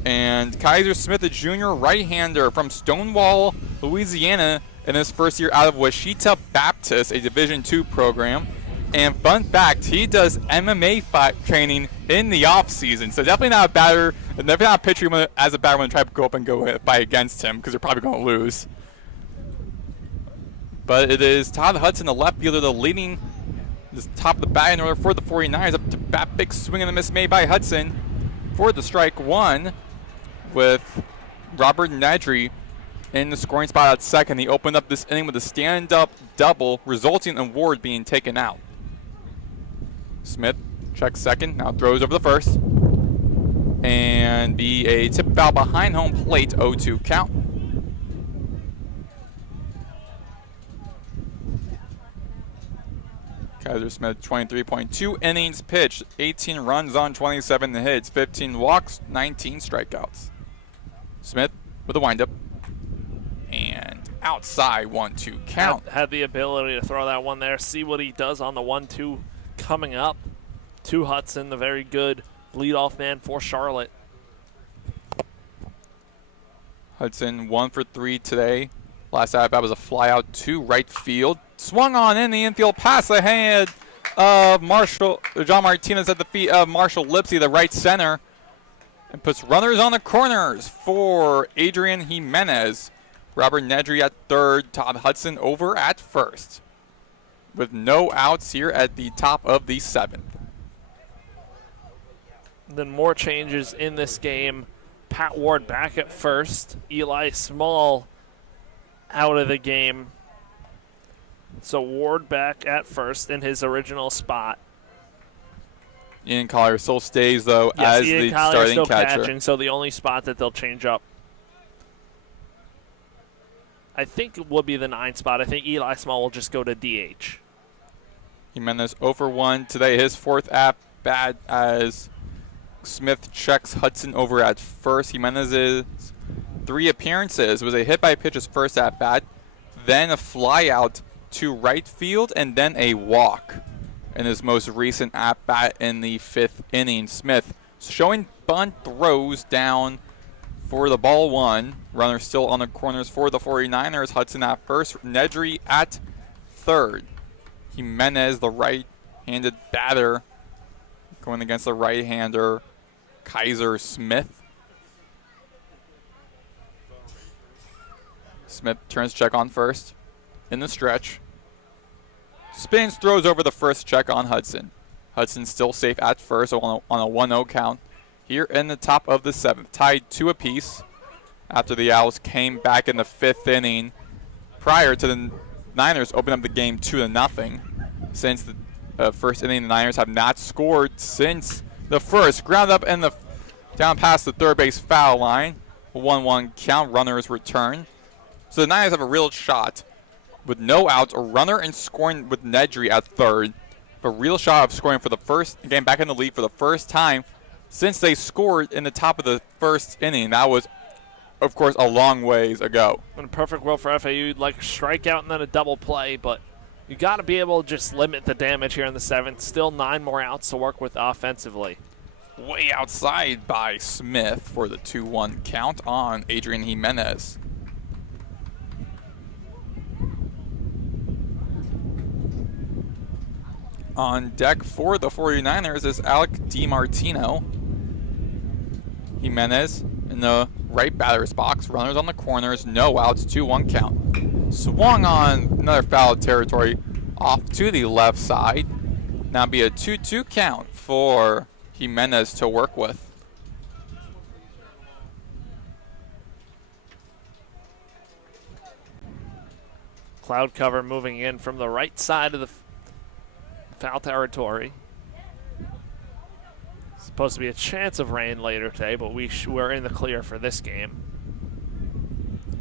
And Kaiser Smith, a junior right-hander from Stonewall, Louisiana, in his first year out of Washita Baptist, a Division II program. And fun fact, he does MMA fight training in the off-season. So definitely not a batter, definitely not a pitcher as a batter when try to go up and go fight against him, because they're probably going to lose. But it is Todd Hudson, the left fielder, the leading the top of the batting order for the 49ers. Up to bat, big swing and a miss made by Hudson for the strike one, with Robert Nedry in the scoring spot at second. He opened up this inning with a stand-up double, resulting in Ward being taken out. Smith checks second, now throws over the first, and be a tip foul behind home plate, 0-2 count. Kaiser Smith, 23.2 innings pitched, 18 runs on 27 hits, 15 walks, 19 strikeouts. Smith with a windup, and outside 1-2 count. Had the ability to throw that one there. See what he does on the 1-2 coming up to Hudson, the very good leadoff man for Charlotte. Hudson 1 for 3 today. Last at bat was a fly out to right field. Swung on in the infield, past the head of John Martinez at the feet of Marshall Lipsy, the right center, and puts runners on the corners for Adrian Jimenez. Robert Nedry at third, Todd Hudson over at first, with no outs here at the top of the 7th. Then more changes in this game. Pat Ward back at first. Eli Small out of the game. So Ward back at first in his original spot. Ian Collier still stays, though, yes, as Ian the Collier's starting still catcher. Catching, so the only spot that they'll change up, I think, will be the 9 spot. I think Eli Small will just go to DH. Jimenez 0 for 1 today. His 4th at bat as Smith checks Hudson over at first. Jimenez is 3 appearances. It was a hit by pitch his first at bat, then a fly out to right field, and then a walk in his most recent at bat in the 5th inning. Smith showing bunt throws down for the ball 1. Runner still on the corners for the 49ers. Hudson at first, Nedry at third. Jimenez, the right-handed batter, going against the right-hander Kaiser Smith. Smith turns check on first in the stretch. Spins, throws over the first check on Hudson. Hudson still safe at first on a 1-0 count. Here in the top of the 7th, tied 2 apiece after the Owls came back in the 5th inning prior to the Niners opening up the game 2-0. Since the first inning, the Niners have not scored since the first. Ground up in the down past the third base foul line. 1-1 count, runners return. So the Niners have a real shot with no outs, a runner and scoring with Nedry at third. A real shot of scoring for the first, again back in the lead for the first time since they scored in the top of the first inning. That was, of course, a long ways ago. In a perfect world for FAU, you'd like a strikeout and then a double play, but you got to be able to just limit the damage here in the 7th. Still 9 more outs to work with offensively. Way outside by Smith for the 2-1 count on Adrian Jimenez. On deck for the 49ers is Alec DiMartino. Jimenez in the right batter's box. Runners on the corners. No outs. 2-1 count. Swung on another foul territory off to the left side. Now be a 2-2 count for Jimenez to work with. Cloud cover moving in from the right side of the foul territory. Supposed to be a chance of rain later today, but we're in the clear for this game.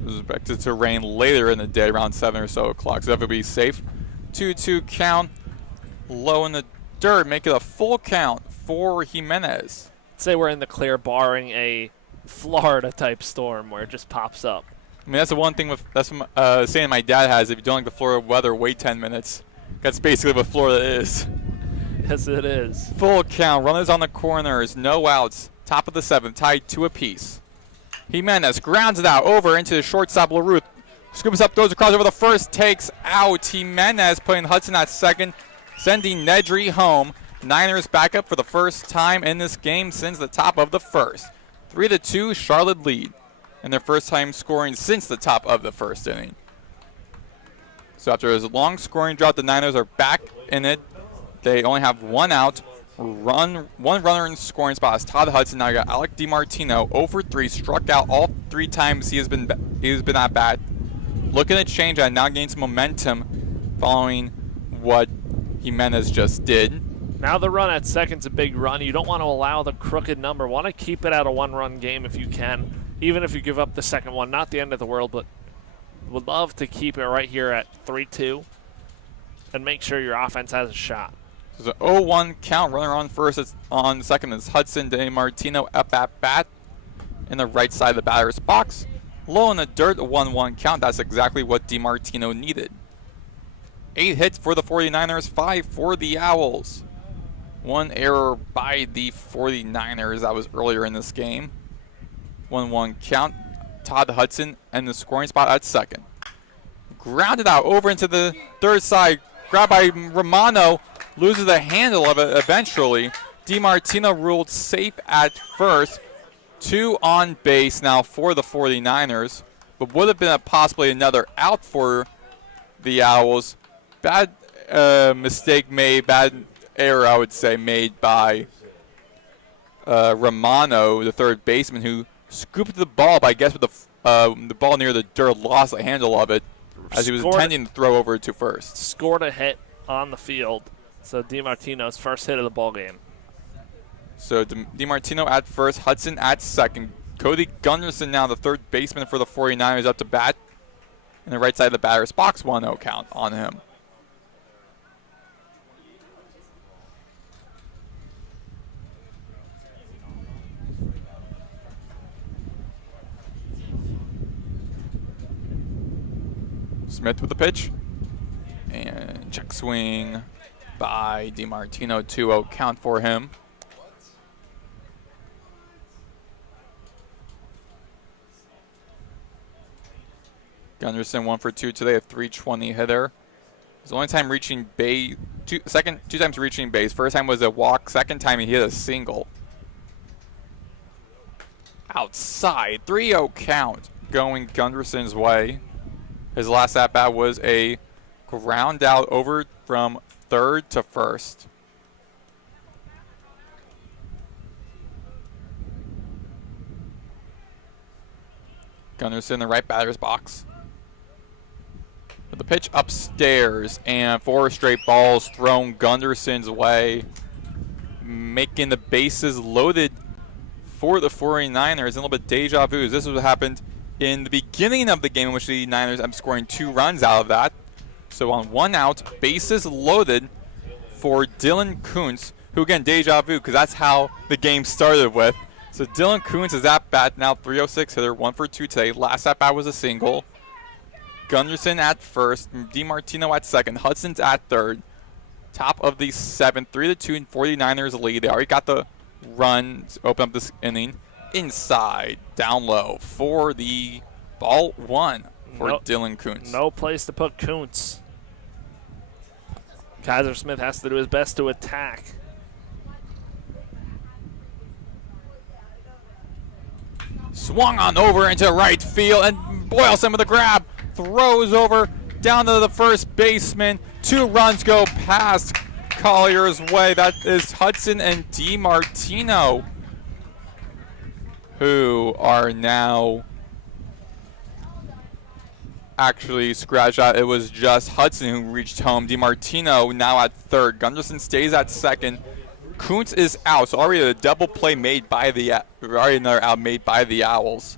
It was expected to rain later in the day, around 7 or so o'clock, so that would be safe. 2-2 count, low in the dirt, make it a full count for Jimenez. I'd say we're in the clear, barring a Florida-type storm where it just pops up. I mean, that's the one thing with that's saying my dad has. If you don't like the Florida weather, wait 10 minutes. That's basically what Florida is. Yes, it is. Full count. Runners on the corners. No outs. Top of the 7th. Tied 2 apiece. Jimenez grounds it out over into the shortstop LaRuth. Scoops up, throws across over the first. Takes out. Jimenez putting Hudson at second. Sending Nedry home. Niners back up for the first time in this game since the top of the first. 3-2. Charlotte lead. And their first time scoring since the top of the first inning. So after a long scoring drought, the Niners are back in it. They only have 1 out. One runner in scoring spot is Todd Hudson. Now you got Alec DiMartino, 0-for-3, struck out all 3 times he has been at bat. Looking to change that, now gain some momentum following what Jimenez just did. Now the run at second's a big run. You don't want to allow the crooked number. Want to keep it at a 1-run game if you can, even if you give up the second one. Not the end of the world, but would love to keep it right here at 3-2 and make sure your offense has a shot. There's an 0-1 count. Runner on first. On second is Hudson. DiMartino up at bat in the right side of the batter's box. Low in the dirt, a 1-1 count. That's exactly what DiMartino needed. 8 hits for the 49ers, 5 for the Owls. 1 error by the 49ers. That was earlier in this game. 1-1 count. Todd Hudson and the scoring spot at second. Grounded out over into the third side. Grabbed by Romano. Loses the handle of it eventually. DiMartino ruled safe at first. 2 on base now for the 49ers. But would have been possibly another out for the Owls. Bad mistake made. Bad error, I would say, made by Romano, the third baseman, who scooped the ball, but I guess with the ball near the dirt, lost the handle of it as he was intending to throw over to first. Scored a hit on the field. So DiMartino's first hit of the ball game. So DiMartino at first, Hudson at second. Cody Gunderson now the third baseman for the 49ers up to bat. In the right side of the batter's box, 1-0 count on him. Smith with the pitch. And check swing by DiMartino, 2-0 count for him. Gunderson 1 for 2 today, a 320 hitter. His only time reaching base, two times reaching base. First time was a walk, second time he hit a single. Outside, 3-0 count going Gunderson's way. His last at-bat was a ground out over from third to first. Gunderson in the right batter's box. With the pitch upstairs and 4 straight balls thrown Gunderson's way, making the bases loaded for the 49ers. A little bit deja vu. This is what happened in the beginning of the game, in which the Niners ended up scoring 2 runs out of that. So on 1 out, bases loaded for Dylan Kuntz, who again, deja vu, because that's how the game started with. So Dylan Kuntz is at bat now, 306 hitter, 1 for 2 today. Last at bat was a single. Gunderson at first, DiMartino at second, Hudson's at third. Top of the 7th, 3-2 49ers lead. They already got the run to open up this inning. Inside, down low for the ball 1 for Dylan Kuntz. No place to put Kuntz. Kaiser Smith has to do his best to attack. Swung on over into right field, and Boylston with a grab. Throws over down to the first baseman. 2 runs go past Collier's way. That is Hudson and DiMartino, who are now actually scratched out. It was just Hudson who reached home. DiMartino now at third. Gunderson stays at second. Kuntz is out, so already a double play made by another out made by the Owls.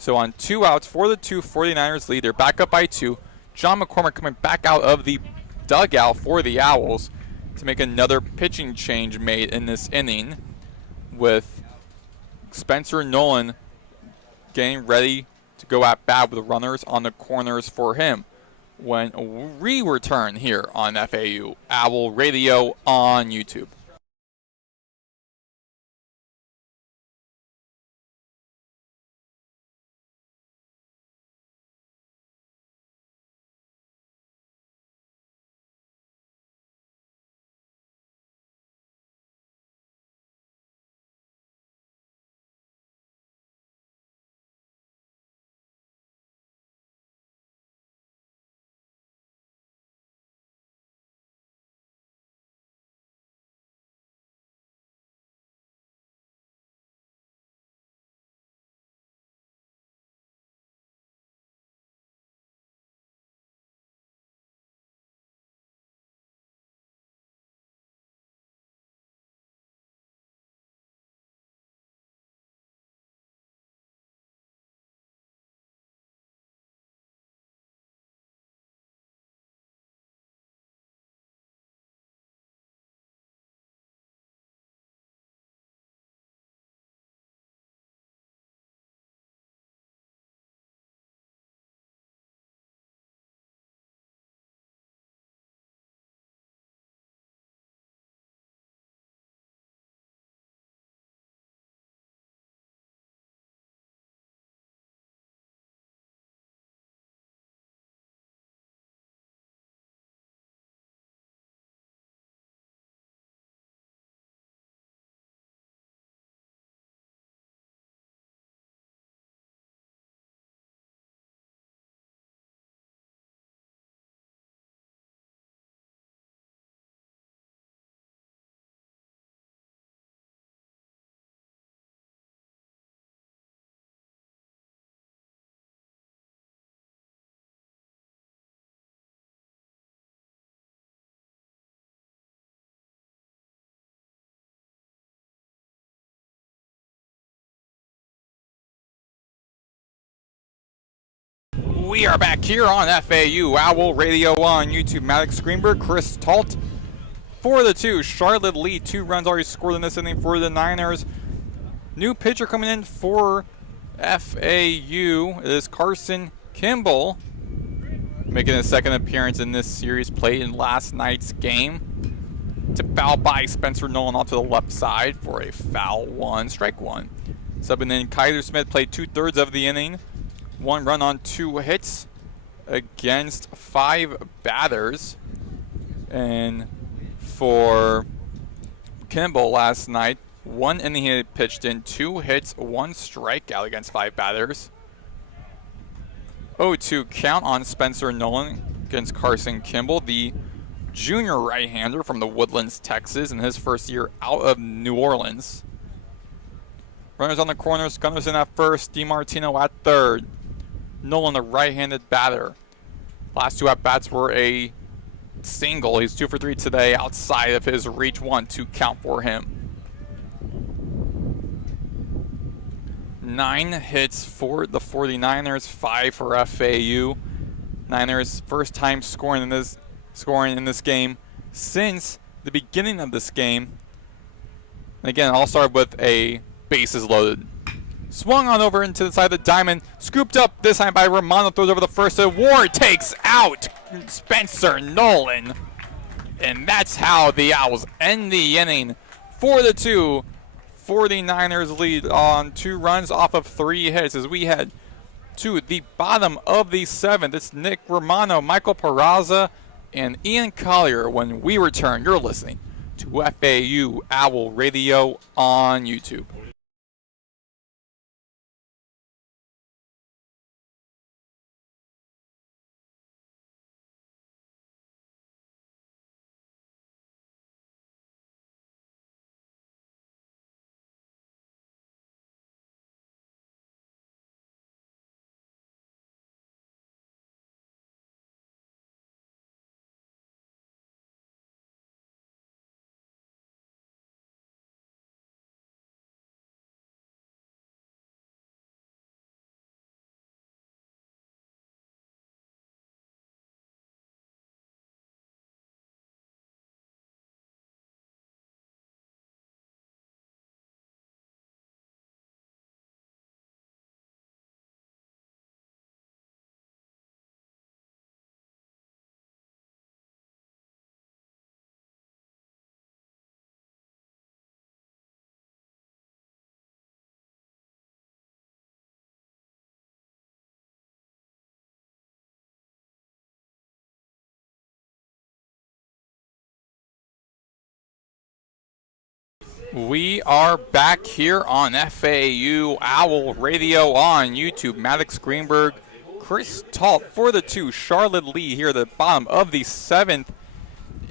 So on 2 outs, 4-2 49ers lead. They're back up by 2. John McCormick coming back out of the dugout for the Owls to make another pitching change made in this inning, with Spencer Nolan getting ready to go at bat with runners on the corners for him when we return here on FAU Owl Radio on YouTube. We are back here on FAU Owl Radio on YouTube. Maddox, Greenberg, Chris Talt for the 2. Charlotte lead. 2 runs already scored in this inning for the Niners. New pitcher coming in for FAU is Carson Kimball. making his second appearance in this series, played in last night's game. To foul by Spencer Nolan off to the left side for a foul 1, strike 1. Subbing in, Kaiser Smith played 2/3 of the inning. 1 run on 2 hits against 5 batters. And for Kimball last night, 1 inning he had pitched in, 2 hits, 1 strikeout against 5 batters. 0-2 count on Spencer Nolan against Carson Kimball, the junior right-hander from the Woodlands, Texas, in his first year out of New Orleans. Runners on the corners, Gunderson at first, DiMartino at third. Nolan, the right-handed batter. Last 2 at-bats were a single. He's 2 for 3 today outside of his reach. 1-2 count for him. 9 hits for the 49ers, 5 for FAU. Niners first time scoring in this game since the beginning of this game. Again, I'll start with a bases loaded. Swung on over into the side of the diamond, scooped up this time by Romano, throws over the first. Ward takes out Spencer Nolan. And that's how the Owls end the inning. 4-2. 49ers lead on 2 runs off of 3 hits as we head to the bottom of the 7th. It's Nick Romano, Michael Peraza, and Ian Collier. When we return, you're listening to FAU Owl Radio on YouTube. We are back here on FAU Owl Radio on YouTube. Maddox, Greenberg, Chris Talt for the 2. Charlotte Lee here at the bottom of the 7th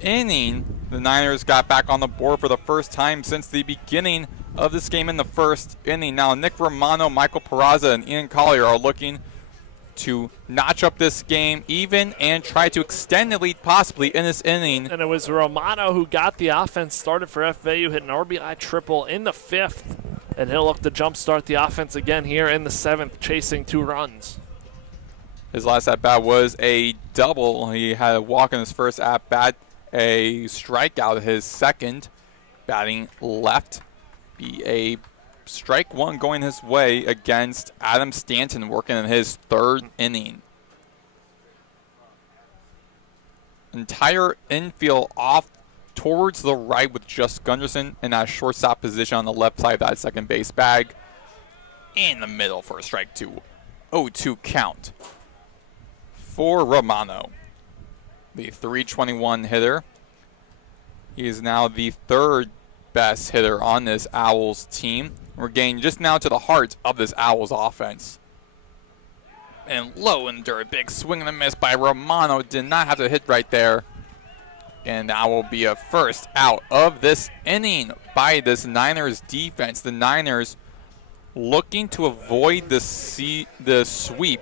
inning. The Niners got back on the board for the first time since the beginning of this game in the first inning. Now Nick Romano, Michael Peraza, and Ian Collier are looking to notch up this game even and try to extend the lead possibly in this inning. And it was Romano who got the offense started for FAU, hit an RBI triple in the 5th, and he'll look to jumpstart the offense again here in the 7th, chasing 2 runs. His last at-bat was a double. He had a walk in his first at-bat, a strikeout his second, batting left, be a strike 1 going his way against Adam Stanton, working in his 3rd inning. Entire infield off towards the right with just Gunderson in that shortstop position on the left side of that second base bag. In the middle for a strike 2. 0-2 count for Romano, the .321 hitter. He is now the 3rd best hitter on this Owls team. We're getting just now to the heart of this Owls offense. And low and dirt, big swing and a miss by Romano. Did not have to hit right there. And that will be a first out of this inning by this Niners defense. The Niners looking to avoid the sweep.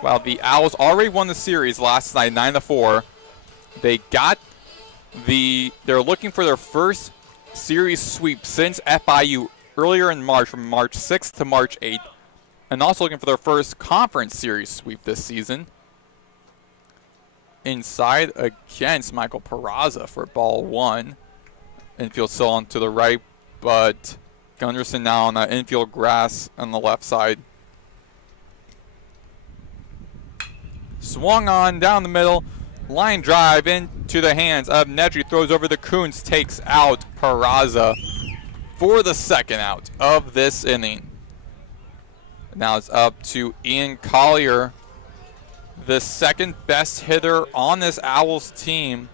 While the Owls already won the series last night, 9-4. They're looking for their first series sweep since FIU earlier in March, from March 6th to March 8th, and also looking for their first conference series sweep this season. Inside against Michael Peraza for ball 1. Infield still on to the right, but Gunderson now on that infield grass on the left side. Swung on down the middle. Line drive into the hands of Nedry. Throws over the Kuntz. Takes out Peraza for the second out of this inning. Now it's up to Ian Collier, the second best hitter on this Owls team,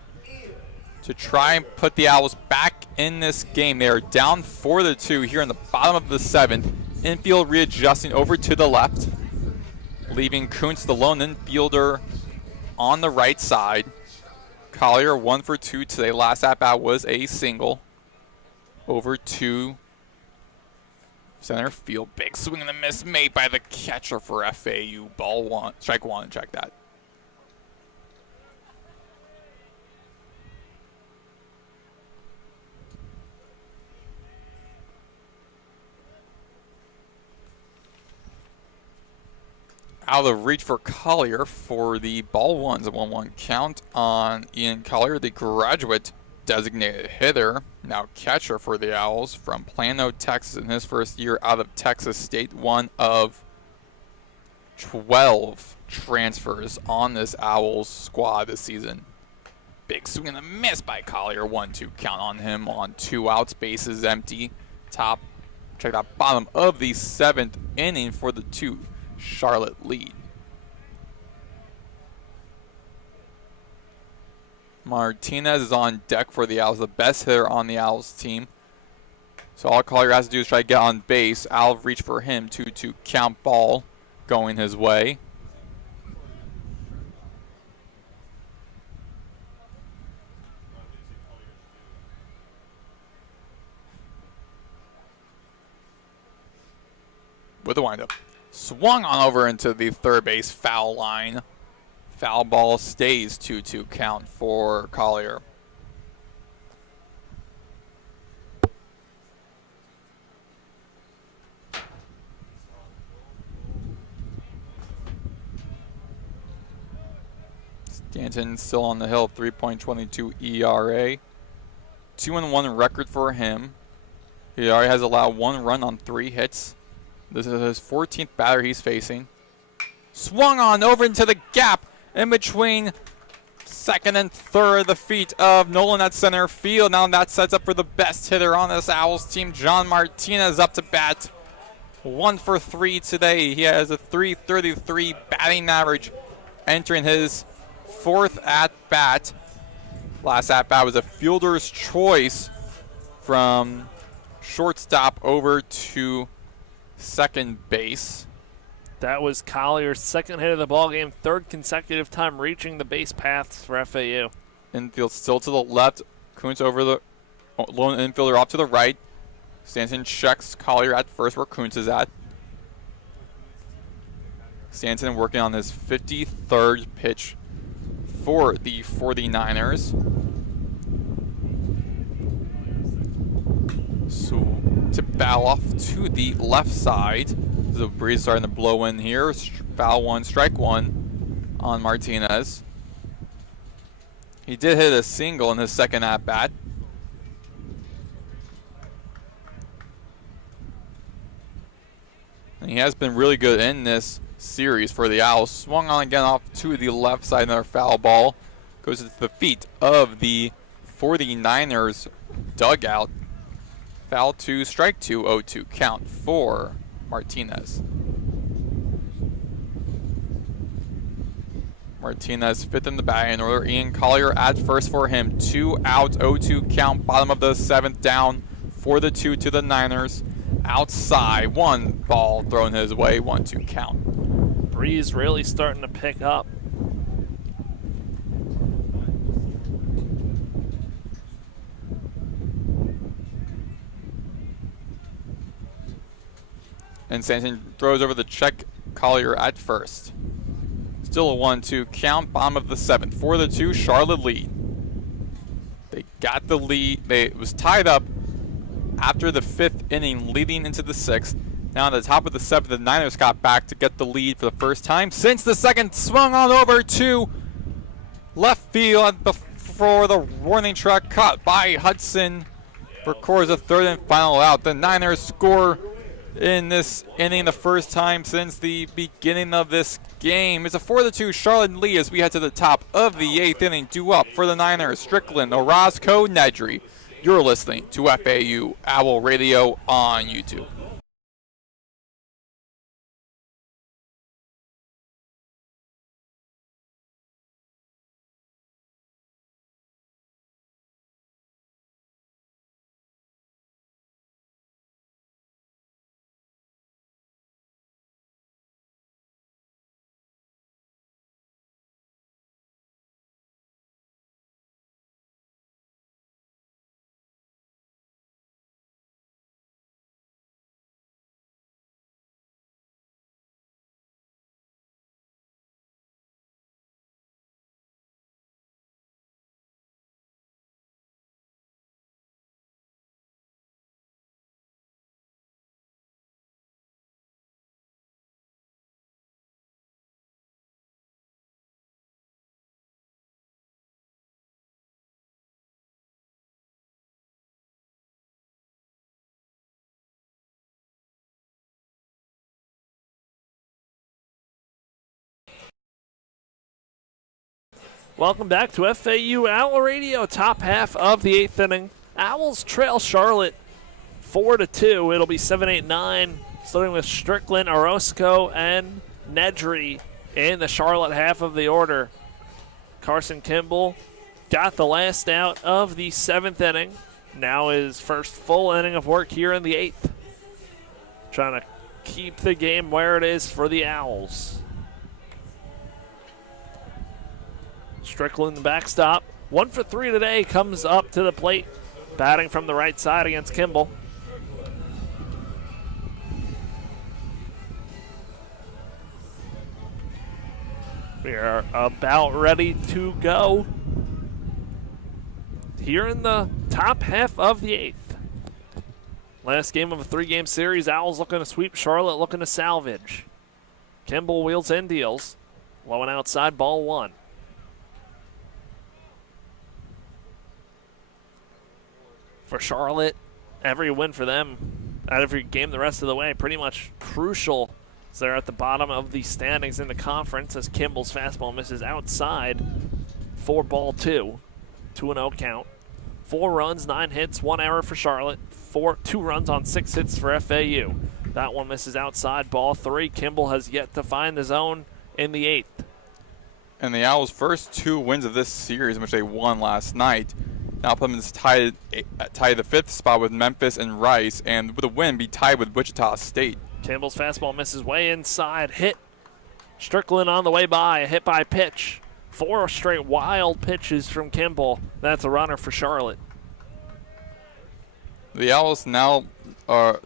to try and put the Owls back in this game. They are down 4-2 here in the bottom of the seventh. Infield readjusting over to the left, leaving Kuntz, the lone infielder, on the right side. Collier 1 for 2 today. Last at-bat was a single. Over to center field. Big swing and a miss made by the catcher for FAU. Ball one. Strike one. Check that. Out of reach for Collier for the ball ones. A 1-1 count on Ian Collier, the graduate designated hitter, now catcher for the Owls from Plano, Texas, in his first year out of Texas State. One of 12 transfers on this Owls squad this season. Big swing and a miss by Collier. 1-2 count on him on 2 outs. Bases empty. Check out bottom of the seventh inning for the 2 Charlotte lead. Martinez is on deck for the Owls, the best hitter on the Owls team. So all Collier has to do is try to get on base. I'll reach for him. 2-2 count, ball going his way. With the windup. Swung on over into the third base foul line. Foul ball stays. 2-2 count for Collier. Stanton still on the hill. 3.22 ERA. 2-1 record for him. He already has allowed 1 run on 3 hits. This is his 14th batter he's facing. Swung on over into the gap in between second and third. The feet of Nolan at center field. Now that sets up for the best hitter on this Owls team. John Martinez up to bat. 1 for 3 today. He has a .333 batting average entering his 4th at-bat. Last at-bat was a fielder's choice from shortstop over to second base. That was Collier's second hit of the ball game, 3rd consecutive time reaching the base paths for FAU. Infield still to the left. Kuntz over the lone infielder off to the right. Stanton checks Collier at first where Kuntz is at. Stanton working on his 53rd pitch for the 49ers. So to bow off to the left side. The breeze starting to blow in here. Foul 1, strike 1 on Martinez. He did hit a single in his second at bat. And he has been really good in this series for the Owls. Swung on again off to the left side. Another foul ball goes to the feet of the 49ers dugout. Foul 2, strike 2, 0-2 count for Martinez. Martinez 5th in the batting order. Ian Collier at first for him. 2 outs, 0-2 count. Bottom of the 7th down for the 2 to the Niners. Outside, 1 ball thrown his way, 1-2 count. Breeze really starting to pick up. And Stanton throws over the check. Collier at first. Still a 1-2 count. Bottom of the 7th. For the 2, Charlotte lead. They got the lead. It was tied up after the 5th inning, leading into the 6th. Now at the top of the 7th, the Niners got back to get the lead for the first time since the 2nd. Swung on over to left field before the warning track, caught by Hudson. Records a 3rd and final out. The Niners score in this inning the first time since the beginning of this game. It's a 4-2 Charlotte lead as we head to the top of the 8th inning. Due up for the Niners, Strickland, Orozco, Nedry. You're listening to FAU Owl Radio on YouTube. Welcome back to FAU Owl Radio, top half of the 8th inning. Owls trail Charlotte 4-2. It'll be 7-8-9, starting with Strickland, Orozco, and Nedry in the Charlotte half of the order. Carson Kimball got the last out of the 7th inning. Now his first full inning of work here in the 8th. Trying to keep the game where it is for the Owls. Strickland, the backstop. 1 for 3 today, comes up to the plate. Batting from the right side against Kimball. We are about ready to go here in the top half of the 8th. Last game of a 3-game series. Owls looking to sweep, Charlotte looking to salvage. Kimball wheels and deals. Low and outside, ball 1. For Charlotte, every win for them, every game the rest of the way, pretty much crucial. So they're at the bottom of the standings in the conference as Kimball's fastball misses outside for ball 2. 2-0 count. 4 runs, 9 hits, 1 error for Charlotte. 2 runs on 6 hits for FAU. That one misses outside, ball 3. Kimball has yet to find the zone in the 8th. And the Owls' first 2 wins of this series, in which they won last night, now put them tied the 5th spot with Memphis and Rice, and with a win, be tied with Wichita State. Kimball's fastball misses way inside. Hit. Strickland on the way by. A hit by pitch. 4 straight wild pitches from Kimball. That's a runner for Charlotte. The Owls now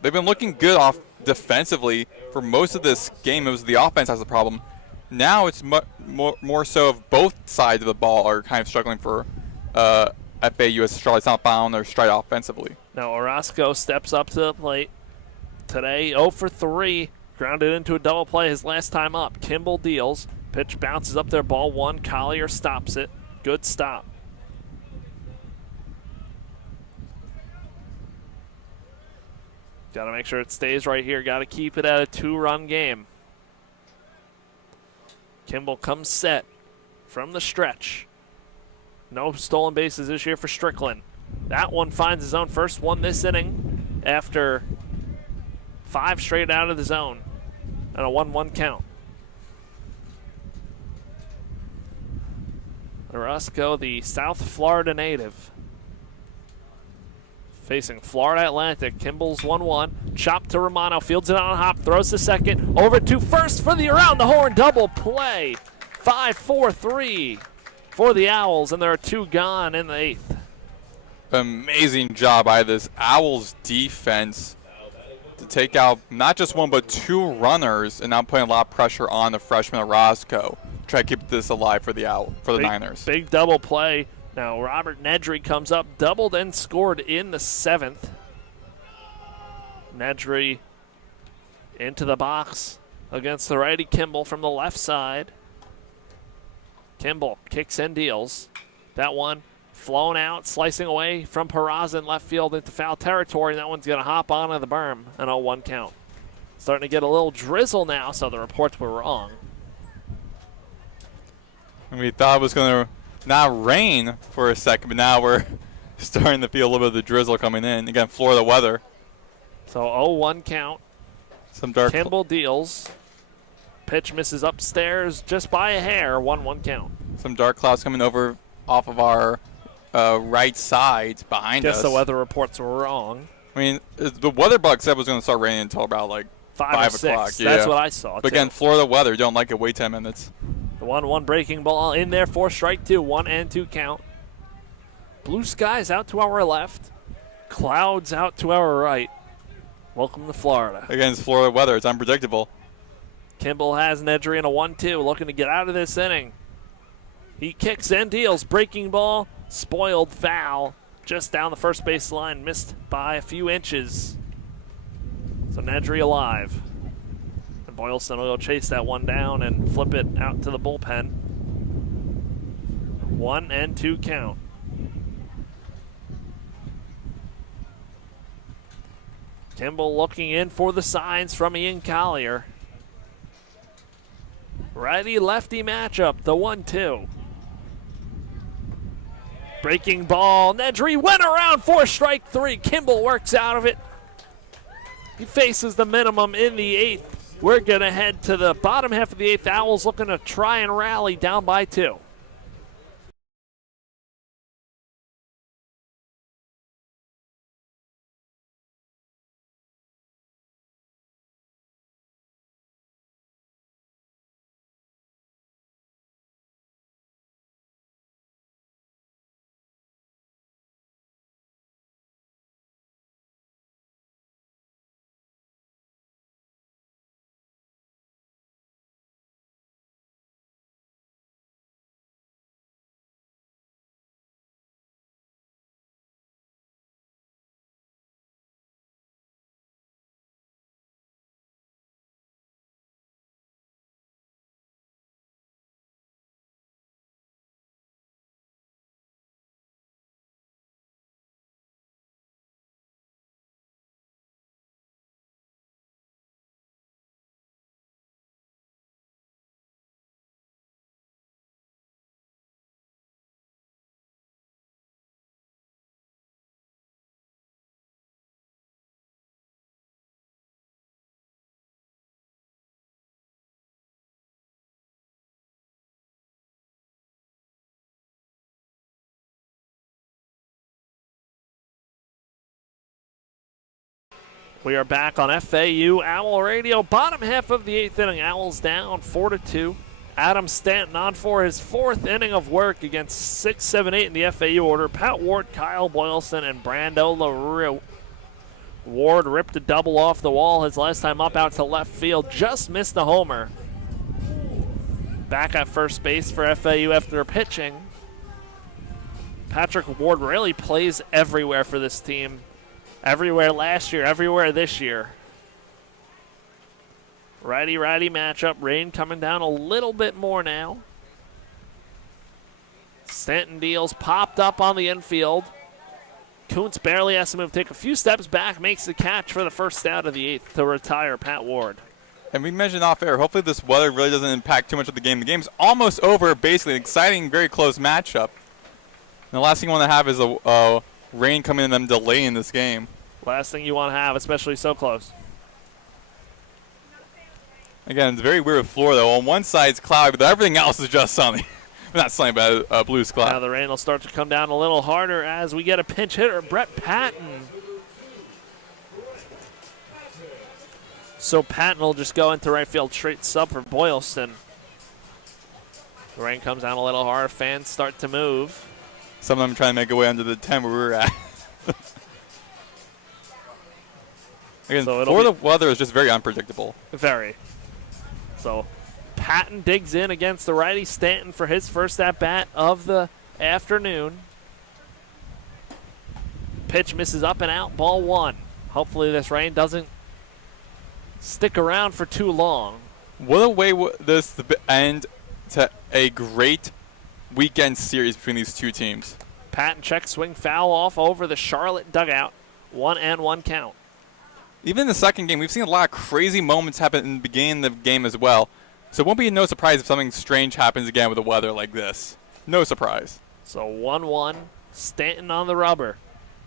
they've been looking good off defensively for most of this game. It was the offense has the problem. Now it's more so of both sides of the ball are kind of struggling for FAU as Charlotte's not found their stride offensively. Now Orozco steps up to the plate. Today 0 for 3. Grounded into a double play his last time up. Kimball deals. Pitch bounces up there, ball 1. Collier stops it. Good stop. Got to make sure it stays right here. Got to keep it at a 2-run game. Kimball comes set from the stretch. No stolen bases this year for Strickland. That one finds his own first one this inning after 5 straight out of the zone and a 1-1 count. Orozco, the South Florida native, facing Florida Atlantic. Kimball's 1-1. Chop to Romano. Fields it on a hop. Throws to second. Over to first for the around the horn double play. 5-4-3 for the Owls, and there are 2 gone in the 8th. Amazing job by this Owls defense to take out not just 1 but 2 runners, and now putting a lot of pressure on the freshman Orozco. Try to keep this alive for the Niners. Big double play. Now Robert Nedry comes up, doubled and scored in the 7th. Nedry into the box against the righty Kimball from the left side. Kimball kicks and deals. That one flown out, slicing away from Peraza in left field into foul territory, and that one's going to hop onto the berm. An 0-1 count. Starting to get a little drizzle now, so the reports were wrong. And we thought it was going to not rain for a second, but now we're starting to feel a little bit of the drizzle coming in. Again, Florida weather. So 0-1 count. Some dark. Kimball deals. Pitch misses upstairs just by a hair. 1-1 count. Some dark clouds coming over off of our right side behind us. Guess the weather reports were wrong. I mean, the weather bug said it was going to start raining until about like 5 o'clock. Yeah. That's what I saw. But again, Florida weather, don't like it. Wait 10 minutes. The 1-1 breaking ball in there for strike two. 1-2 count. Blue skies out to our left. Clouds out to our right. Welcome to Florida. Again, it's Florida weather. It's unpredictable. Kimball has Nedry in a 1-2, looking to get out of this inning. He kicks and deals. Breaking ball, spoiled foul. Just down the first base line, missed by a few inches. So Nedry alive. And Boylston will go chase that one down and flip it out to the bullpen. 1-2 count. Kimball looking in for the signs from Ian Collier. Righty-lefty matchup, the 1-2. Breaking ball, Nedry went around for strike three. Kimball works out of it. He faces the minimum in the eighth. We're going to head to the bottom half of the eighth. Owls looking to try and rally down by 2. We are back on FAU Owl Radio. Bottom half of the eighth inning. Owls down 4-2. Adam Stanton on for his fourth inning of work against 6, 7, 8 in the FAU order. Pat Ward, Kyle Boylston, and Brando LaRue. Ward ripped a double off the wall his last time up out to left field. Just missed the homer. Back at first base for FAU after pitching. Patrick Ward really plays everywhere for this team. Everywhere last year, everywhere this year. Righty-righty matchup. Rain coming down a little bit more now. Stanton deals, popped up on the infield. Kuntz barely has to move, take a few steps back, makes the catch for the first out of the eighth to retire Pat Ward. And we mentioned off air, hopefully this weather really doesn't impact too much of the game. The game's almost over, basically. An exciting, very close matchup. And the last thing you want to have is a rain coming in and them delaying this game. Last thing you want to have, especially so close. Again, it's very weird with Florida. On one side it's cloudy, but everything else is just sunny. Not sunny, but blue sky. Now the rain will start to come down a little harder as we get a pinch hitter, Brett Patton. So Patton will just go into right field, straight sub for Boylston. The rain comes down a little hard. Fans start to move. Some of them trying to make their way under the tent where we were at. Again, So Florida weather is just very unpredictable. Very. So Patton digs in against the righty Stanton for his first at-bat of the afternoon. Pitch misses up and out, ball one. Hopefully this rain doesn't stick around for too long. What a way this to end to a great weekend series between these two teams. Patton check swing foul off over the Charlotte dugout. 1-1 count. Even in the second game, we've seen a lot of crazy moments happen in the beginning of the game as well. So it won't be no surprise if something strange happens again with the weather like this. No surprise. So 1-1, Stanton on the rubber.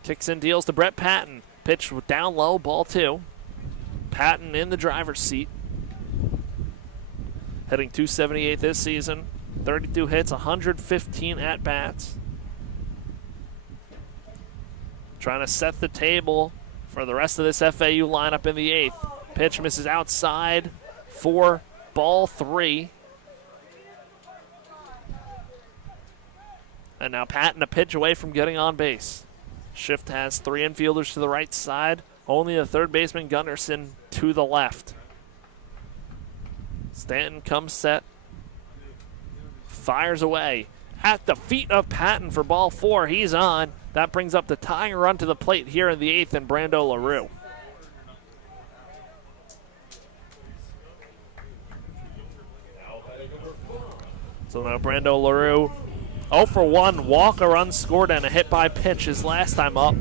Kicks and deals to Brett Patton. Pitch down low, ball 2. Patton in the driver's seat. Hitting .278 this season. 32 hits, 115 at-bats. Trying to set the table for the rest of this FAU lineup in the 8th. Pitch misses outside for ball 3. And now Patton a pitch away from getting on base. Shift has 3 infielders to the right side. Only the third baseman Gunderson to the left. Stanton comes set. Fires away. At the feet of Patton for ball 4. He's on. That brings up the tying run to the plate here in the 8th and Brando LaRue. So now Brando LaRue 0 for 1, walker unscored and a hit by pitch his last time up.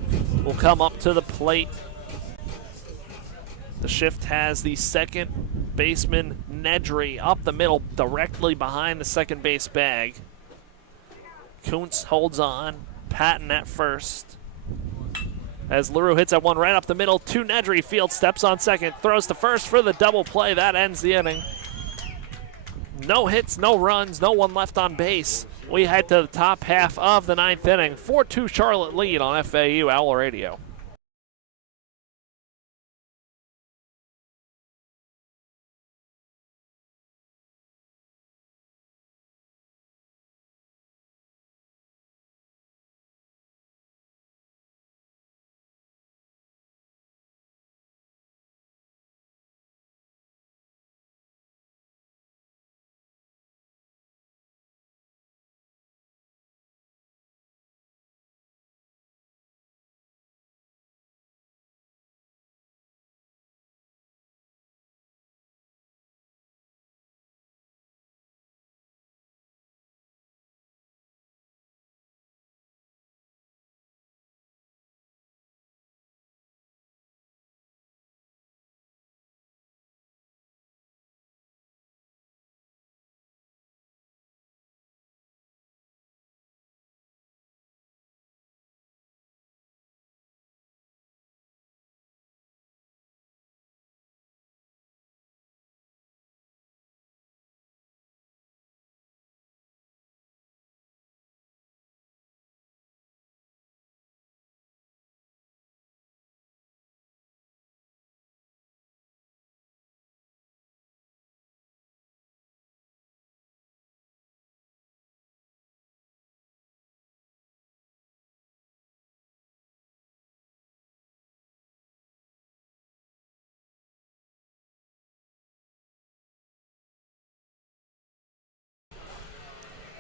Will come up to the plate. The shift has the second baseman Nedry up the middle directly behind the second base bag. Kuntz holds on. Patton at first. As LaRue hits that one right up the middle to Nedry. Field steps on second, throws to first for the double play. That ends the inning. No hits, no runs, no one left on base. We head to the top half of the 9th inning. 4-2 Charlotte lead on FAU Owl Radio.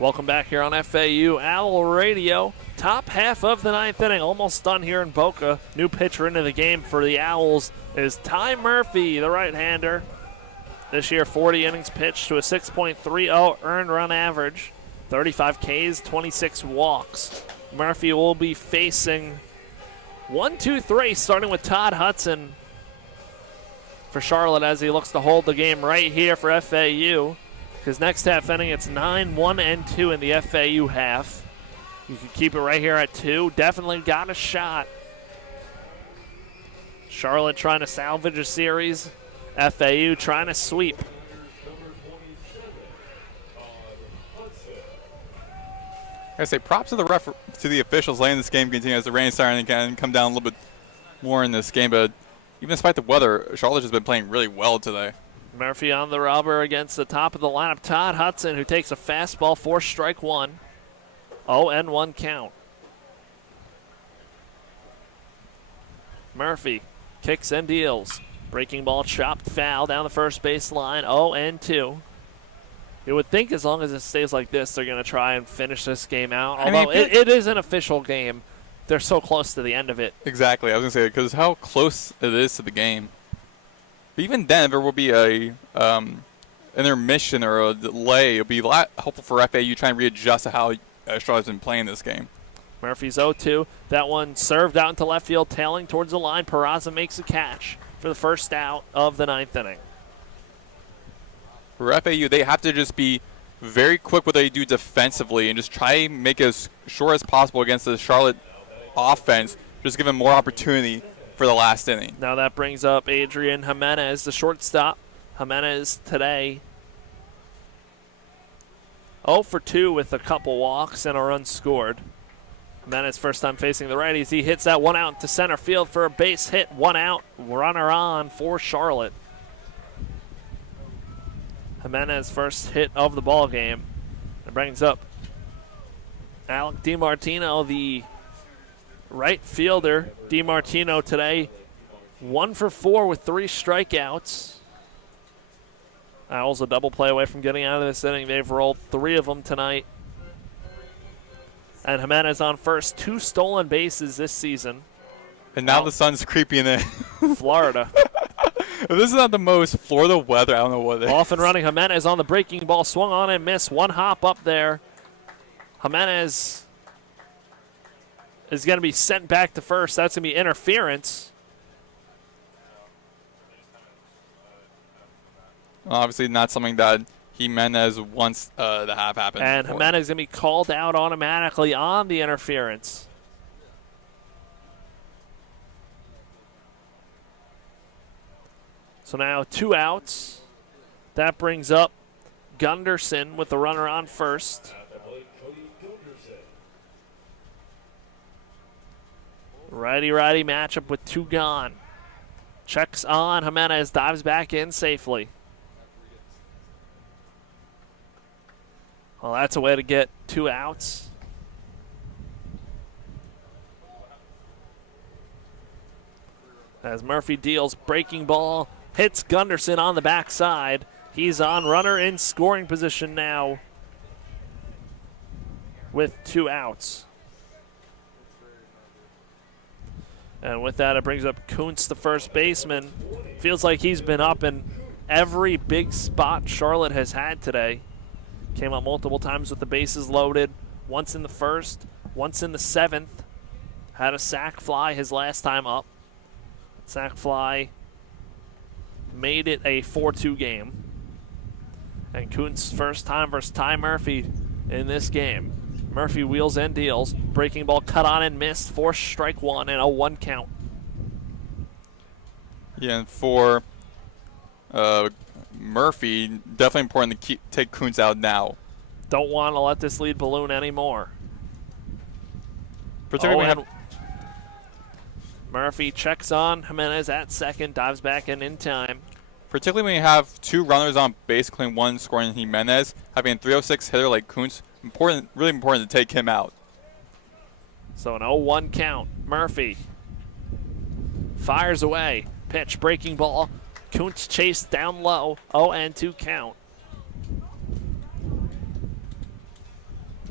Welcome back here on FAU Owl Radio. Top half of the 9th inning, almost done here in Boca. New pitcher into the game for the Owls is Ty Murphy, the right-hander. This year, 40 innings pitched to a 6.30 earned run average, 35 Ks, 26 walks. Murphy will be facing 1-2-3, starting with Todd Hudson for Charlotte as he looks to hold the game right here for FAU. His next half inning, it's 9-1-2 in the FAU half. You can keep it right here at 2. Definitely got a shot. Charlotte trying to salvage a series. FAU trying to sweep. I say props to the officials letting this game continue as the rain starting to come down a little bit more in this game. But even despite the weather, Charlotte has been playing really well today. Murphy on the rubber against the top of the lineup. Todd Hudson, who takes a fastball for strike 1. 0-1 count. Murphy kicks and deals. Breaking ball chopped foul down the first base line. 0-2. You would think as long as it stays like this, they're going to try and finish this game out. Although it is an official game. They're so close to the end of it. Exactly. I was going to say, because how close it is to the game. But even then, there will be a intermission or a delay. It'll be a lot helpful for FAU trying to readjust to how Charlotte's been playing this game. Murphy's 0-2. That one served out into left field, tailing towards the line. Peraza makes a catch for the first out of the 9th inning. For FAU, they have to just be very quick what they do defensively and just try and make it as short as possible against the Charlotte offense, just give them more opportunity for the last inning. Now that brings up Adrian Jimenez, the shortstop. Jimenez today 0 for 2 with a couple walks and a run scored. Jimenez first time facing the righties. He hits that one out to center field for a base hit. 1 out, runner on for Charlotte. Jimenez first hit of the ball game. It brings up Alec DiMartino, the right fielder. DiMartino today 1 for 4 with 3 strikeouts. Owls a double play away from getting out of this inning. They've rolled 3 of them tonight. And Jimenez on first, 2 stolen bases this season. And now the sun's creeping in. Florida. If this is not the most Florida weather, I don't know what it is. Off and running, Jimenez on the breaking ball, swung on and missed. 1 hop up there. Jimenez is going to be sent back to first. That's going to be interference. Obviously not something that Jimenez wants to have happen. And Jimenez is going to be called out automatically on the interference. So now 2 outs. That brings up Gunderson with the runner on first. Righty-righty matchup with 2 gone. Checks on, Jimenez dives back in safely. Well, that's a way to get 2 outs. As Murphy deals breaking ball, hits Gunderson on the backside. He's on runner in scoring position now with 2 outs. And with that, it brings up Kuntz, the first baseman. Feels like he's been up in every big spot Charlotte has had today. Came up multiple times with the bases loaded. Once in the first, once in the 7th. Had a sac fly his last time up. Sac fly made it a 4-2 game. And Kuntz first time versus Ty Murphy in this game. Murphy wheels and deals. Breaking ball cut on and missed. Forced strike 1 and a 1 count. Yeah, and for Murphy, definitely important to take Kuntz out now. Don't want to let this lead balloon anymore. Particularly Murphy checks on Jimenez at second, dives back in time. Particularly when you have 2 runners on base, including 1 scoring Jimenez, having a 306 hitter like Kuntz, really important to take him out. So an 0-1 count. Murphy fires away. Pitch, breaking ball. Kuntz chased down low. 0-2 count.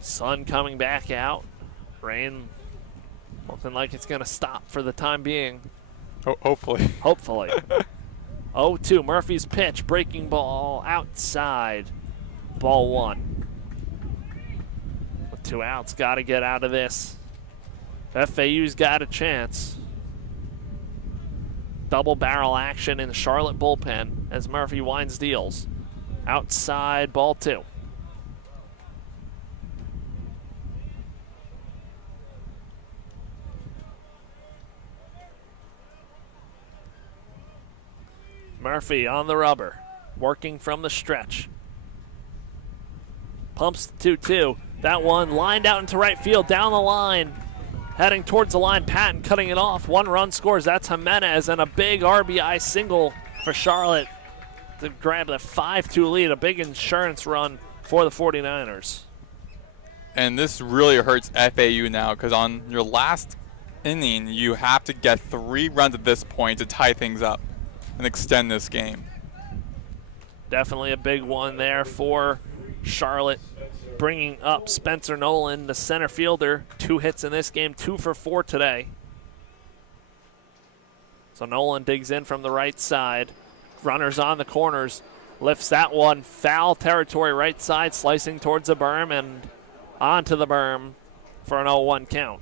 Sun coming back out. Rain looking like it's going to stop for the time being. Hopefully. Hopefully. 0-2. Murphy's pitch. Breaking ball outside. Ball 1. With 2 outs. Got to get out of this. FAU's got a chance. Double barrel action in the Charlotte bullpen as Murphy winds deals. Outside, ball 2. Murphy on the rubber, working from the stretch. Pumps 2-2. That one lined out into right field, down the line. Heading towards the line, Patton cutting it off. 1 run scores, that's Jimenez, and a big RBI single for Charlotte to grab the 5-2 lead, a big insurance run for the 49ers. And this really hurts FAU now because on your last inning, you have to get 3 runs at this point to tie things up and extend this game. Definitely a big one there for Charlotte. Bringing up Spencer Nolan, the center fielder. 2 hits in this game, 2 for 4 today. So Nolan digs in from the right side. Runners on the corners. Lifts that one. Foul territory right side, slicing towards the berm and onto the berm for an 0-1 count.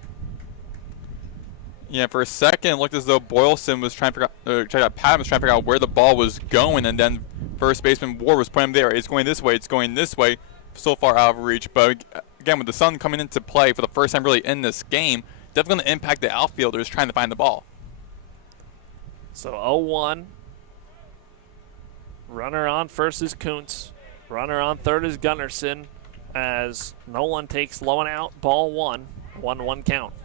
Yeah, for a second, it looked as though Boylston was trying to figure out, Patton was trying to figure out where the ball was going, and then First baseman Ward was putting him there. It's going this way. It's going this way. So far out of reach. But again, with the sun coming into play for the first time really in this game, definitely going to impact the outfielders trying to find the ball. So 0-1. Runner on first is Kuntz. Runner on third is Gunnarsson as Nolan takes low and out. Ball 1. 1-1 count.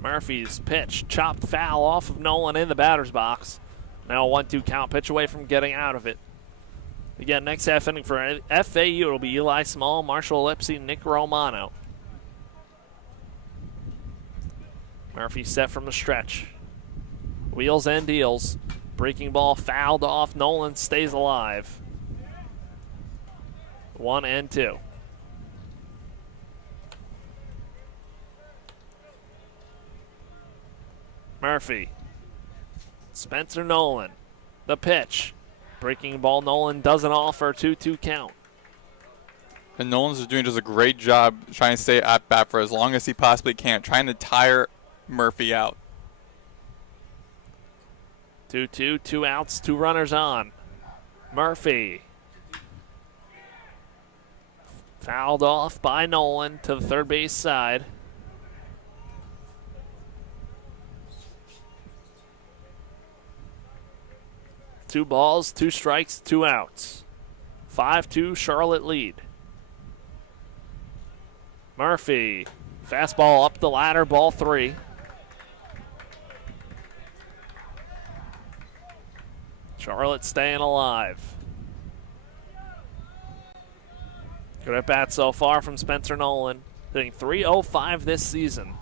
Murphy's pitch, chopped foul off of Nolan in the batter's box. Now a 1-2 count, pitch away from getting out of it. Again, next half inning for FAU, it'll be Eli Small, Marshall Lipsy, Nick Romano. Murphy set from the stretch. Wheels and deals. Breaking ball fouled off. Nolan stays alive. 1-2. Murphy. Spencer Nolan. The pitch. Breaking ball, Nolan doesn't offer. 2-2 count. And Nolan's doing just a great job trying to stay at bat for as long as he possibly can, trying to tire Murphy out. 2-2, 2 outs, 2 runners on. Murphy. Fouled off by Nolan to the third base side. Two balls, 2 strikes, 2 outs. 5-2 Charlotte lead. Murphy. Fastball up the ladder, ball 3. Charlotte staying alive. Good at bat so far from Spencer Nolan. Hitting .305 this season.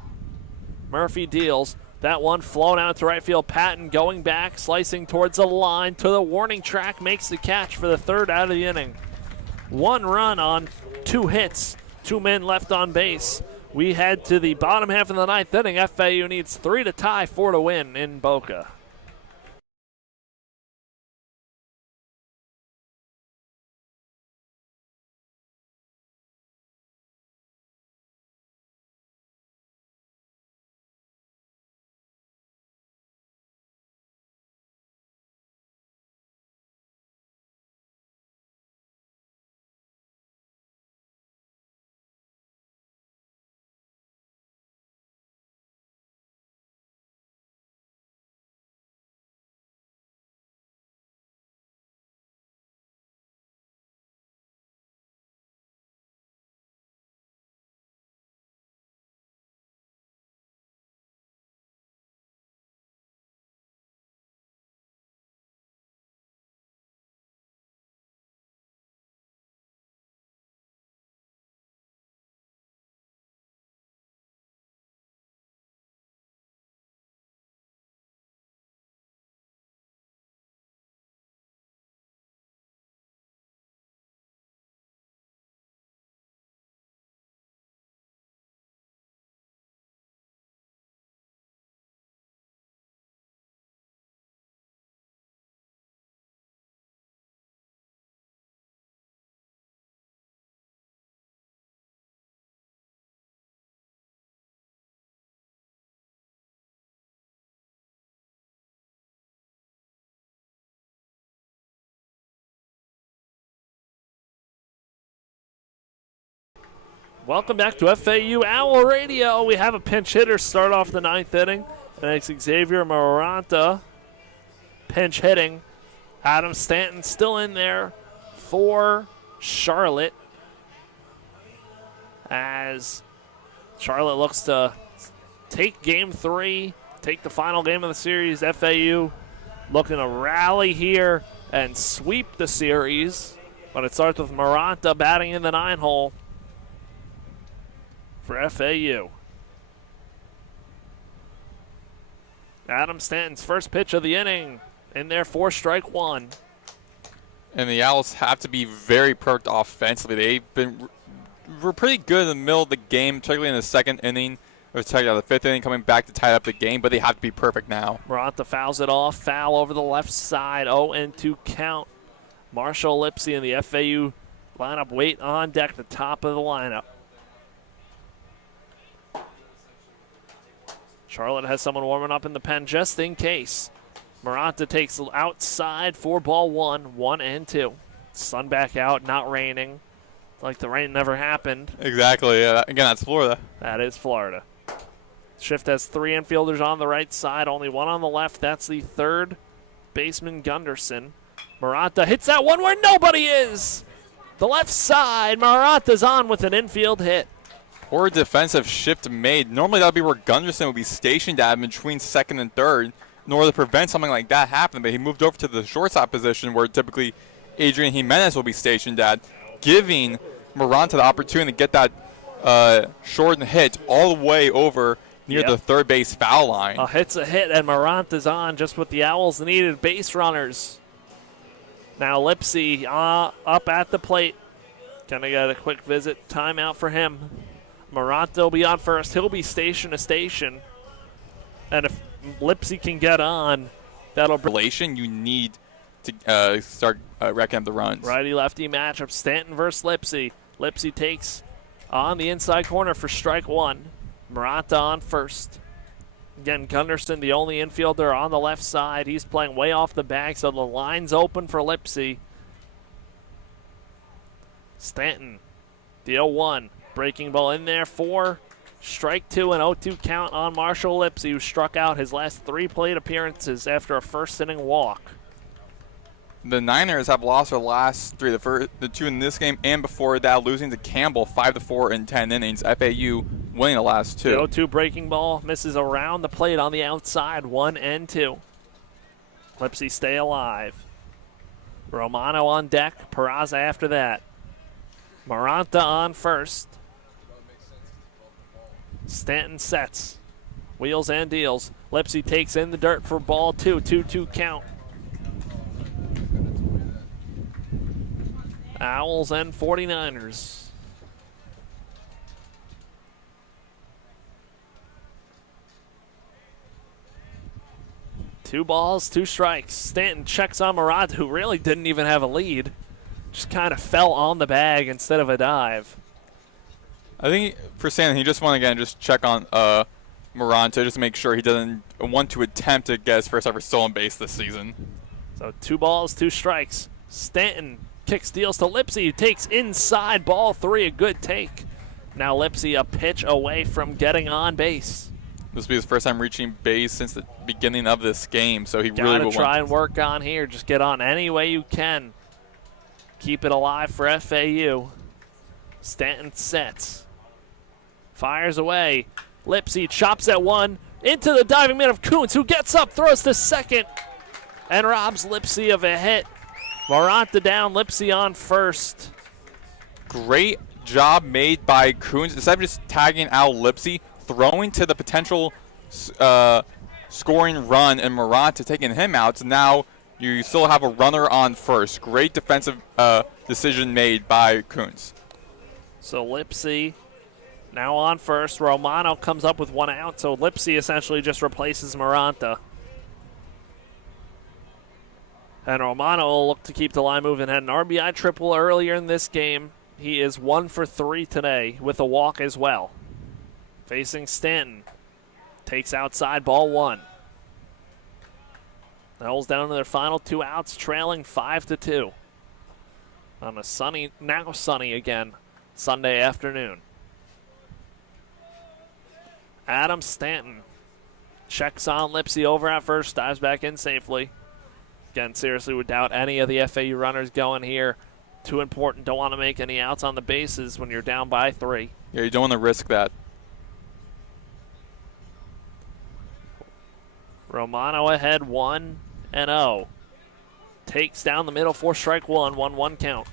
Murphy deals. That one flown out to right field. Patton going back, slicing towards the line to the warning track, makes the catch for the third out of the inning. 1 run on 2 hits, 2 men left on base. We head to the bottom half of the 9th inning. FAU needs 3 to tie, 4 to win in Boca. Welcome back to FAU Owl Radio. We have a pinch hitter start off the 9th inning. That's Xavier Maranta pinch hitting. Adam Stanton still in there for Charlotte as Charlotte looks to take game 3, take the final game of the series. FAU looking to rally here and sweep the series, but it starts with Maranta batting in the 9-hole for FAU. Adam Stanton's first pitch of the inning in there for strike 1. And the Owls have to be very perfect offensively. Were pretty good in the middle of the game, particularly in the 2nd inning, or the 5th inning, coming back to tie up the game, but they have to be perfect now. Maranta fouls it off, foul over the left side, 0-2 count. Marshall Lipsy and the FAU lineup wait on deck, the top of the lineup. Charlotte has someone warming up in the pen just in case. Maranta takes outside for ball 1, 1 and 2. Sun back out, not raining. Like the rain never happened. Exactly. Yeah. Again, that's Florida. That is Florida. Shift has 3 infielders on the right side, only 1 on the left. That's the third baseman, Gunderson. Maranta hits that one where nobody is. The left side, Maranta's on with an infield hit. Poor defensive shift made. Normally that would be where Gunderson would be stationed at between second and third in order to prevent something like that happening. But he moved over to the shortstop position where typically Adrian Jimenez will be stationed at, giving Maranta the opportunity to get that short hit all the way over near the third base foul line. A hit's a hit, and Maranta's on just what the Owls needed, base runners. Now Lipsy up at the plate. Gonna get a quick visit, timeout for him. Maranta will be on first. He'll be station to station. And if Lipsy can get on, that'll bring relation. You need to start racking up the runs. Righty-lefty matchup, Stanton versus Lipsy. Lipsy takes on the inside corner for strike 1. Maranta on first. Again, Gunderson, the only infielder on the left side. He's playing way off the bag, so the line's open for Lipsy. Stanton, the 0-1. Breaking ball in there for strike 2, and 0-2 count on Marshall Lipsy, who struck out his last 3 plate appearances after a first-inning walk. The Niners have lost their last 3, the 2 in this game, and before that, losing to Campbell 5-4 in 10 innings. FAU winning the last 2. The 0-2 breaking ball misses around the plate on the outside, 1 and 2. Lipsy stay alive. Romano on deck, Peraza after that. Maranta on first. Stanton sets. Wheels and deals. Lipsy takes in the dirt for ball 2, 2-2 count. Owls and 49ers. Two balls, 2 strikes. Stanton checks on Maranta, who really didn't even have a lead. Just kind of fell on the bag instead of a dive. I think for Stanton, he just want to again just check on Maranta just to make sure he doesn't want to attempt to get his first ever stolen base this season. So 2 balls, 2 strikes. Stanton kick steals to Lipsy, who takes inside ball 3, a good take. Now Lipsy a pitch away from getting on base. This will be his first time reaching base since the beginning of this game, so he really will try and work on here. Just get on any way you can. Keep it alive for FAU. Stanton sets. Fires away. Lipsy chops at 1 into the diving mitt of Kuntz, who gets up, throws to second, and robs Lipsy of a hit. Maranta down, Lipsy on first. Great job made by Kuntz. Instead of just tagging out Lipsy, throwing to the potential scoring run, and Maranta taking him out. So now you still have a runner on first. Great defensive decision made by Kuntz. So Lipsy now on first. Romano comes up with 1 out, so Lipsy essentially just replaces Maranta. And Romano will look to keep the line moving. Had an RBI triple earlier in this game. He is 1 for 3 today with a walk as well. Facing Stanton. Takes outside ball 1. Owls down to their final 2 outs, trailing 5-2. On a sunny, now sunny again, Sunday afternoon. Adam Stanton checks on Lipsy over at first, dives back in safely. Again, seriously would doubt any of the FAU runners going here. Too important, don't want to make any outs on the bases when you're down by 3. Yeah, you don't want to risk that. Romano ahead 1-0. Takes down the middle for strike 1, 1-1 count.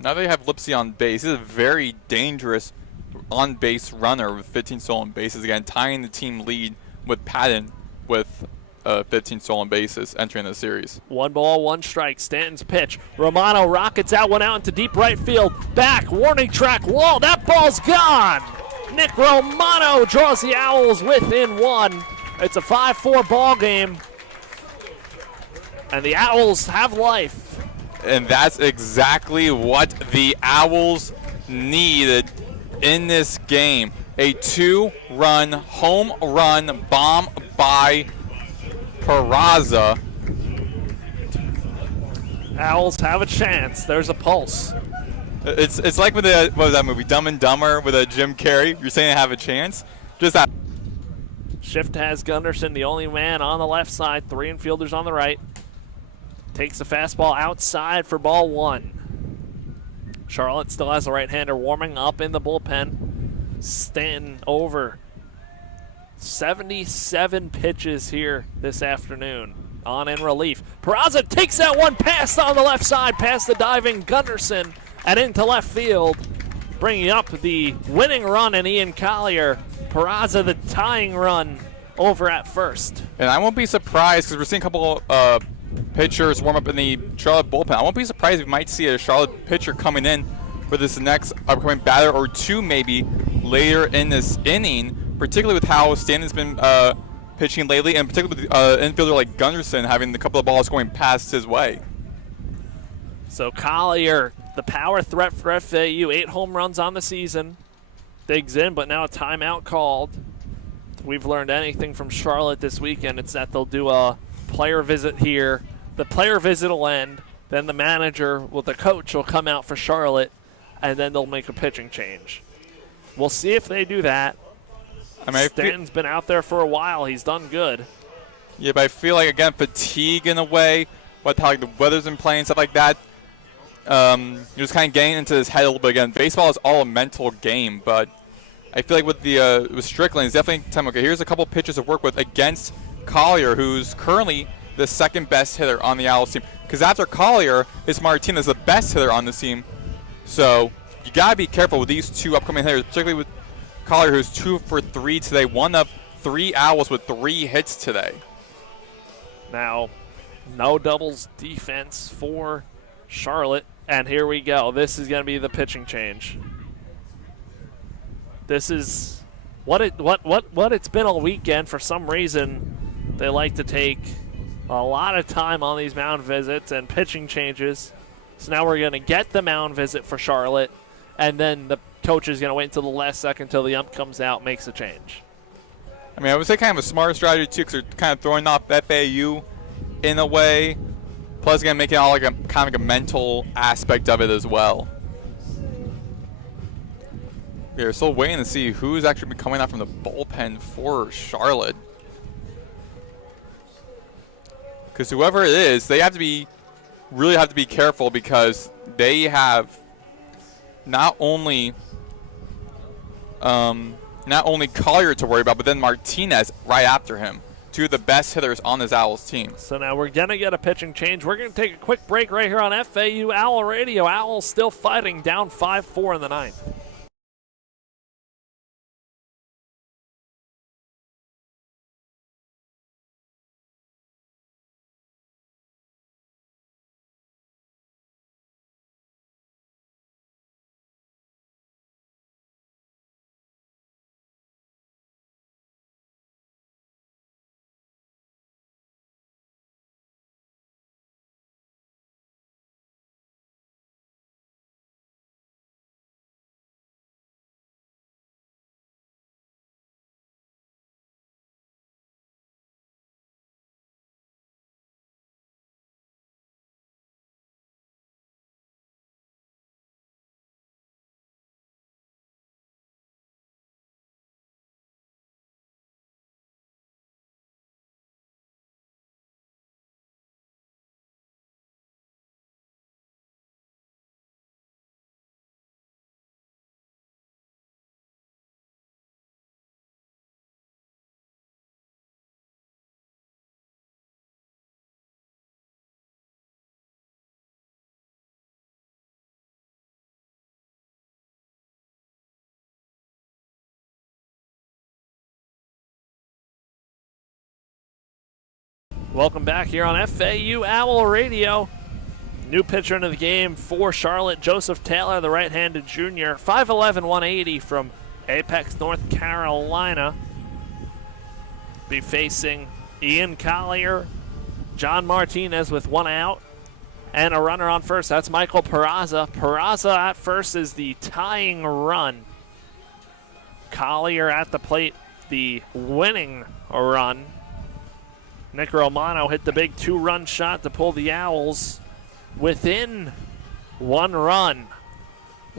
Now they have Lipsy on base. He's a very dangerous on-base runner with 15 stolen bases. Again, tying the team lead with Patton with 15 stolen bases entering the series. 1 ball, 1 strike. Stanton's pitch. Romano rockets out 1 out into deep right field. Back, warning track wall. That ball's gone. Nick Romano draws the Owls within 1. It's a 5-4 ball game. And the Owls have life. And that's exactly what the Owls needed in this game. A 2-run home run bomb by Peraza. Owls have a chance. There's a pulse. It's like with the, what was that movie, Dumb and Dumber with a Jim Carrey? You're saying they have a chance? Just that. Shift has Gunderson, the only man on the left side. 3 infielders on the right. Takes the fastball outside for ball 1. Charlotte still has a right-hander warming up in the bullpen. Stanton over 77 pitches here this afternoon on in relief. Peraza takes that one past on the left side, past the diving Gunderson and into left field, bringing up the winning run in Ian Collier. Peraza the tying run over at first. And I won't be surprised because we're seeing a couple pitchers warm up in the Charlotte bullpen. I won't be surprised if we might see a Charlotte pitcher coming in for this next upcoming batter or two maybe later in this inning, particularly with how Stanton's been pitching lately, and particularly with infielder like Gunderson having a couple of balls going past his way. So Collier, the power threat for FAU, 8 home runs on the season. Digs in, but now a timeout called. If we've learned anything from Charlotte this weekend, it's that they'll do a player visit here. The player visit will end, then the manager, the coach will come out for Charlotte, and then they'll make a pitching change. We'll see if they do that. I mean, Stanton's been out there for a while. He's done good. Yeah, but I feel like, again, fatigue in a way, with how like, the weather's been playing, stuff like that. You're just kind of getting into his head a little bit again. Baseball is all a mental game, but I feel like with Strickland, it's definitely time. Okay, here's a couple pitches to work with against Collier, who's currently the second best hitter on the Owls team. Because after Collier, it's Martinez, the best hitter on this team. So you gotta be careful with these two upcoming hitters, particularly with Collier, who's 2 for 3 today, one of 3 Owls with 3 hits today. Now, no doubles defense for Charlotte, and here we go. This is going to be the pitching change. This is what it's been all weekend. For some reason, they like to take a lot of time on these mound visits and pitching changes. So now we're going to get the mound visit for Charlotte, and then the coach is going to wait until the last second until the ump comes out, makes a change. I mean, I would say kind of a smart strategy, too, because they're kind of throwing off FAU in a way. Plus, again, making it all like a kind of like a mental aspect of it as well. We're still waiting to see who's actually been coming out from the bullpen for Charlotte. Because whoever it is, they have to be really have to be careful, because they have not only Collier to worry about, but then Martinez right after him. 2 of the best hitters on this Owls team. So now we're going to get a pitching change. We're going to take a quick break right here on FAU Owl Radio. Owls still fighting, down 5-4 in the 9th. Welcome back here on FAU Owl Radio. New pitcher into the game for Charlotte, Joseph Taylor, the right-handed junior. 5'11", 180 from Apex, North Carolina. Be facing Ian Collier, John Martinez with 1 out, and a runner on first. That's Michael Peraza. Peraza at first is the tying run Collier at the plate, the winning run. Nick Romano hit the big 2-run shot to pull the Owls within 1 run,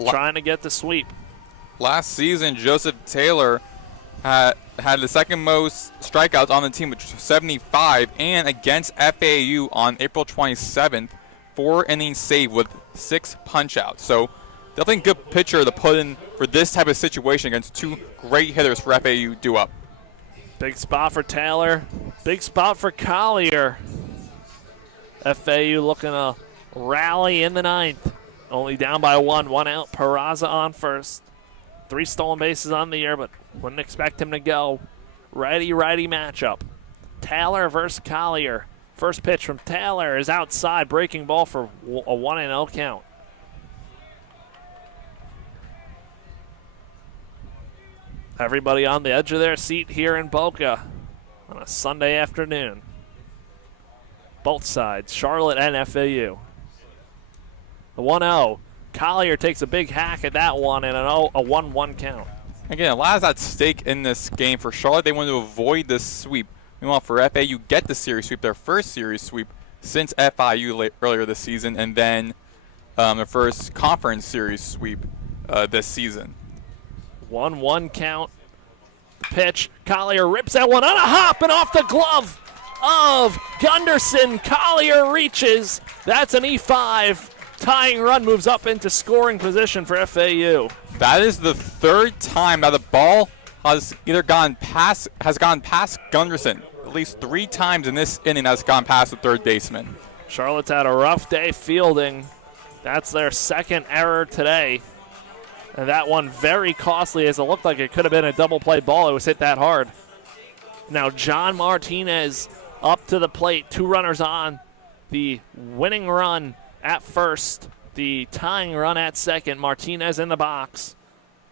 trying to get the sweep. Last season, Joseph Taylor had the second most strikeouts on the team, which was 75, and against FAU on April 27th, 4 innings saved with 6 punch-outs. So definitely a good pitcher to put in for this type of situation against 2 great hitters for FAU due up. Big spot for Taylor. Big spot for Collier. FAU looking to rally in the 9th. Only down by 1 out. Peraza on first. 3 stolen bases on the year, but wouldn't expect him to go. Righty-righty matchup. Taylor versus Collier. First pitch from Taylor is outside. Breaking ball for a 1-0 count. Everybody on the edge of their seat here in Boca on a Sunday afternoon. Both sides, Charlotte and FAU. The 1-0. Collier takes a big hack at that one and a 1-1 count. Again, a lot is at stake in this game. For Charlotte, they want to avoid this sweep. Meanwhile, for FAU, get the series sweep, their first series sweep since FIU earlier this season, and then their first conference series sweep this season. 1-1 count. Pitch. Collier rips that one on a hop and off the glove of Gunderson. Collier reaches. That's an E5. Tying run moves up into scoring position for FAU. That is the 3rd time that the ball has either gone past Gunderson. At least 3 times in this inning has gone past the 3rd baseman. Charlotte's had a rough day fielding. That's their 2nd error today. And that one very costly, as it looked like it could have been a double play ball. It was hit that hard. Now John Martinez up to the plate. 2 runners on. The winning run at first. The tying run at second. Martinez in the box.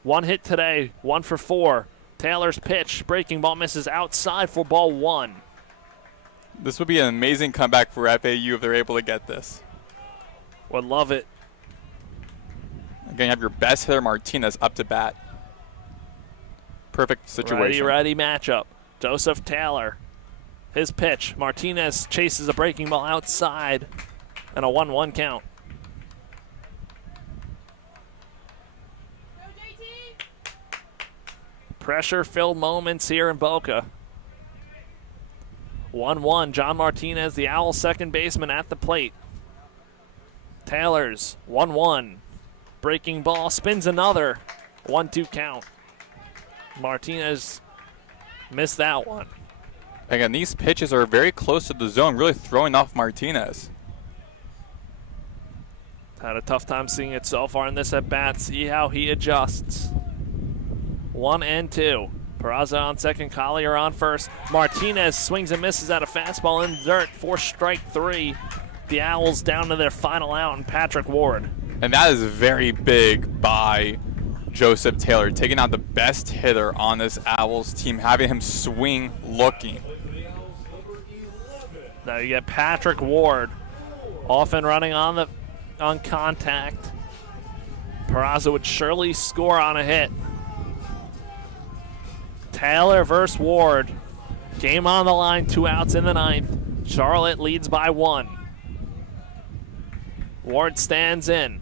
1 hit today. 1 for 4. Taylor's pitch. Breaking ball misses outside for ball 1. This would be an amazing comeback for FAU if they're able to get this. Would love it. Again, you have your best hitter, Martinez, up to bat. Perfect situation. Righty matchup. Joseph Taylor. His pitch. Martinez chases a breaking ball outside and a 1-1 count. Pressure-filled moments here in Boca. 1-1. John Martinez, the Owls' second baseman, at the plate. Taylor's 1-1. Breaking ball, spins another. 1-2 count. Martinez missed that one. Again, these pitches are very close to the zone, really throwing off Martinez. Had a tough time seeing it so far in this at-bat. See how he adjusts. 1-2. Peraza on second, Collier on first. Martinez swings and misses at a fastball in the dirt. 4 strike 3. The Owls down to their final out, and Patrick Ward. And that is very big by Joseph Taylor, taking out the best hitter on this Owls team, having him swing looking. Now you get Patrick Ward off and running on contact. Peraza would surely score on a hit. Taylor versus Ward. Game on the line, 2 outs in the 9th. Charlotte leads by 1. Ward stands in.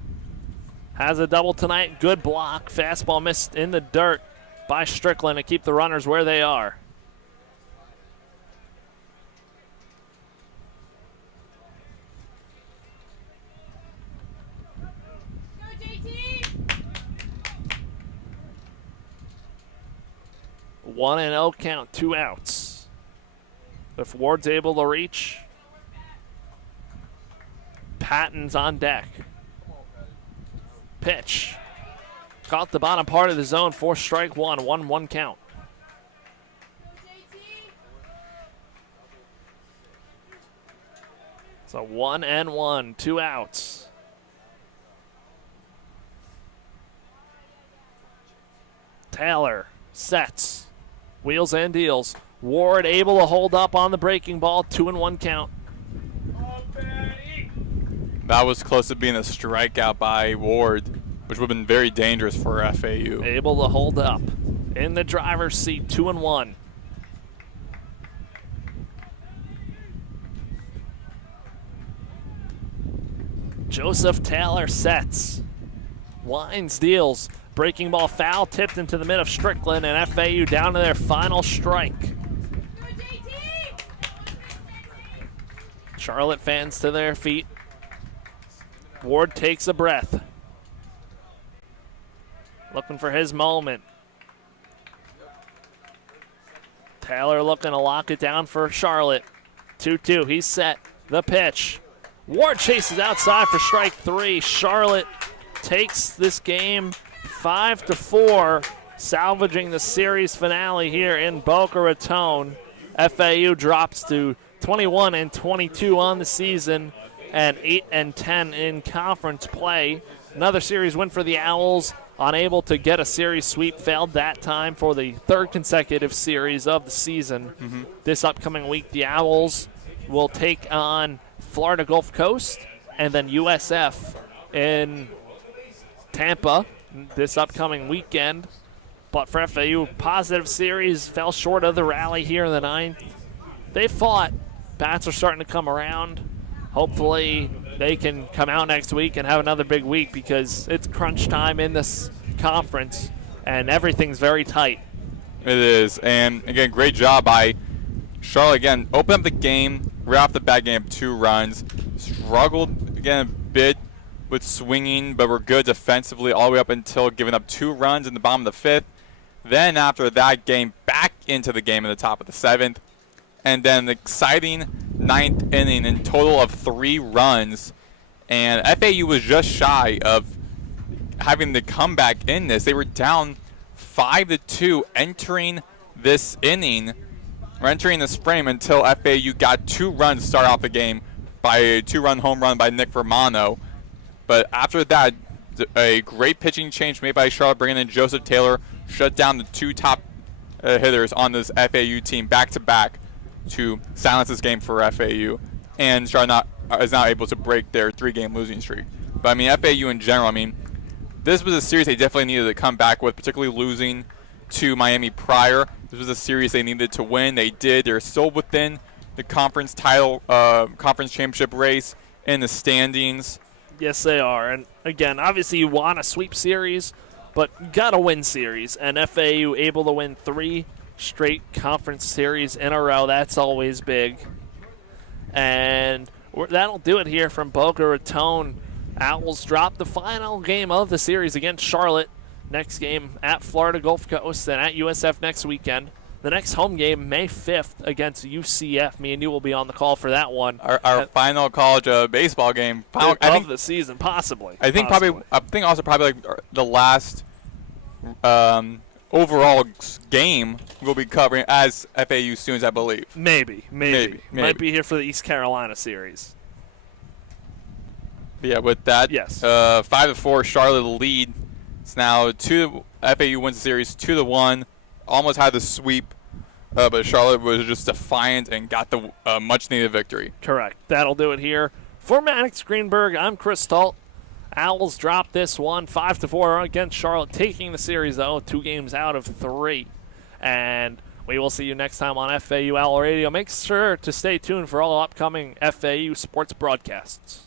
Has a double tonight. Good block. Fastball missed in the dirt by Strickland to keep the runners where they are. Go, JT! 1-0 count, 2 outs. If Ward's able to reach, Patton's on deck. Pitch. Caught the bottom part of the zone, 4 strike 1, 1-1 count. So 1-1, 2 outs. Taylor sets, wheels and deals. Ward able to hold up on the breaking ball, 2-1 count. That was close to being a strikeout by Ward, which would have been very dangerous for FAU. Able to hold up. in the driver's seat, 2-1. Joseph Taylor sets. Winds, deals. Breaking ball foul tipped into the mid of Strickland, and FAU down to their final strike. Go JT! Charlotte fans to their feet. Ward takes a breath. Looking for his moment. Taylor looking to lock it down for Charlotte. 2-2, he's set. The pitch. Ward chases outside for strike 3. Charlotte takes this game 5-4, salvaging the series finale here in Boca Raton. FAU drops to 21-22 on the season and 8-10 in conference play. Another series win for the Owls, unable to get a series sweep, failed that time for the third consecutive series of the season. This upcoming week, the Owls will take on Florida Gulf Coast and then USF in Tampa this upcoming weekend. But for FAU, positive series, fell short of the rally here in the ninth. They fought. Bats are starting to come around. Hopefully they can come out next week and have another big week, because it's crunch time in this conference and everything's very tight. It is, and again, great job by Charlotte. Again, open up the game right off the bat, game 2 runs. Struggled again a bit with swinging, but were good defensively all the way up until giving up 2 runs in the bottom of the 5th. Then after that game, back into the game in the top of the 7th. And then an exciting 9th inning in total of 3 runs. And FAU was just shy of having the comeback in this. They were down 5-2 entering this inning, or entering this frame, until FAU got 2 runs to start off the game by a 2-run home run by Nick Romano. But after that, a great pitching change made by Charlotte, bringing in Joseph Taylor, shut down the 2 top hitters on this FAU team back-to-back to silence this game for FAU. And Charlotte is now able to break their 3-game losing streak. But, I mean, FAU in general, I mean, this was a series they definitely needed to come back with, particularly losing to Miami prior. This was a series they needed to win. They did. They're still within the conference title, conference championship race in the standings. Yes, they are. And again, obviously you want a sweep series, but you got to win series. And FAU able to win 3 straight conference series in a row. That's always big. And that'll do it here from Boca Raton. Owls drop the final game of the series against Charlotte. Next game at Florida Gulf Coast and at USF next weekend. The next home game, May 5th, against UCF. Me and you will be on the call for that one. Our final college baseball game. Of the season, possibly. I think probably like the last overall game we'll be covering as FAU students, I believe. Maybe. Might be here for the East Carolina series. But yeah, with that, yes. 5-4, Charlotte lead. It's now FAU wins the series 2-1. Almost had the sweep, but Charlotte was just defiant and got the much-needed victory. Correct. That'll do it here. For Maddox, Greenberg, I'm Chris Talt. Owls drop this one 5-4 against Charlotte, taking the series, though, 2 games out of 3. And we will see you next time on FAU Owl Radio. Make sure to stay tuned for all upcoming FAU sports broadcasts.